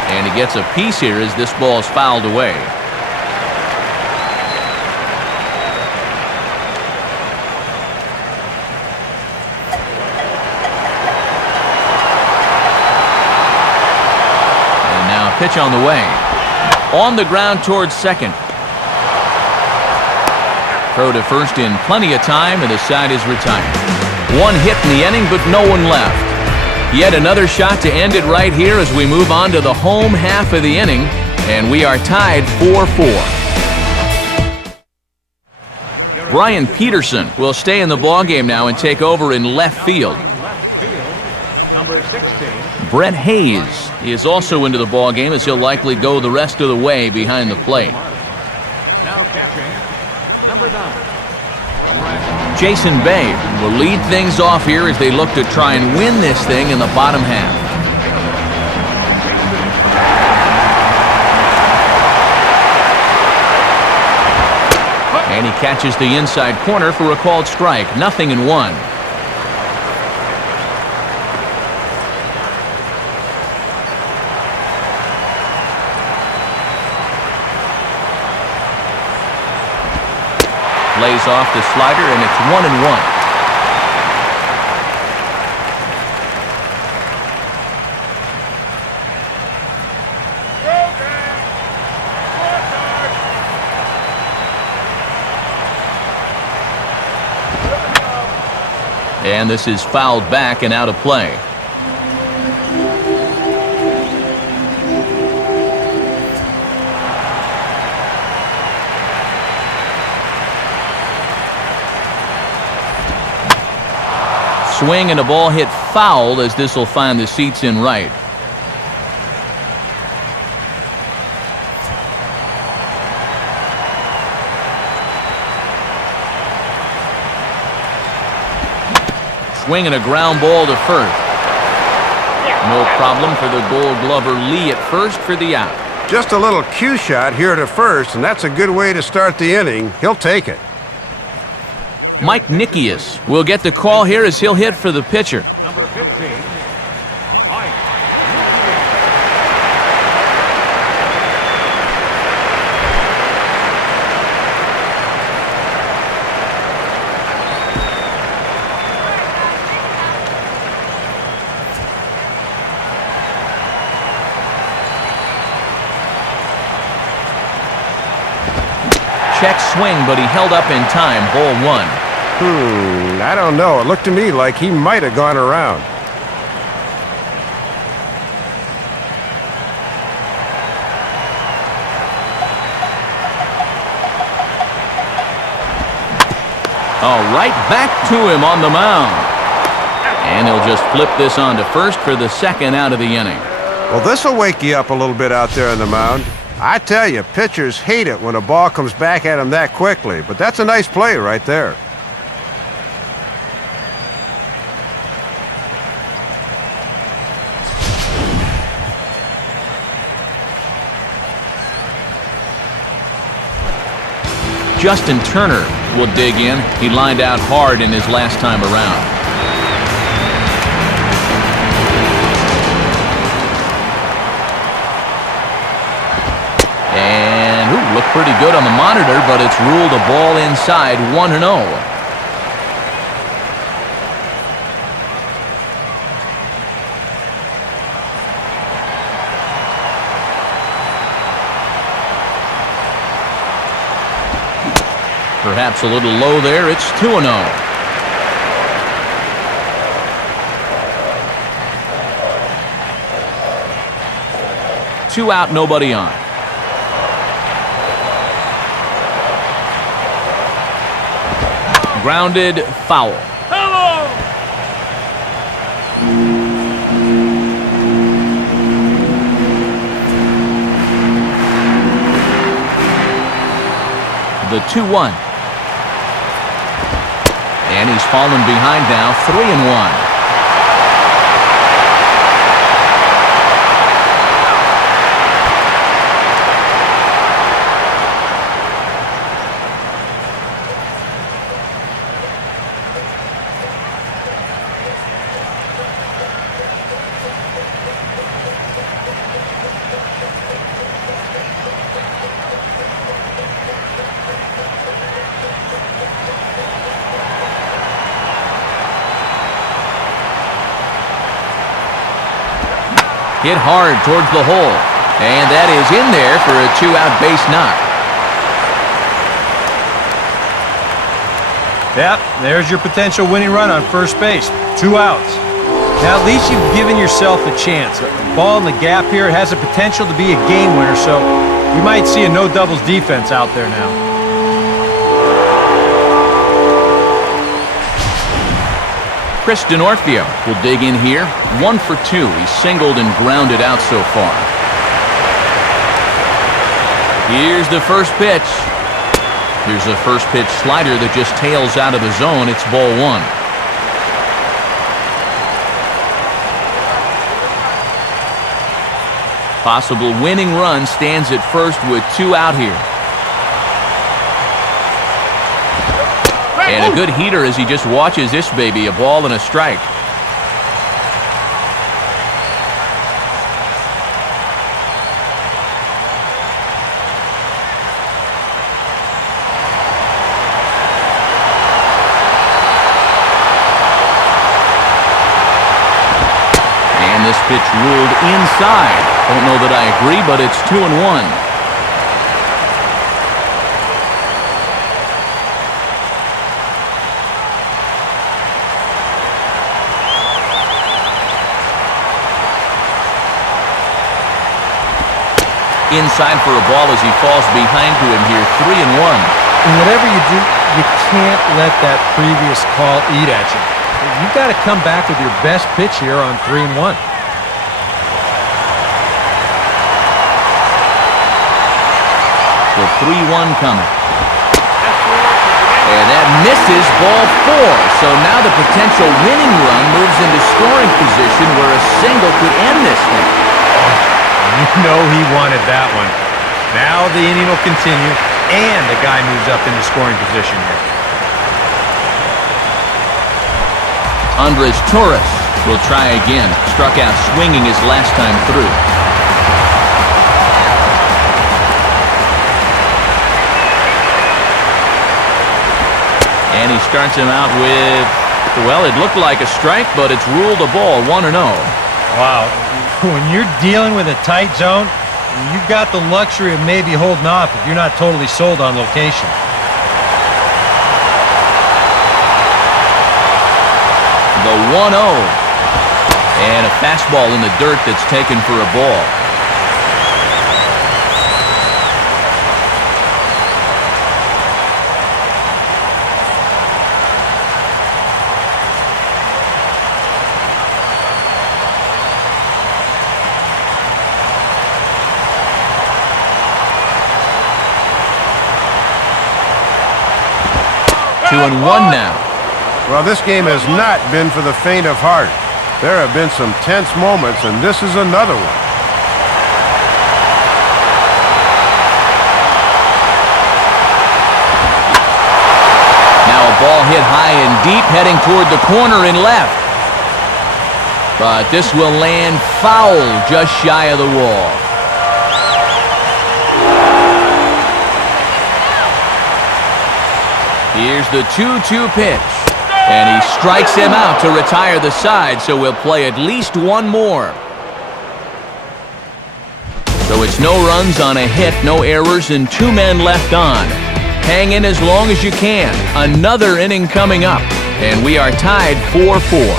And he gets a piece here as this ball is fouled away. Pitch on the way. On the ground towards second. Throw to first in plenty of time, and the side is retired. One hit in the inning, but no one left. Yet another shot to end it right here as we move on to the home half of the inning, and we are tied 4-4. Brian Peterson will stay in the ballgame now and take over in left field. Number 16. Brett Hayes is also into the ballgame as he'll likely go the rest of the way behind the plate. Now catching, number 9. Jason Bay will lead things off here as they look to try and win this thing in the bottom half. And he catches the inside corner for a called strike. 0-1. Lays off the slider, and it's 1-1. And this is fouled back and out of play. Swing and a ball hit foul as this will find the seats in right. Swing and a ground ball to first. No problem for the Gold Glover Lee at first for the out. Just a little cue shot here to first, and that's a good way to start the inning. He'll take it. Mike Nikias will get the call here as he'll hit for the pitcher. Number 15, Mike. Check swing, but he held up in time. Ball 1. I don't know. It looked to me like he might have gone around. All right, back to him on the mound. And he'll just flip this on to first for the second out of the inning. Well, this will wake you up a little bit out there on the mound. I tell you, pitchers hate it when a ball comes back at them that quickly, but that's a nice play right there. Justin Turner will dig in. He lined out hard in his last time around. And looked pretty good on the monitor, but it's ruled a ball inside, 1-0. Perhaps a little low there. It's 2-0. Two out, nobody on. Grounded, foul. Hello! The 2-1. And he's fallen behind now, 3-1. Hit hard towards the hole. And that is in there for a two-out base knock. Yep, there's your potential winning run on first base. 2 outs. Now at least you've given yourself a chance. A ball in the gap here, it has the potential to be a game winner, so we might see a no-doubles defense out there now. Chris D'Onofrio will dig in here. 1 for 2. He's singled and grounded out so far. Here's the first pitch. Here's a first pitch slider that just tails out of the zone. It's ball 1. Possible winning run stands at first with 2 out here. And a good heater as he just watches this baby, a ball and a strike. And this pitch ruled inside. Don't know that I agree, but it's 2-1. Inside for a ball as he falls behind to him here, 3-1. And whatever you do, you can't let that previous call eat at you. You've got to come back with your best pitch here on 3-1. The 3-1 coming. And that misses, ball 4. So now the potential winning run moves into scoring position where a single could end this thing. You know he wanted that one. Now the inning will continue, and the guy moves up into scoring position here. Andres Torres will try again. Struck out swinging his last time through. And he starts him out with, well, it looked like a strike, but it's ruled a ball, 1-0. Wow. When you're dealing with a tight zone, you've got the luxury of maybe holding off if you're not totally sold on location. The 1-0. And a fastball in the dirt that's taken for a ball. Two and one now. Well, this game has not been for the faint of heart. There have been some tense moments, and this is another one. Now a ball hit high and deep, heading toward the corner and left. But this will land foul just shy of the wall. Here's the 2-2 pitch. And he strikes him out to retire the side, so we'll play at least one more. So it's no runs on a hit, no errors, and 2 men left on. Hang in as long as you can. Another inning coming up, and we are tied 4-4.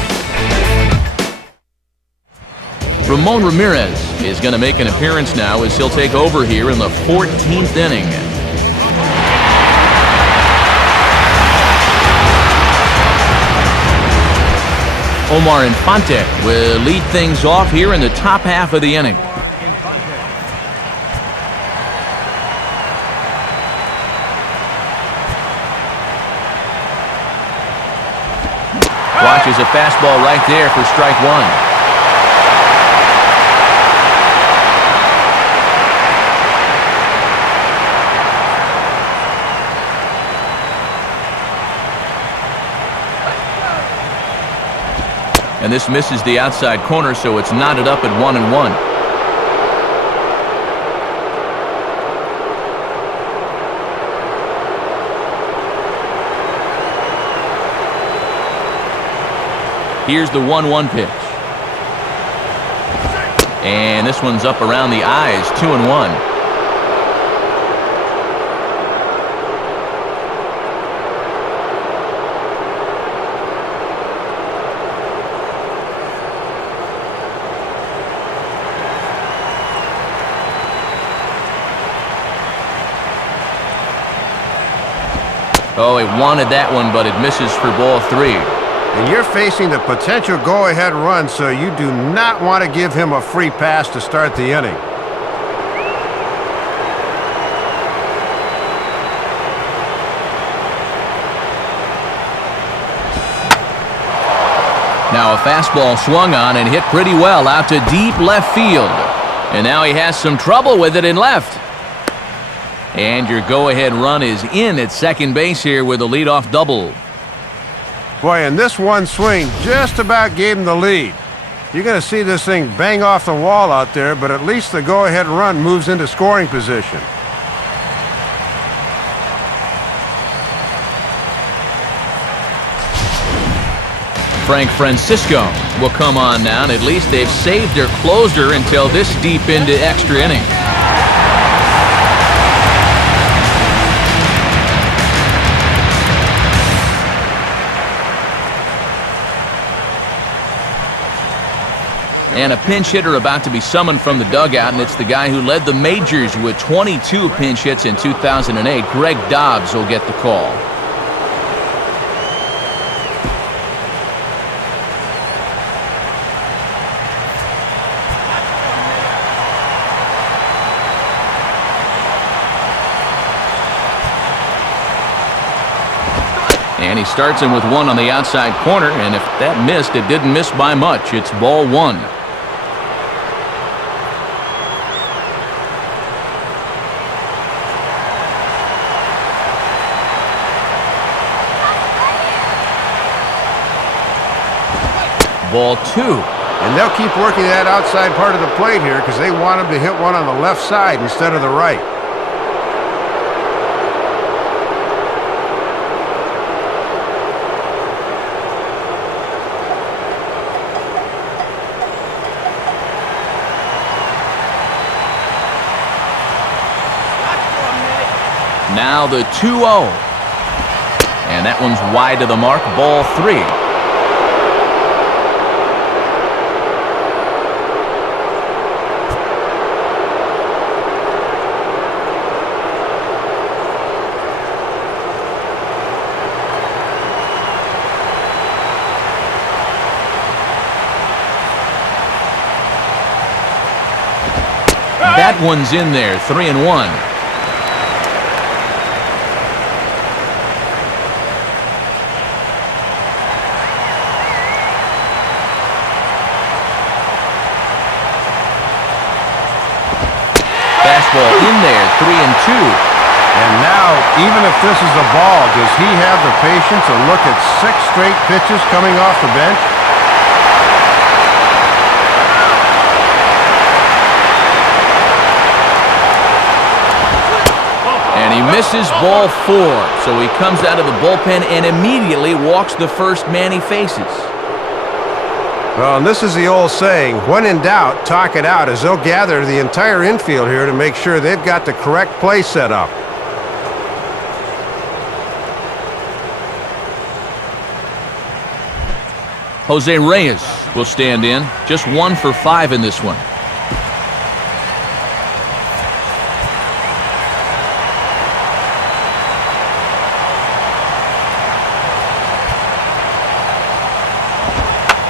Ramon Ramirez is going to make an appearance now as he'll take over here in the 14th inning. Omar Infante will lead things off here in the top half of the inning. Watches a fastball right there for strike 1. And this misses the outside corner, so it's knotted up at 1-1. Here's the 1-1 pitch. And this one's up around the eyes, 2-1. Oh, he wanted that one, but it misses for ball 3. And you're facing the potential go-ahead run, so you do not want to give him a free pass to start the inning. Now a fastball swung on and hit pretty well out to deep left field. And now he has some trouble with it in left. And your go-ahead run is in at second base here with a leadoff double. Boy, and this one swing just about gave him the lead. You're going to see this thing bang off the wall out there, but at least the go-ahead run moves into scoring position. Frank Francisco will come on now, and at least they've saved their closer until this deep into extra inning. And a pinch hitter about to be summoned from the dugout, and it's the guy who led the majors with 22 pinch hits in 2008. Greg Dobbs will get the call. And he starts him with one on the outside corner, and if that missed, it didn't miss by much. It's ball one. Ball two. And they'll keep working that outside part of the plate here because they want him to hit one on the left side instead of the right. Now the 2-0. And that one's wide to the mark, ball three. That one's in there, 3-1. Fastball in there, 3-2. And now, even if this is a ball, does he have the patience to look at 6 straight pitches coming off the bench? And he misses ball four, so he comes out of the bullpen and immediately walks the first man he faces. Well, and this is the old saying, when in doubt, talk it out, as they'll gather the entire infield here to make sure they've got the correct play set up. Jose Reyes will stand in, just 1 for 5 in this one.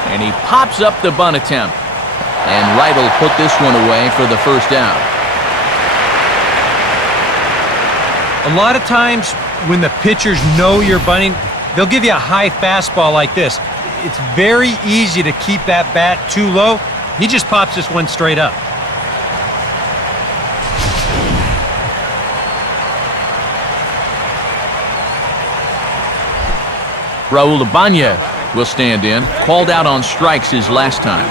And he pops up the bunt attempt. And Wright will put this one away for the first out. A lot of times when the pitchers know you're bunting, they'll give you a high fastball like this. It's very easy to keep that bat too low. He just pops this one straight up. Raul Ibanez will stand in, called out on strikes his last time.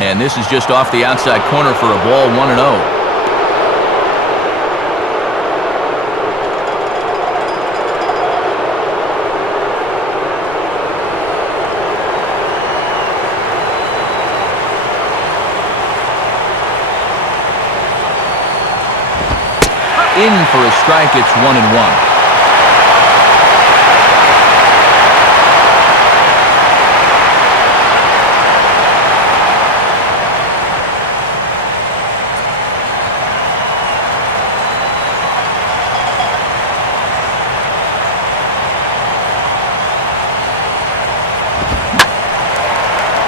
And this is just off the outside corner for a ball, 1-0. In for a strike, it's 1-1.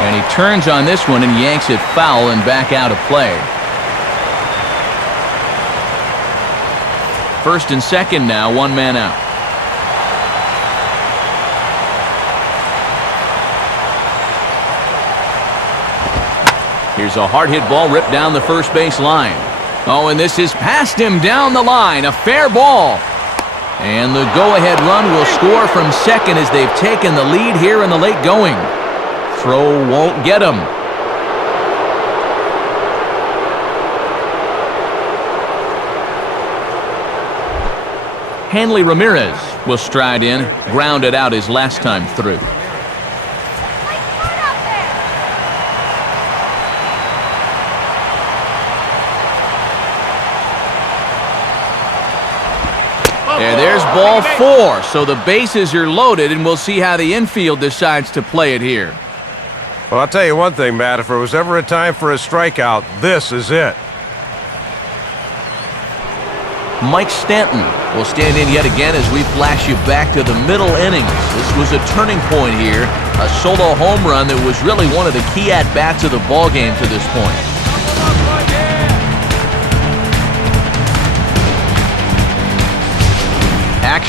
And he turns on this one and yanks it foul and back out of play. First and second now, 1 man out. Here's a hard hit ball ripped down the first base line. Oh, and this is past him down the line. A fair ball. And the go-ahead run will score from second as they've taken the lead here in the late going. Throw won't get him. Hanley Ramirez will stride in, grounded out his last time through. And there's ball 4, so the bases are loaded, and we'll see how the infield decides to play it here. Well, I'll tell you one thing, Matt. If there was ever a time for a strikeout, this is it. Mike Stanton will stand in yet again as we flash you back to the middle innings. This was a turning point here, a solo home run that was really one of the key at-bats of the ballgame to this point.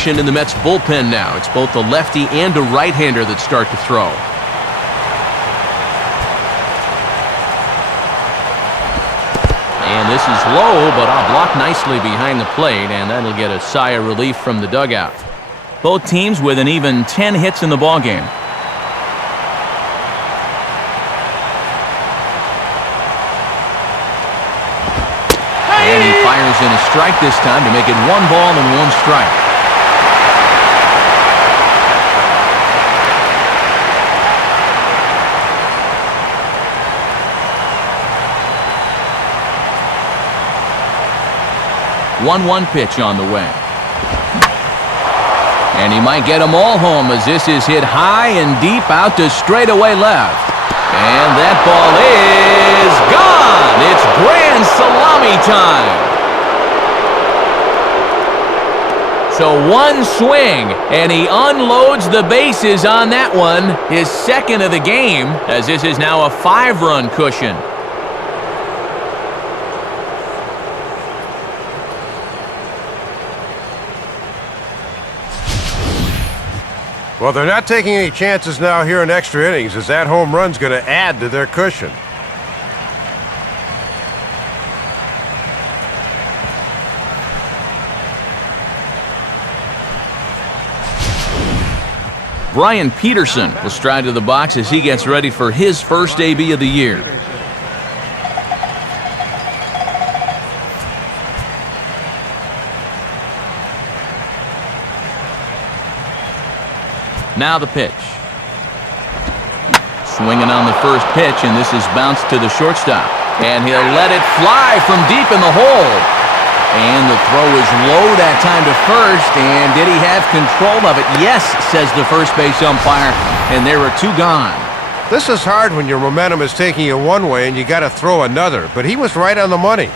action in the Mets bullpen now. It's both a lefty and a right-hander that start to throw. And this is low, but blocked nicely behind the plate, and that'll get a sigh of relief from the dugout. Both teams with an even 10 hits in the ballgame. And he fires in a strike this time to make it 1 ball and 1 strike. One pitch on the way. And he might get them all home as this is hit high and deep out to straightaway left. And that ball is gone. It's grand salami time. So 1 swing, and he unloads the bases on that one. His second of the game, as this is now a 5-run cushion. Well, they're not taking any chances now here in extra innings, as that home run's going to add to their cushion. Brian Peterson will stride to the box as he gets ready for his first AB of the year. Now the pitch. Swinging on the first pitch, and this is bounced to the shortstop. And he'll let it fly from deep in the hole. And the throw is low that time to first, and did he have control of it? Yes, says the first base umpire, and there are 2 gone. This is hard when your momentum is taking you one way and you got to throw another, but he was right on the money.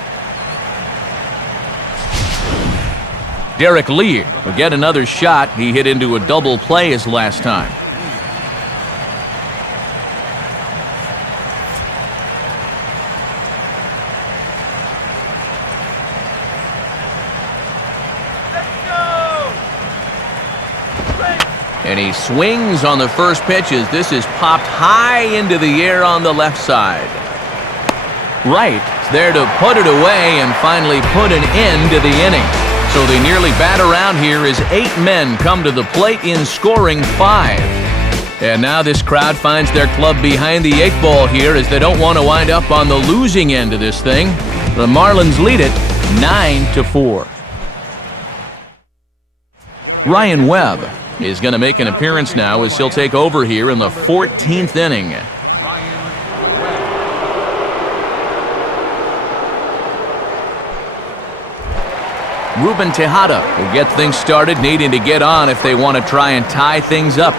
Derek Lee will get another shot. He hit into a double play his last time. And he swings on the first pitch as this is popped high into the air on the left side. Right, there to put it away and finally put an end to the inning. So they nearly bat around here as 8 men come to the plate in scoring 5. And now this crowd finds their club behind the 8 ball here as they don't want to wind up on the losing end of this thing. The Marlins lead it 9-4. Ryan Webb is going to make an appearance now as he'll take over here in the 14th inning. Ruben Tejada will get things started, needing to get on if they want to try and tie things up.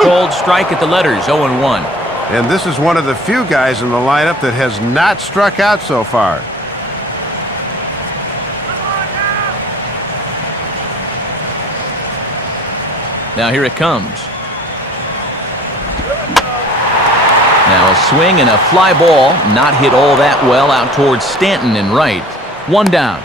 Cold strike at the letters, 0-1. And this is one of the few guys in the lineup that has not struck out so far. Now here it comes. Now a swing and a fly ball, not hit all that well out towards Stanton and right. 1 down.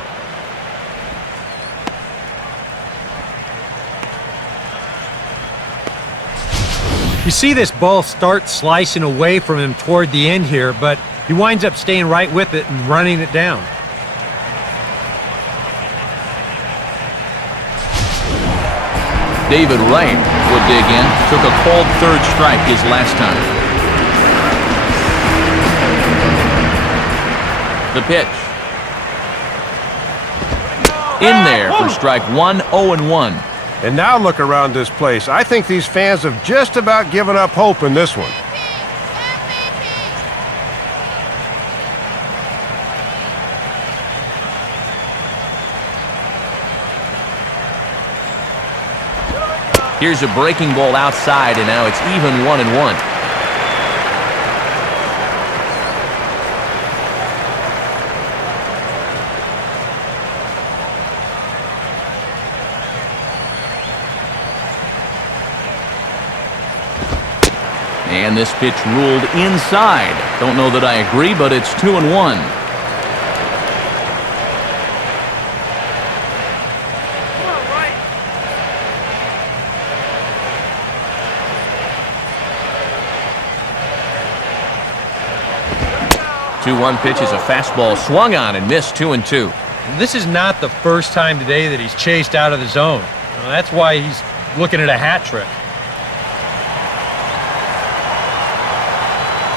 You see this ball start slicing away from him toward the end here, but he winds up staying right with it and running it down. David Wright will dig in. Took a called 3rd strike his last time. The pitch. In there for strike 1, 0-1. And now look around this place. I think these fans have just about given up hope in this one. Here's a breaking ball outside, and now it's even 1-1. And this pitch ruled inside. Don't know that I agree, but it's 2-1. 2-1 pitch is a fastball swung on and missed 2-2. This is not the first time today that he's chased out of the zone. That's why he's looking at a hat trick.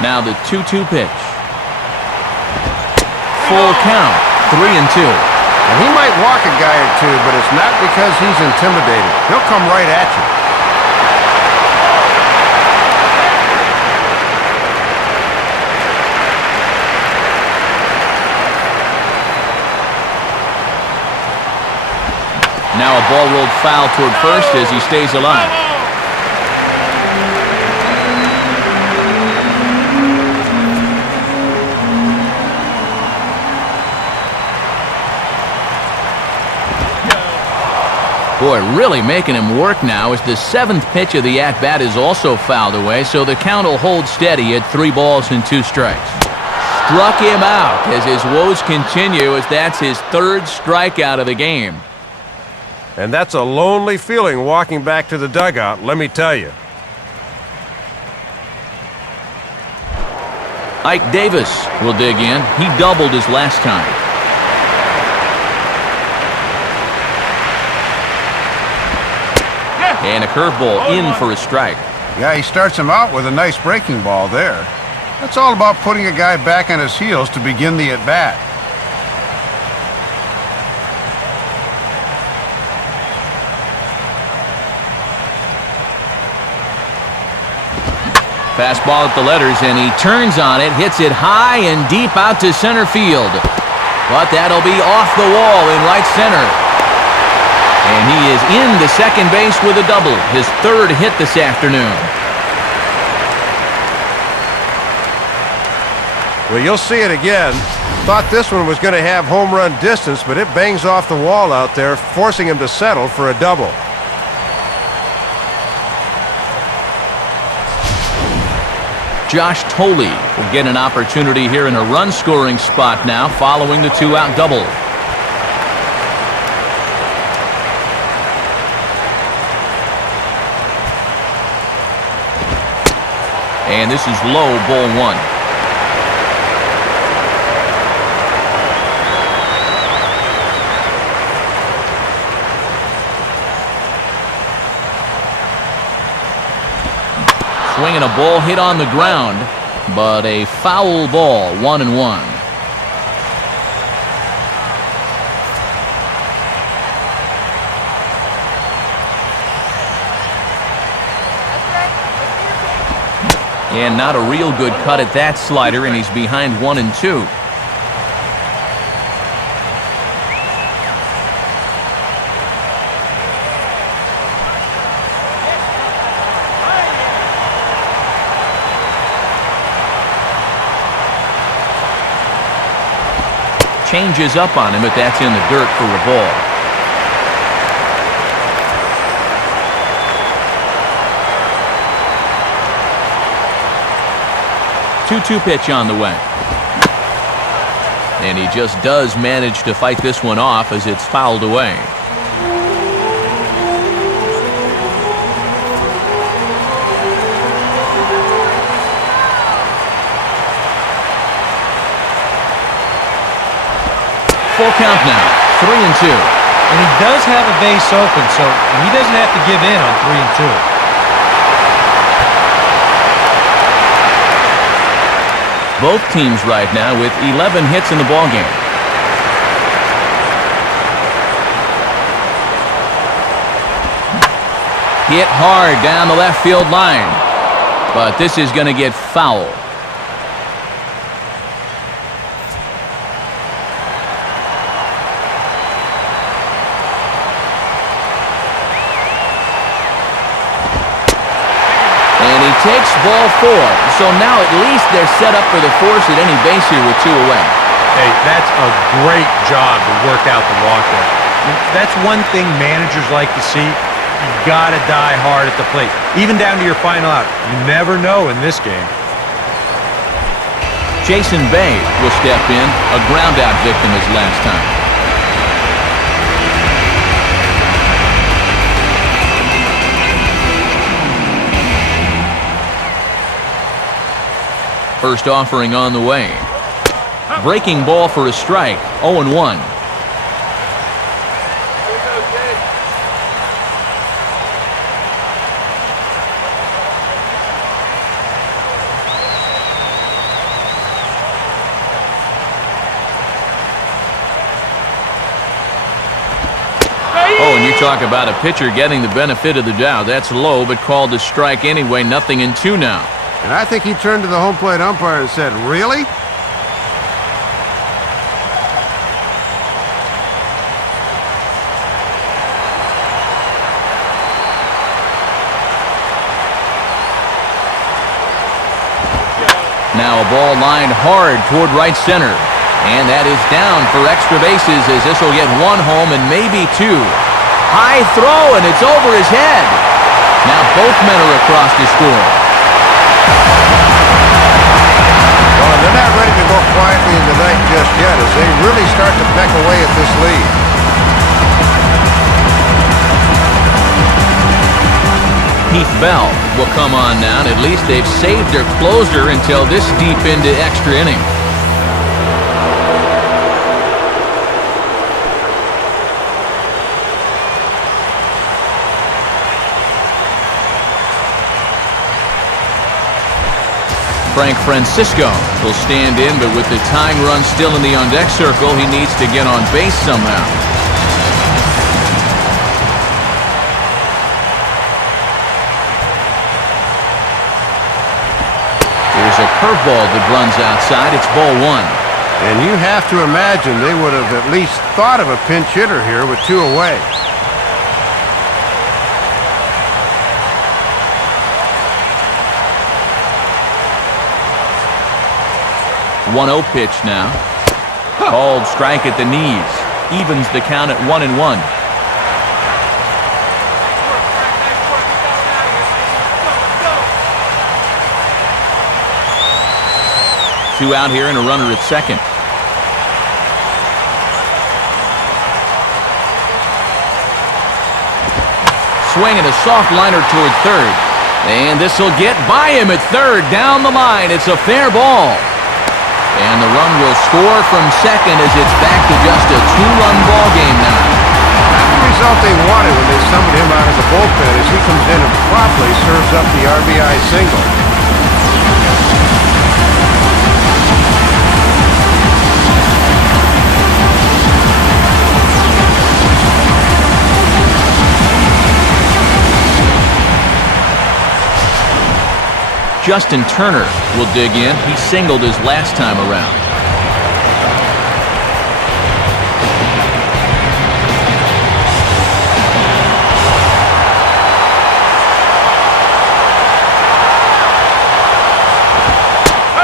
Now the 2-2 pitch. Full count, 3-2. And he might walk a guy or two, but it's not because he's intimidated. He'll come right at you. Now a ball rolled foul toward first as he stays alive. Boy, really making him work now as the 7th pitch of the at-bat is also fouled away, so the count will hold steady at 3 balls and 2 strikes. Struck him out as his woes continue, as that's his 3rd strikeout of the game. And that's a lonely feeling walking back to the dugout, let me tell you. Ike Davis will dig in. He doubled his last time. And a curveball in for a strike. Yeah, he starts him out with a nice breaking ball there. That's all about putting a guy back on his heels to begin the at-bat. Fastball at the letters, and he turns on it, hits it high and deep out to center field. But that'll be off the wall in right center. And he is into second base with a double, his 3rd hit this afternoon. Well, you'll see it again. Thought this one was going to have home run distance, but it bangs off the wall out there, forcing him to settle for a double. Josh Thole will get an opportunity here in a run-scoring spot now following the 2-out double. And this is low, ball 1. Swinging a ball hit on the ground, but a foul ball, 1-1. And not a real good cut at that slider, and he's behind 1-2. Changes up on him, but that's in the dirt for a ball. Two pitch on the way. And he just does manage to fight this one off as it's fouled away. Full count now, 3-2. And he does have a base open, so he doesn't have to give in on 3-2. Both teams right now with 11 hits in the ballgame. Hit hard down the left field line, but this is going to get foul. Takes ball 4, so now at least they're set up for the force at any base here with 2 away. Hey, that's a great job to work out the walk there. That's one thing managers like to see. You gotta die hard at the plate, even down to your final out. You never know in this game. Jason Bay will step in, a ground-out victim his last time. First offering on the way. breaking ball for a strike. 0-1. Oh, and you talk about a pitcher getting the benefit of the doubt. That's low, but called a strike anyway. 0-2 now. And I think he turned to the home plate umpire and said, "Really?" Now a ball lined hard toward right center. And that is down for extra bases as this will get one home and maybe two. High throw, and it's over his head. Now both men are across to score. Well, they're not ready to go quietly in the night just yet as they really start to peck away at this lead. Heath Bell will come on now, and at least they've saved their closer until this deep into extra innings. Frank Francisco will stand in, but with the tying run still in the on-deck circle, he needs to get on base somehow. Here's a curveball that runs outside. It's ball one. And you have to imagine they would have at least thought of a pinch hitter here with two away. 1-0 pitch now. Called strike at the knees. Evens the count at 1-1. Two out here and a runner at second. Swinging a soft liner toward third. And this will get by him at third. Down the line. It's a fair ball. And the run will score from second as it's back to just a two-run ball game now. Not the result they wanted when they summoned him out of the bullpen as he comes in and promptly serves up the RBI single. Justin Turner will dig in. He singled his last time around.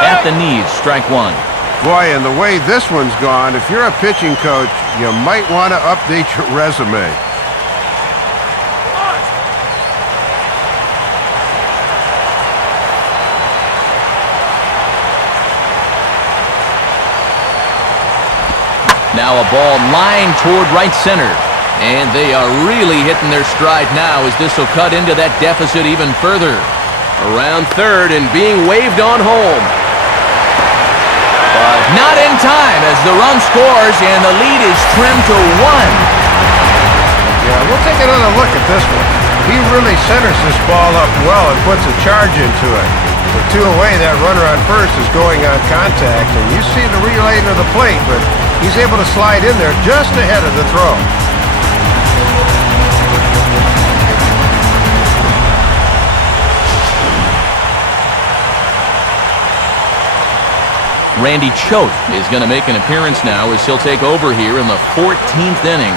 At the knees, strike one. Boy, and the way this one's gone, if you're a pitching coach, you might want to update your resume. Now a ball lined toward right center. And they are really hitting their stride now as this will cut into that deficit even further. Around third and being waved on home. But not in time as the run scores and the lead is trimmed to one. Yeah, we'll take another look at this one. He really centers this ball up well and puts a charge into it. With two away, that runner on first is going on contact, and you see the relay to the plate, but he's able to slide in there just ahead of the throw. Randy Choate is going to make an appearance now as he'll take over here in the 14th inning.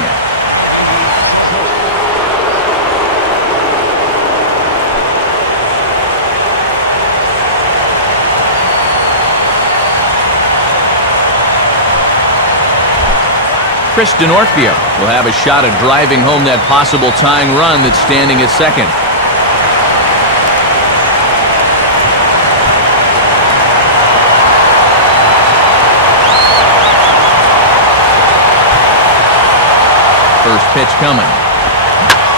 Chris DeNorfia will have a shot at driving home that possible tying run that's standing at second. First pitch coming.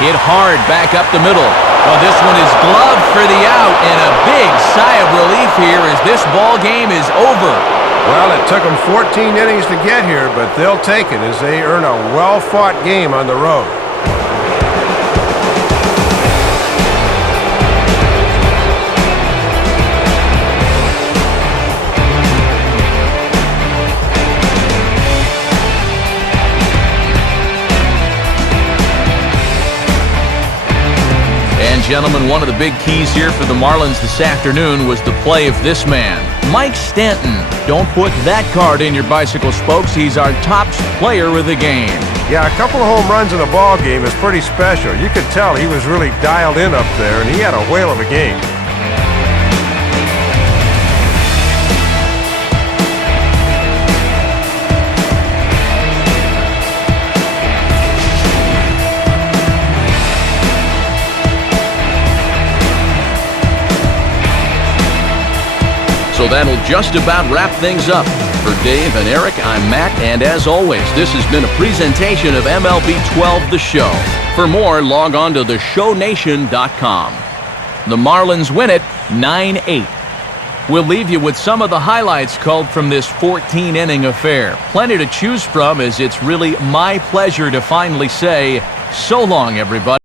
Hit hard back up the middle. Well, this one is gloved for the out, and a big sigh of relief here as this ball game is over. Well, it took them 14 innings to get here, but they'll take it as they earn a well-fought game on the road. And gentlemen, one of the big keys here for the Marlins this afternoon was the play of this man, Mike Stanton. Don't put that card in your bicycle spokes. He's our top player of the game. Yeah, a couple of home runs in a ball game is pretty special. You could tell he was really dialed in up there, and he had a whale of a game. So that'll just about wrap things up. For Dave and Eric, I'm Matt, and as always, this has been a presentation of MLB 12 The Show. For more, log on to theshownation.com. The Marlins win it 9-8. We'll leave you with some of the highlights culled from this 14-inning affair. Plenty to choose from, as it's really my pleasure to finally say, so long, everybody.